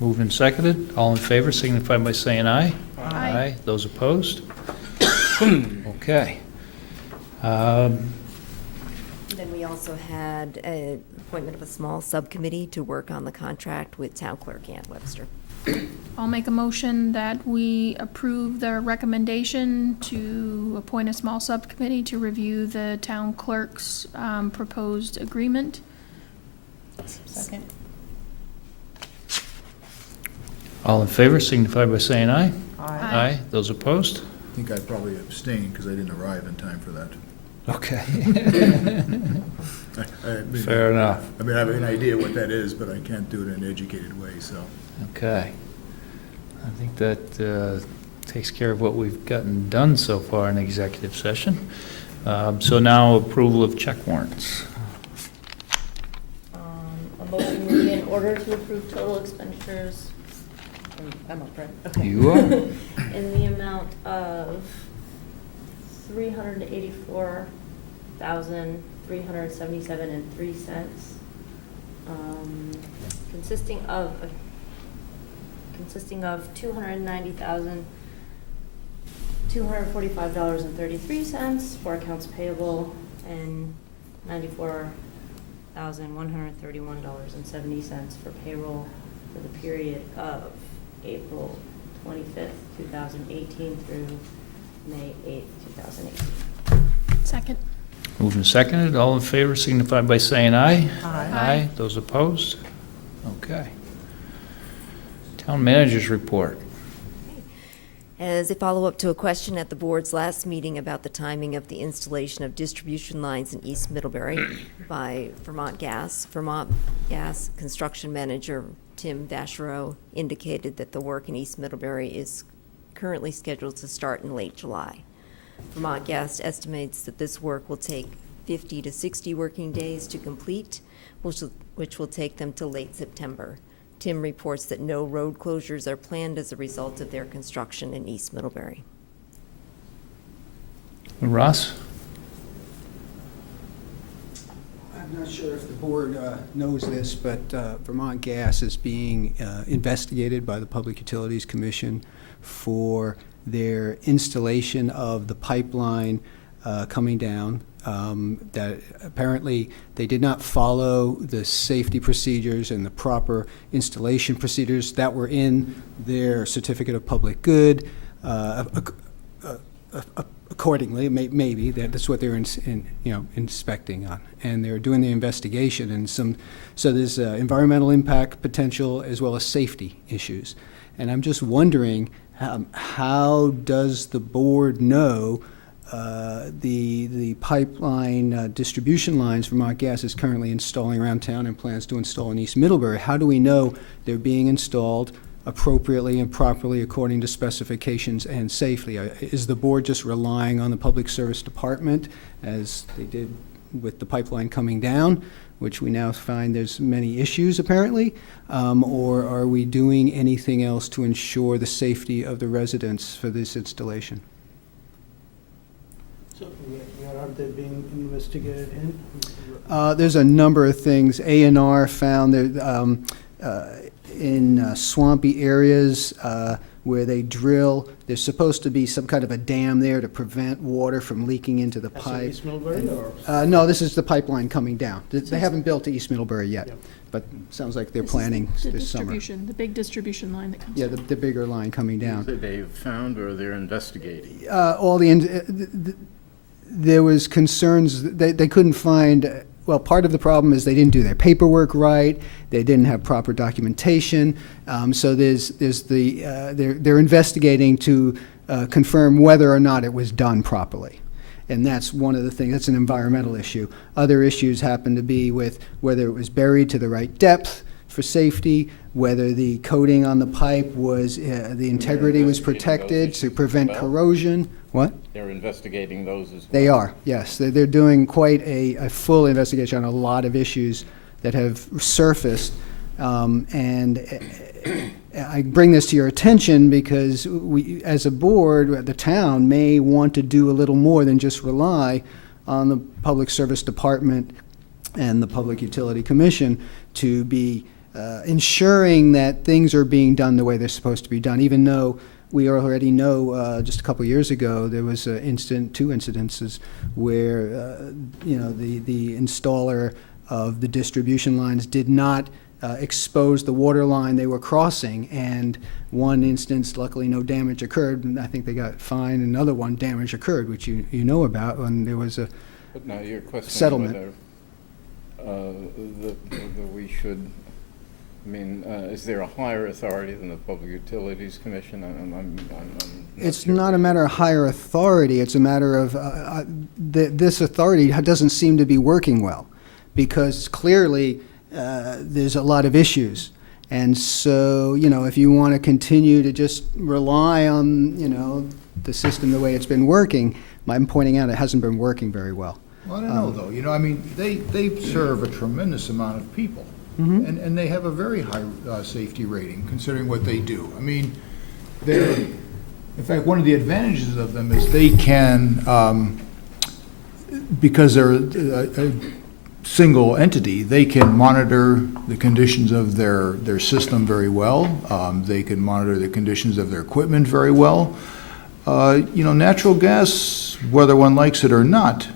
Moved and seconded. All in favor signify by saying aye. Aye. Those opposed? Okay. Then we also had an appointment of a small subcommittee to work on the contract with Town Clerk Ann Webster. I'll make a motion that we approve the recommendation to appoint a small subcommittee to review the town clerk's proposed agreement. Second. All in favor signify by saying aye. Aye. Those opposed? I think I'd probably abstain because I didn't arrive in time for that. Okay. I Fair enough. I have an idea what that is, but I can't do it in an educated way, so. Okay. I think that takes care of what we've gotten done so far in executive session. So now approval of check warrants. A motion would be in order to approve total expenditures. I'm up, right? Okay. You are. In the amount of $384,377.03, consisting of $290,245.33 for accounts payable and $94,131.70 for payroll for the period of April 25th, 2018 through May 8th, 2018. Second. Moved and seconded. All in favor signify by saying aye. Aye. Aye. Those opposed? Okay. Town managers report. As a follow-up to a question at the board's last meeting about the timing of the installation of distribution lines in East Middlebury by Vermont Gas construction manager Tim Vachereau indicated that the work in East Middlebury is currently scheduled to start in late July. Vermont Gas estimates that this work will take 50 to 60 working days to complete, which will take them to late September. Tim reports that no road closures are planned as a result of their construction in East Middlebury. Ross? I'm not sure if the board knows this, but Vermont Gas is being investigated by the Public Utilities Commission for their installation of the pipeline coming down. That apparently they did not follow the safety procedures and the proper installation procedures that were in their certificate of public good. Accordingly, maybe that's what they're inspecting on, and they're doing the investigation. And so there's environmental impact potential as well as safety issues. And I'm just wondering, how does the board know the pipeline distribution lines Vermont Gas is currently installing around town and plans to install in East Middlebury? How do we know they're being installed appropriately and properly according to specifications and safely? Is the board just relying on the Public Service Department, as they did with the pipeline coming down, which we now find there's many issues apparently, or are we doing anything else to ensure the safety of the residents for this installation? So where are they being investigated in? There's a number of things. A&R found that in swampy areas where they drill, there's supposed to be some kind of a dam there to prevent water from leaking into the That's in pipe. East Middlebury or? No, this is the pipeline coming down. They haven't built to East Middlebury yet, but sounds like they're planning this summer. The big distribution line that comes. Yeah, the bigger line coming down. That they've found or they're investigating? There was concerns, they couldn't find, well, part of the problem is they didn't do their paperwork right, they didn't have proper documentation, so they're investigating to confirm whether or not it was done properly. And that's one of the things, that's an environmental issue. Other issues happen to be with whether it was buried to the right depth for safety, whether the coating on the pipe was, the integrity was protected to prevent corrosion. What? They're investigating those as well? They are, yes. They're doing quite a full investigation on a lot of issues that have surfaced. And I bring this to your attention because we, as a board, the town may want to do a little more than just rely on the Public Service Department and the Public Utility Commission to be ensuring that things are being done the way they're supposed to be done, even though we already know just a couple of years ago there was two incidences where the installer of the distribution lines did not expose the water line they were crossing, and one instance, luckily no damage occurred, and I think they got fined. Another one, damage occurred, which you know about, when there was a But now your question settlement. whether we should, is there a higher authority than the Public Utilities Commission? It's not a matter of higher authority. It's a matter of this authority doesn't seem to be working well, because clearly there's a lot of issues. And so, if you want to continue to just rely on, the system the way it's been working, I'm pointing out it hasn't been working very well. Well, I don't know, though. You know, I mean, they serve a tremendous amount of people. And they have a very high safety rating, considering what they do. I mean, in fact, one of the advantages of them is they can, because they're a single entity, they can monitor the conditions of their system very well. They can monitor the conditions of their equipment very well. You know, natural gas, whether one likes it or not,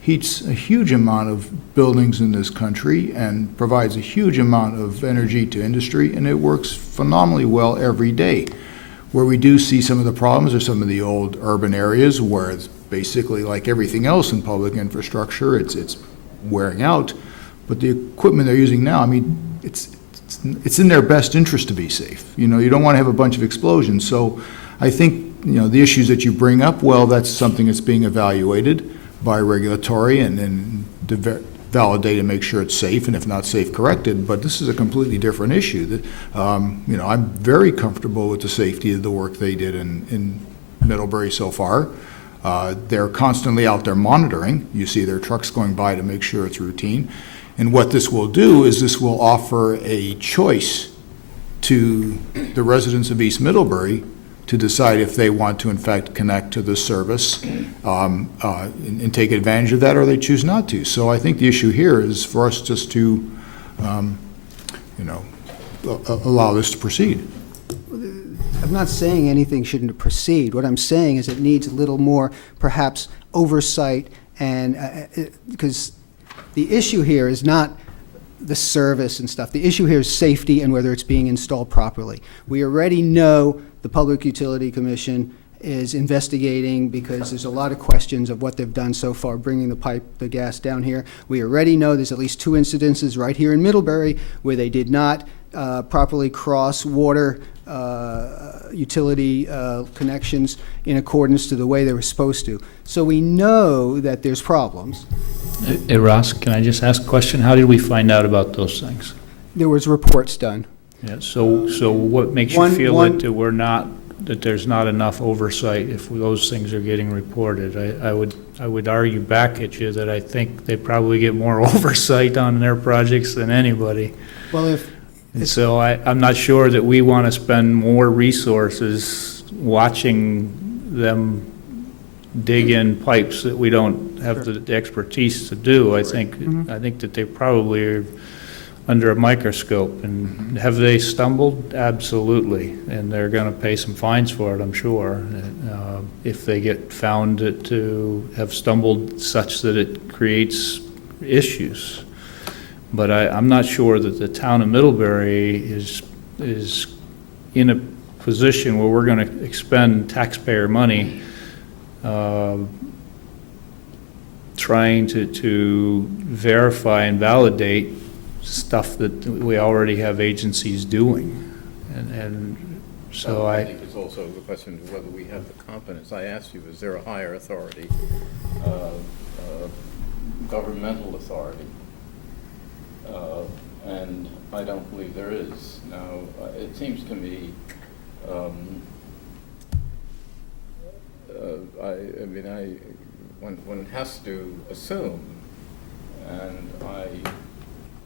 heats a huge amount of buildings in this country and provides a huge amount of energy to industry, and it works phenomenally well every day. Where we do see some of the problems are some of the old urban areas where it's basically like everything else in public infrastructure, it's wearing out. But the equipment they're using now, I mean, it's in their best interest to be safe. You know, you don't want to have a bunch of explosions. So I think, you know, the issues that you bring up, well, that's something that's being evaluated by regulatory and validate and make sure it's safe, and if not safe, corrected. But this is a completely different issue. That you know, I'm very comfortable with the safety of the work they did in Middlebury so far. They're constantly out there monitoring. You see their trucks going by to make sure it's routine. And what this will do is this will offer a choice to the residents of East Middlebury to decide if they want to, in fact, connect to the service and take advantage of that, or they choose not to. So I think the issue here is for us just to, you know, allow this to proceed. I'm not saying anything shouldn't proceed. What I'm saying is it needs a little more, perhaps, oversight, and because the issue here is not the service and stuff. The issue here is safety and whether it's being installed properly. We already know the Public Utility Commission is investigating because there's a lot of questions of what they've done so far, bringing the gas down here. We already know there's at least 2 incidences right here in Middlebury where they did not properly cross water utility connections in accordance to the way they were supposed to. So we know that there's problems. Hey, Ross, can I just ask a question? How did we find out about those things? There was reports done. Yeah, so what makes you feel that there's not enough oversight if those things are getting reported? I would argue back at you that I think they probably get more oversight on their projects than anybody. Well, and so I'm not sure that we want to spend more resources watching them dig in pipes that we don't have the expertise to do. I think that they probably are under a microscope. And have they stumbled? Absolutely. And they're going to pay some fines for it, I'm sure, if they get found to have stumbled such that it creates issues. But I'm not sure that the town of Middlebury is in a position where we're going to expend taxpayer money trying to verify and validate stuff that we already have agencies doing. And so I think it's also the question of whether we have the competence. I asked you, is there a higher authority, governmental authority? And I don't believe there is. Now, it seems to me, one has to assume, and I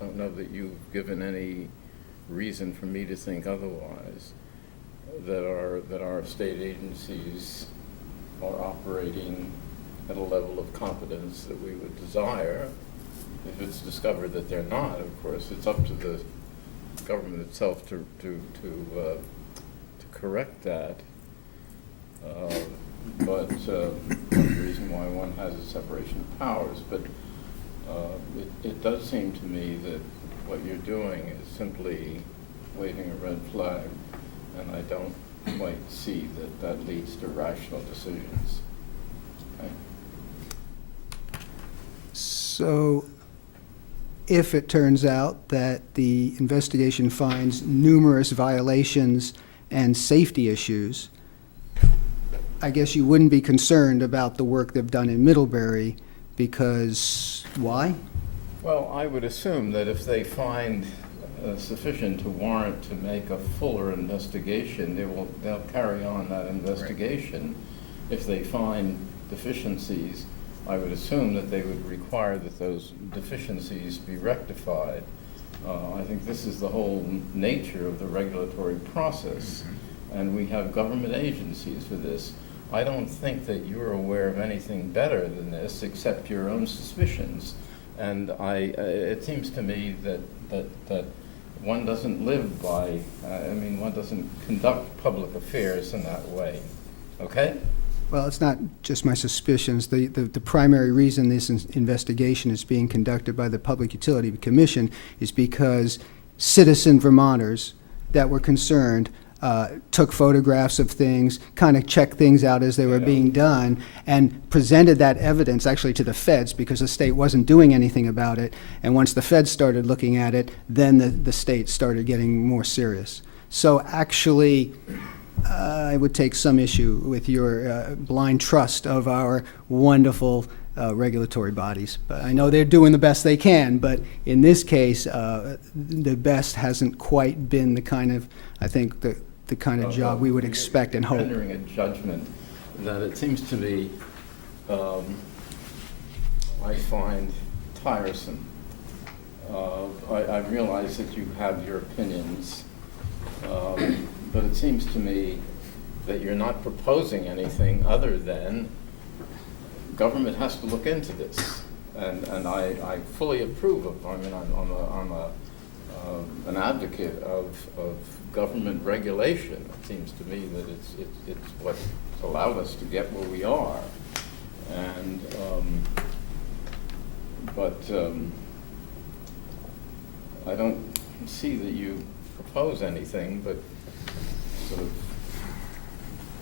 don't know that you've given any reason for me to think otherwise, that our state agencies are operating at a level of competence that we would desire. If it's discovered that they're not, of course, it's up to the government itself to correct that. But the reason why one has a separation of powers. But it does seem to me that what you're doing is simply waving a red flag, and I don't quite see that leads to rational decisions. Okay. So if it turns out that the investigation finds numerous violations and safety issues, I guess you wouldn't be concerned about the work they've done in Middlebury, because why? Well, I would assume that if they find sufficient to warrant to make a fuller investigation, they'll carry on that investigation. if they find deficiencies, I would assume that they would require that those deficiencies be rectified. I think this is the whole nature of the regulatory process, and we have government agencies for this. I don't think that you're aware of anything better than this except your own suspicions. And it seems to me that one doesn't live by, one doesn't conduct public affairs in that way. Okay? Well, it's not just my suspicions. The primary reason this investigation is being conducted by the Public Utility Commission is because citizen Vermonters that were concerned took photographs of things, kind of checked things out as they were being done, and presented that evidence actually to the feds because the state wasn't doing anything about it. And once the feds started looking at it, then the state started getting more serious. So actually, I would take some issue with your blind trust of our wonderful regulatory bodies. But I know they're doing the best they can, but in this case, the best hasn't quite been the kind of, I think, the kind of job we would expect and hope. Rendering a judgment that it seems to me I find tiresome. I realize that you have your opinions, but it seems to me that you're not proposing anything other than government has to look into this, and I fully approve of. I'm an advocate of government regulation. It seems to me that it's what allowed us to get where we are, and but I don't see that you propose anything, but sort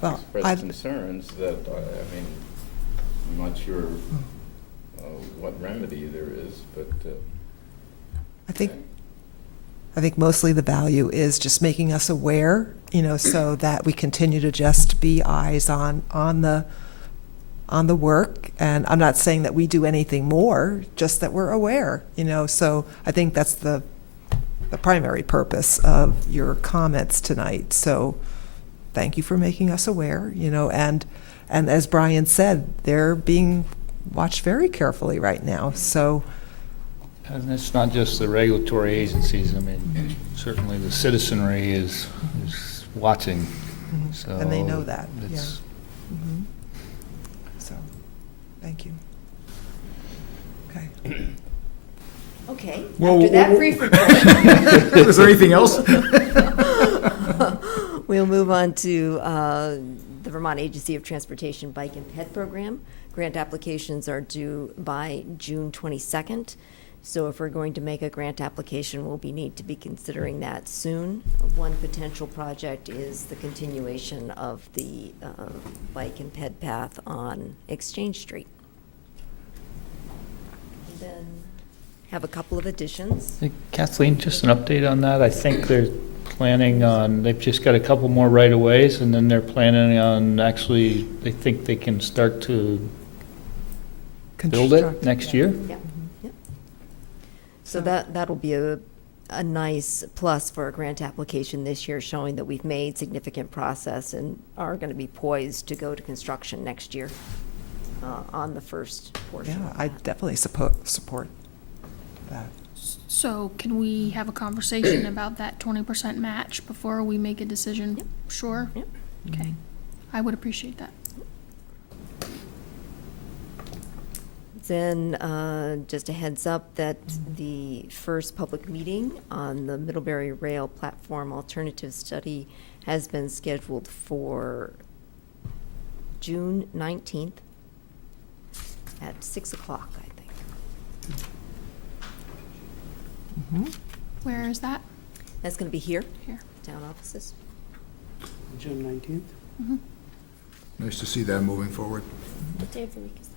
of express concerns that I'm not sure what remedy there is, but I think mostly the value is just making us aware, so that we continue to just be eyes on the work. And I'm not saying that we do anything more, just that we're aware, So I think that's the primary purpose of your comments tonight. So thank you for making us aware, and as Brian said, they're being watched very carefully right now. So. And it's not just the regulatory agencies. Certainly the citizenry is watching. So and they know that. it's- So, thank you. Okay. Okay, Whoa, after whoa, that whoa. brief report. Is there anything else? We'll move on to the Vermont Agency of Transportation Bike and Ped Program. Grant applications are due by June 22nd. So if we're going to make a grant application, we'll need to be considering that soon. One potential project is the continuation of the bike and ped path on Exchange Street. And then have a couple of additions. Hey, Kathleen, just an update on that. I think they're planning on, they've just got a couple more right-of-ways, and then they're planning on actually, they think they can start to build it next year? Yeah. So that'll be a nice plus for a grant application this year, showing that we've made significant progress and are going to be poised to go to construction next year on the first portion. Yeah, of I that. definitely support that. So can we have a conversation about that 20% match before we make a decision? Yep. Sure? Yep. Okay. I would appreciate that. Then just a heads up that the first public meeting on the Middlebury Rail Platform Alternative Study has been scheduled for June 19th at 6 o'clock, I think. Where is that? That's going to be here, Here. town offices. June 19th? Nice to see that moving forward. What day of the week is that?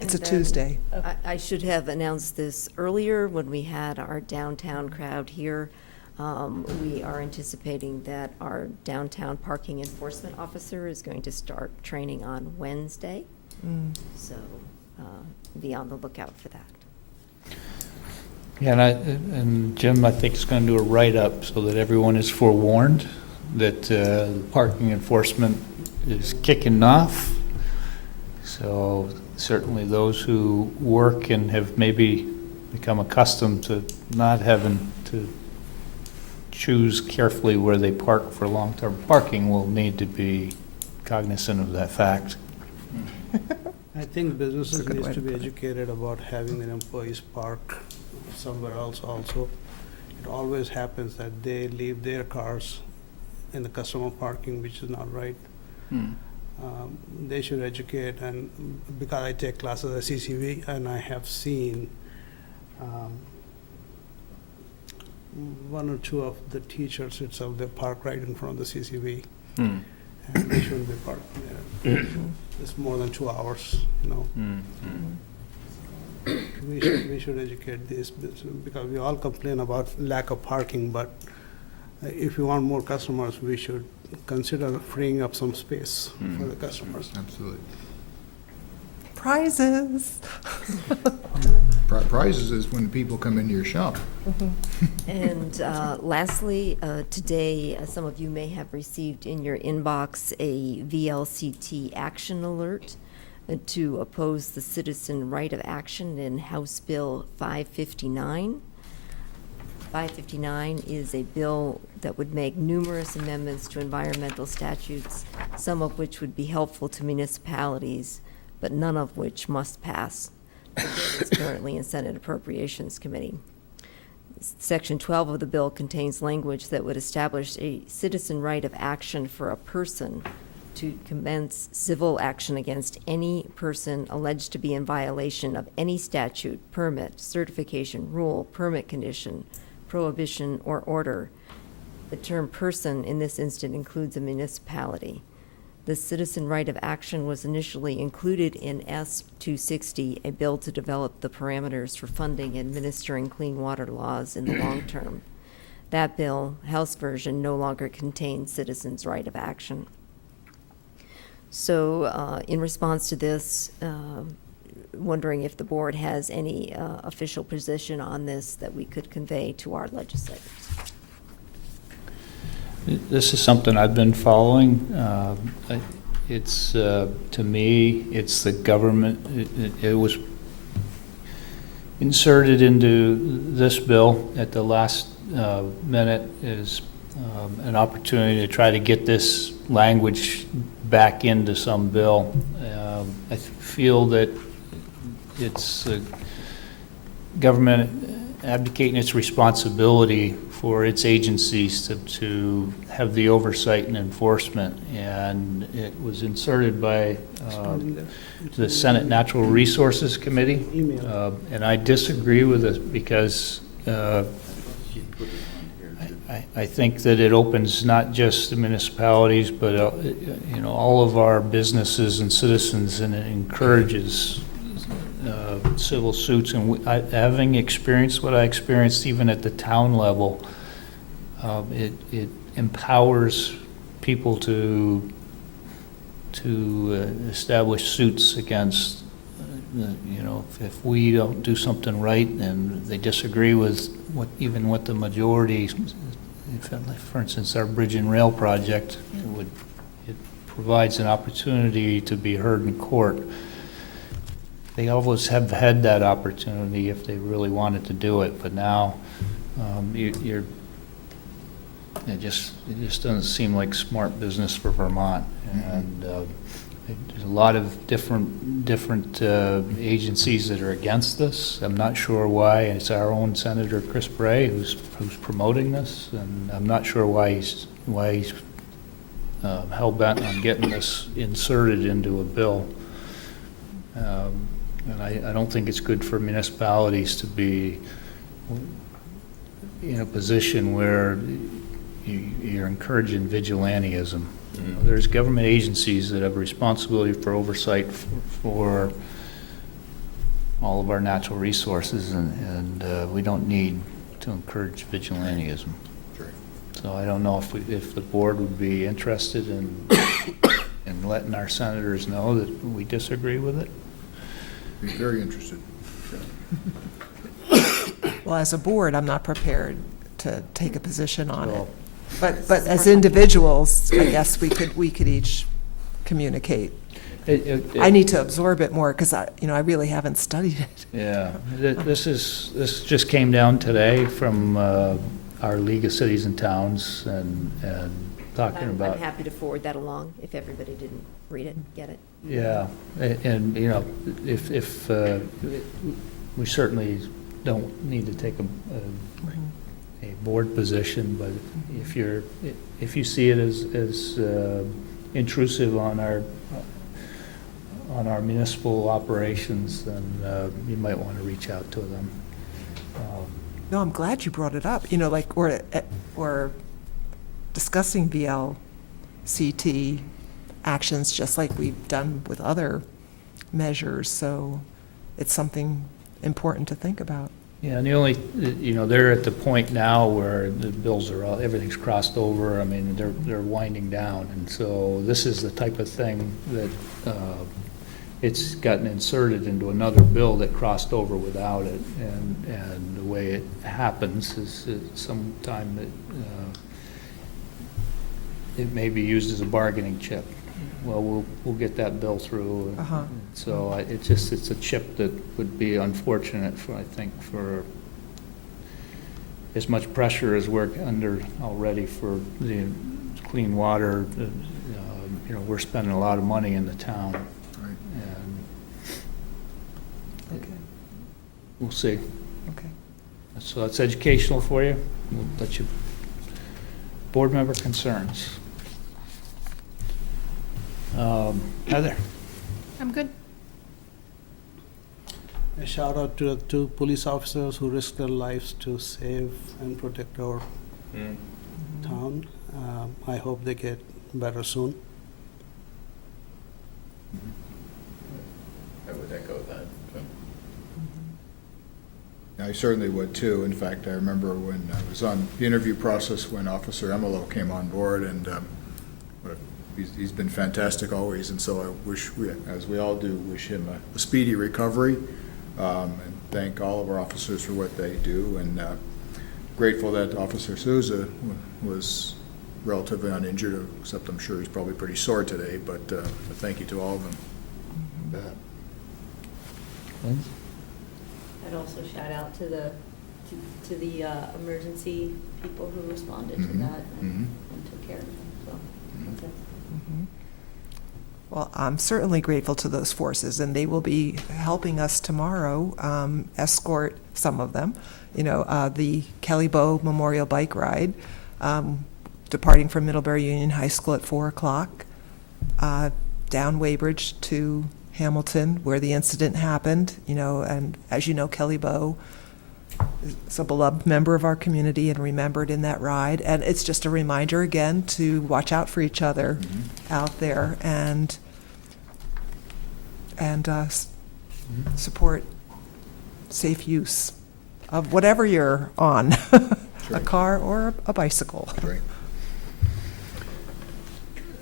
It's a And then Tuesday. I should have announced this earlier when we had our downtown crowd here. We are anticipating that our downtown parking enforcement officer is going to start training on Wednesday. So be on the lookout for that. Yeah, and Jim, I think, is going to do a write-up so that everyone is forewarned that parking enforcement is kicking off So certainly those who work and have maybe become accustomed to not having to choose carefully where they park for long-term parking will need to be cognizant of that fact. I think businesses That's a good needs way to to be put it. educated about having their employees park somewhere else also. It always happens that they leave their cars in the customer parking, which is not right. They should educate, and because I take classes at CCV, and I have seen one or two of the teachers itself, they park right in front of the CCV, and they shouldn't be parking there. It's more than 2 hours, you know. We should educate this because we all complain about lack of parking, but if you want more customers, we should consider freeing up some space for the customers. Absolutely. Prizes. Prizes is when people come into your shop. And lastly, today, some of you may have received in your inbox a VLCT action alert to oppose the citizen right of action in House Bill 559. 559 is a bill that would make numerous amendments to environmental statutes, some of which would be helpful to municipalities, but none of which must pass. The bill is currently in Senate Appropriations Committee. Section 12 of the bill contains language that would establish a citizen right of action for a person to commence civil action against any person alleged to be in violation of any statute, permit, certification, rule, permit condition, prohibition, or order. The term person in this instant includes a municipality. The citizen right of action was initially included in S-260, a bill to develop the parameters for funding and administering clean water laws in the long term. That bill, House version, no longer contains citizens' right of action. So in response to this, wondering if the board has any official position on this that we could convey to our legislators. This is something I've been following. It's, to me, it's the government, it was inserted into this bill at the last minute is an opportunity to try to get this language back into some bill. I feel that it's government abdicating its responsibility for its agencies to have the oversight and enforcement, and it was inserted by the Senate Natural Resources Committee, and I disagree with it because I think that it opens not just the municipalities, but all of our businesses and citizens, and it encourages civil suits. And having experienced what I experienced even at the town level, it empowers people to establish suits against, if we don't do something right and they disagree with what the majority, for instance, our bridge and rail project, it provides an opportunity to be heard in court. They always have had that opportunity if they really wanted to do it, but now it just doesn't seem like smart business for Vermont. And there's a lot of different agencies that are against this. I'm not sure why. It's our own Senator Chris Bray who's promoting this, and I'm not sure why he's hell-bent on getting this inserted into a bill. And I don't think it's good for municipalities to be in a position where you're encouraging vigilantism. There's government agencies that have responsibility for oversight for all of our natural resources, and we don't need to encourage vigilantism. Sure. So I don't know if the board would be interested in letting our senators know that we disagree with it. Be very interested. Well, as a board, I'm not prepared to take a position on it. But as individuals, I guess we could each communicate. I need to absorb it more, because I really haven't studied it. Yeah, this just came down today from our League of Cities and Towns and talking about. I'm happy to forward that along if everybody didn't read it, get it. Yeah, and, if we certainly don't need to take a board position, but if you see it as intrusive on our municipal operations, then you might want to reach out to them. No, I'm glad you brought it up, like, we're discussing VLCT actions just like we've done with other measures, so it's something important to think about. Yeah, and the only, they're at the point now where the bills are all, everything's crossed over. I mean, they're winding down, and so this is the type of thing that it's gotten inserted into another bill that crossed over without it, and the way it happens is sometime that it may be used as a bargaining chip. Well, we'll get that bill through. So it's a chip that would be unfortunate for, I think, for as much pressure as we're under already for the clean water. We're spending a lot of money in the town. Right. And Okay. we'll see. Okay. So that's educational for you. We'll let you, board member concerns. Heather? I'm good. A shout out to the 2 police officers who risked their lives to save and protect our town. I hope they get better soon. I would echo that. I certainly would too. In fact, I remember when I was on the interview process when Officer Emilo came on board, and he's been fantastic always, and so I wish, as we all do, wish him a speedy recovery, and thank all of our officers for what they do, and grateful that Officer Souza was relatively uninjured, except I'm sure he's probably pretty sore today, but thank you to all of them. I'd also shout out to the emergency people who responded to that and took care of them, so. that's it. Well, I'm certainly grateful to those forces, and they will be helping us tomorrow escort some of them. The Kelly Bow Memorial Bike Ride, departing from Middlebury Union High School at 4 o'clock, down Weybridge to Hamilton, where the incident happened. And as you know, Kelly Bow is a beloved member of our community and remembered in that ride. And it's just a reminder again to watch out for each other out there and support safe use of whatever you're on, a car or a bicycle. Right.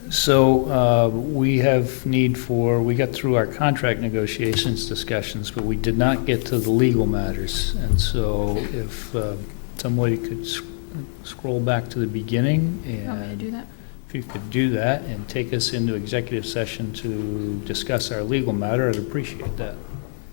So we got through our contract negotiations discussions, but we did not get to the legal matters. And so if somebody could scroll back to the beginning, You want me to and do that? if you could do that and take us into executive session to discuss our legal matter, I'd appreciate that.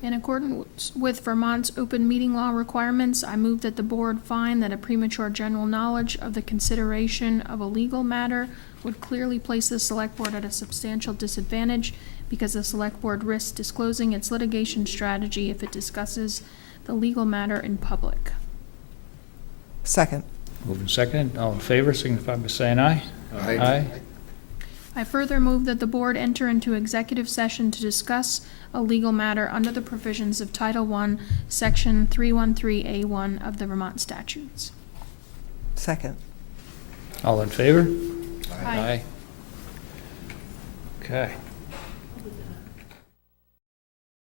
In accordance with Vermont's open meeting law requirements, I move that the board find that a premature general knowledge of the consideration of a legal matter would clearly place the select board at a substantial disadvantage because the select board risks disclosing its litigation strategy if it discusses the legal matter in public. Second. Moving second, all in favor, signify by saying aye. Aye. I further move that the board enter into executive session to discuss a legal matter under the provisions of Title I, Section 313A1 of the Vermont statutes. Second. All in favor? Aye. Okay.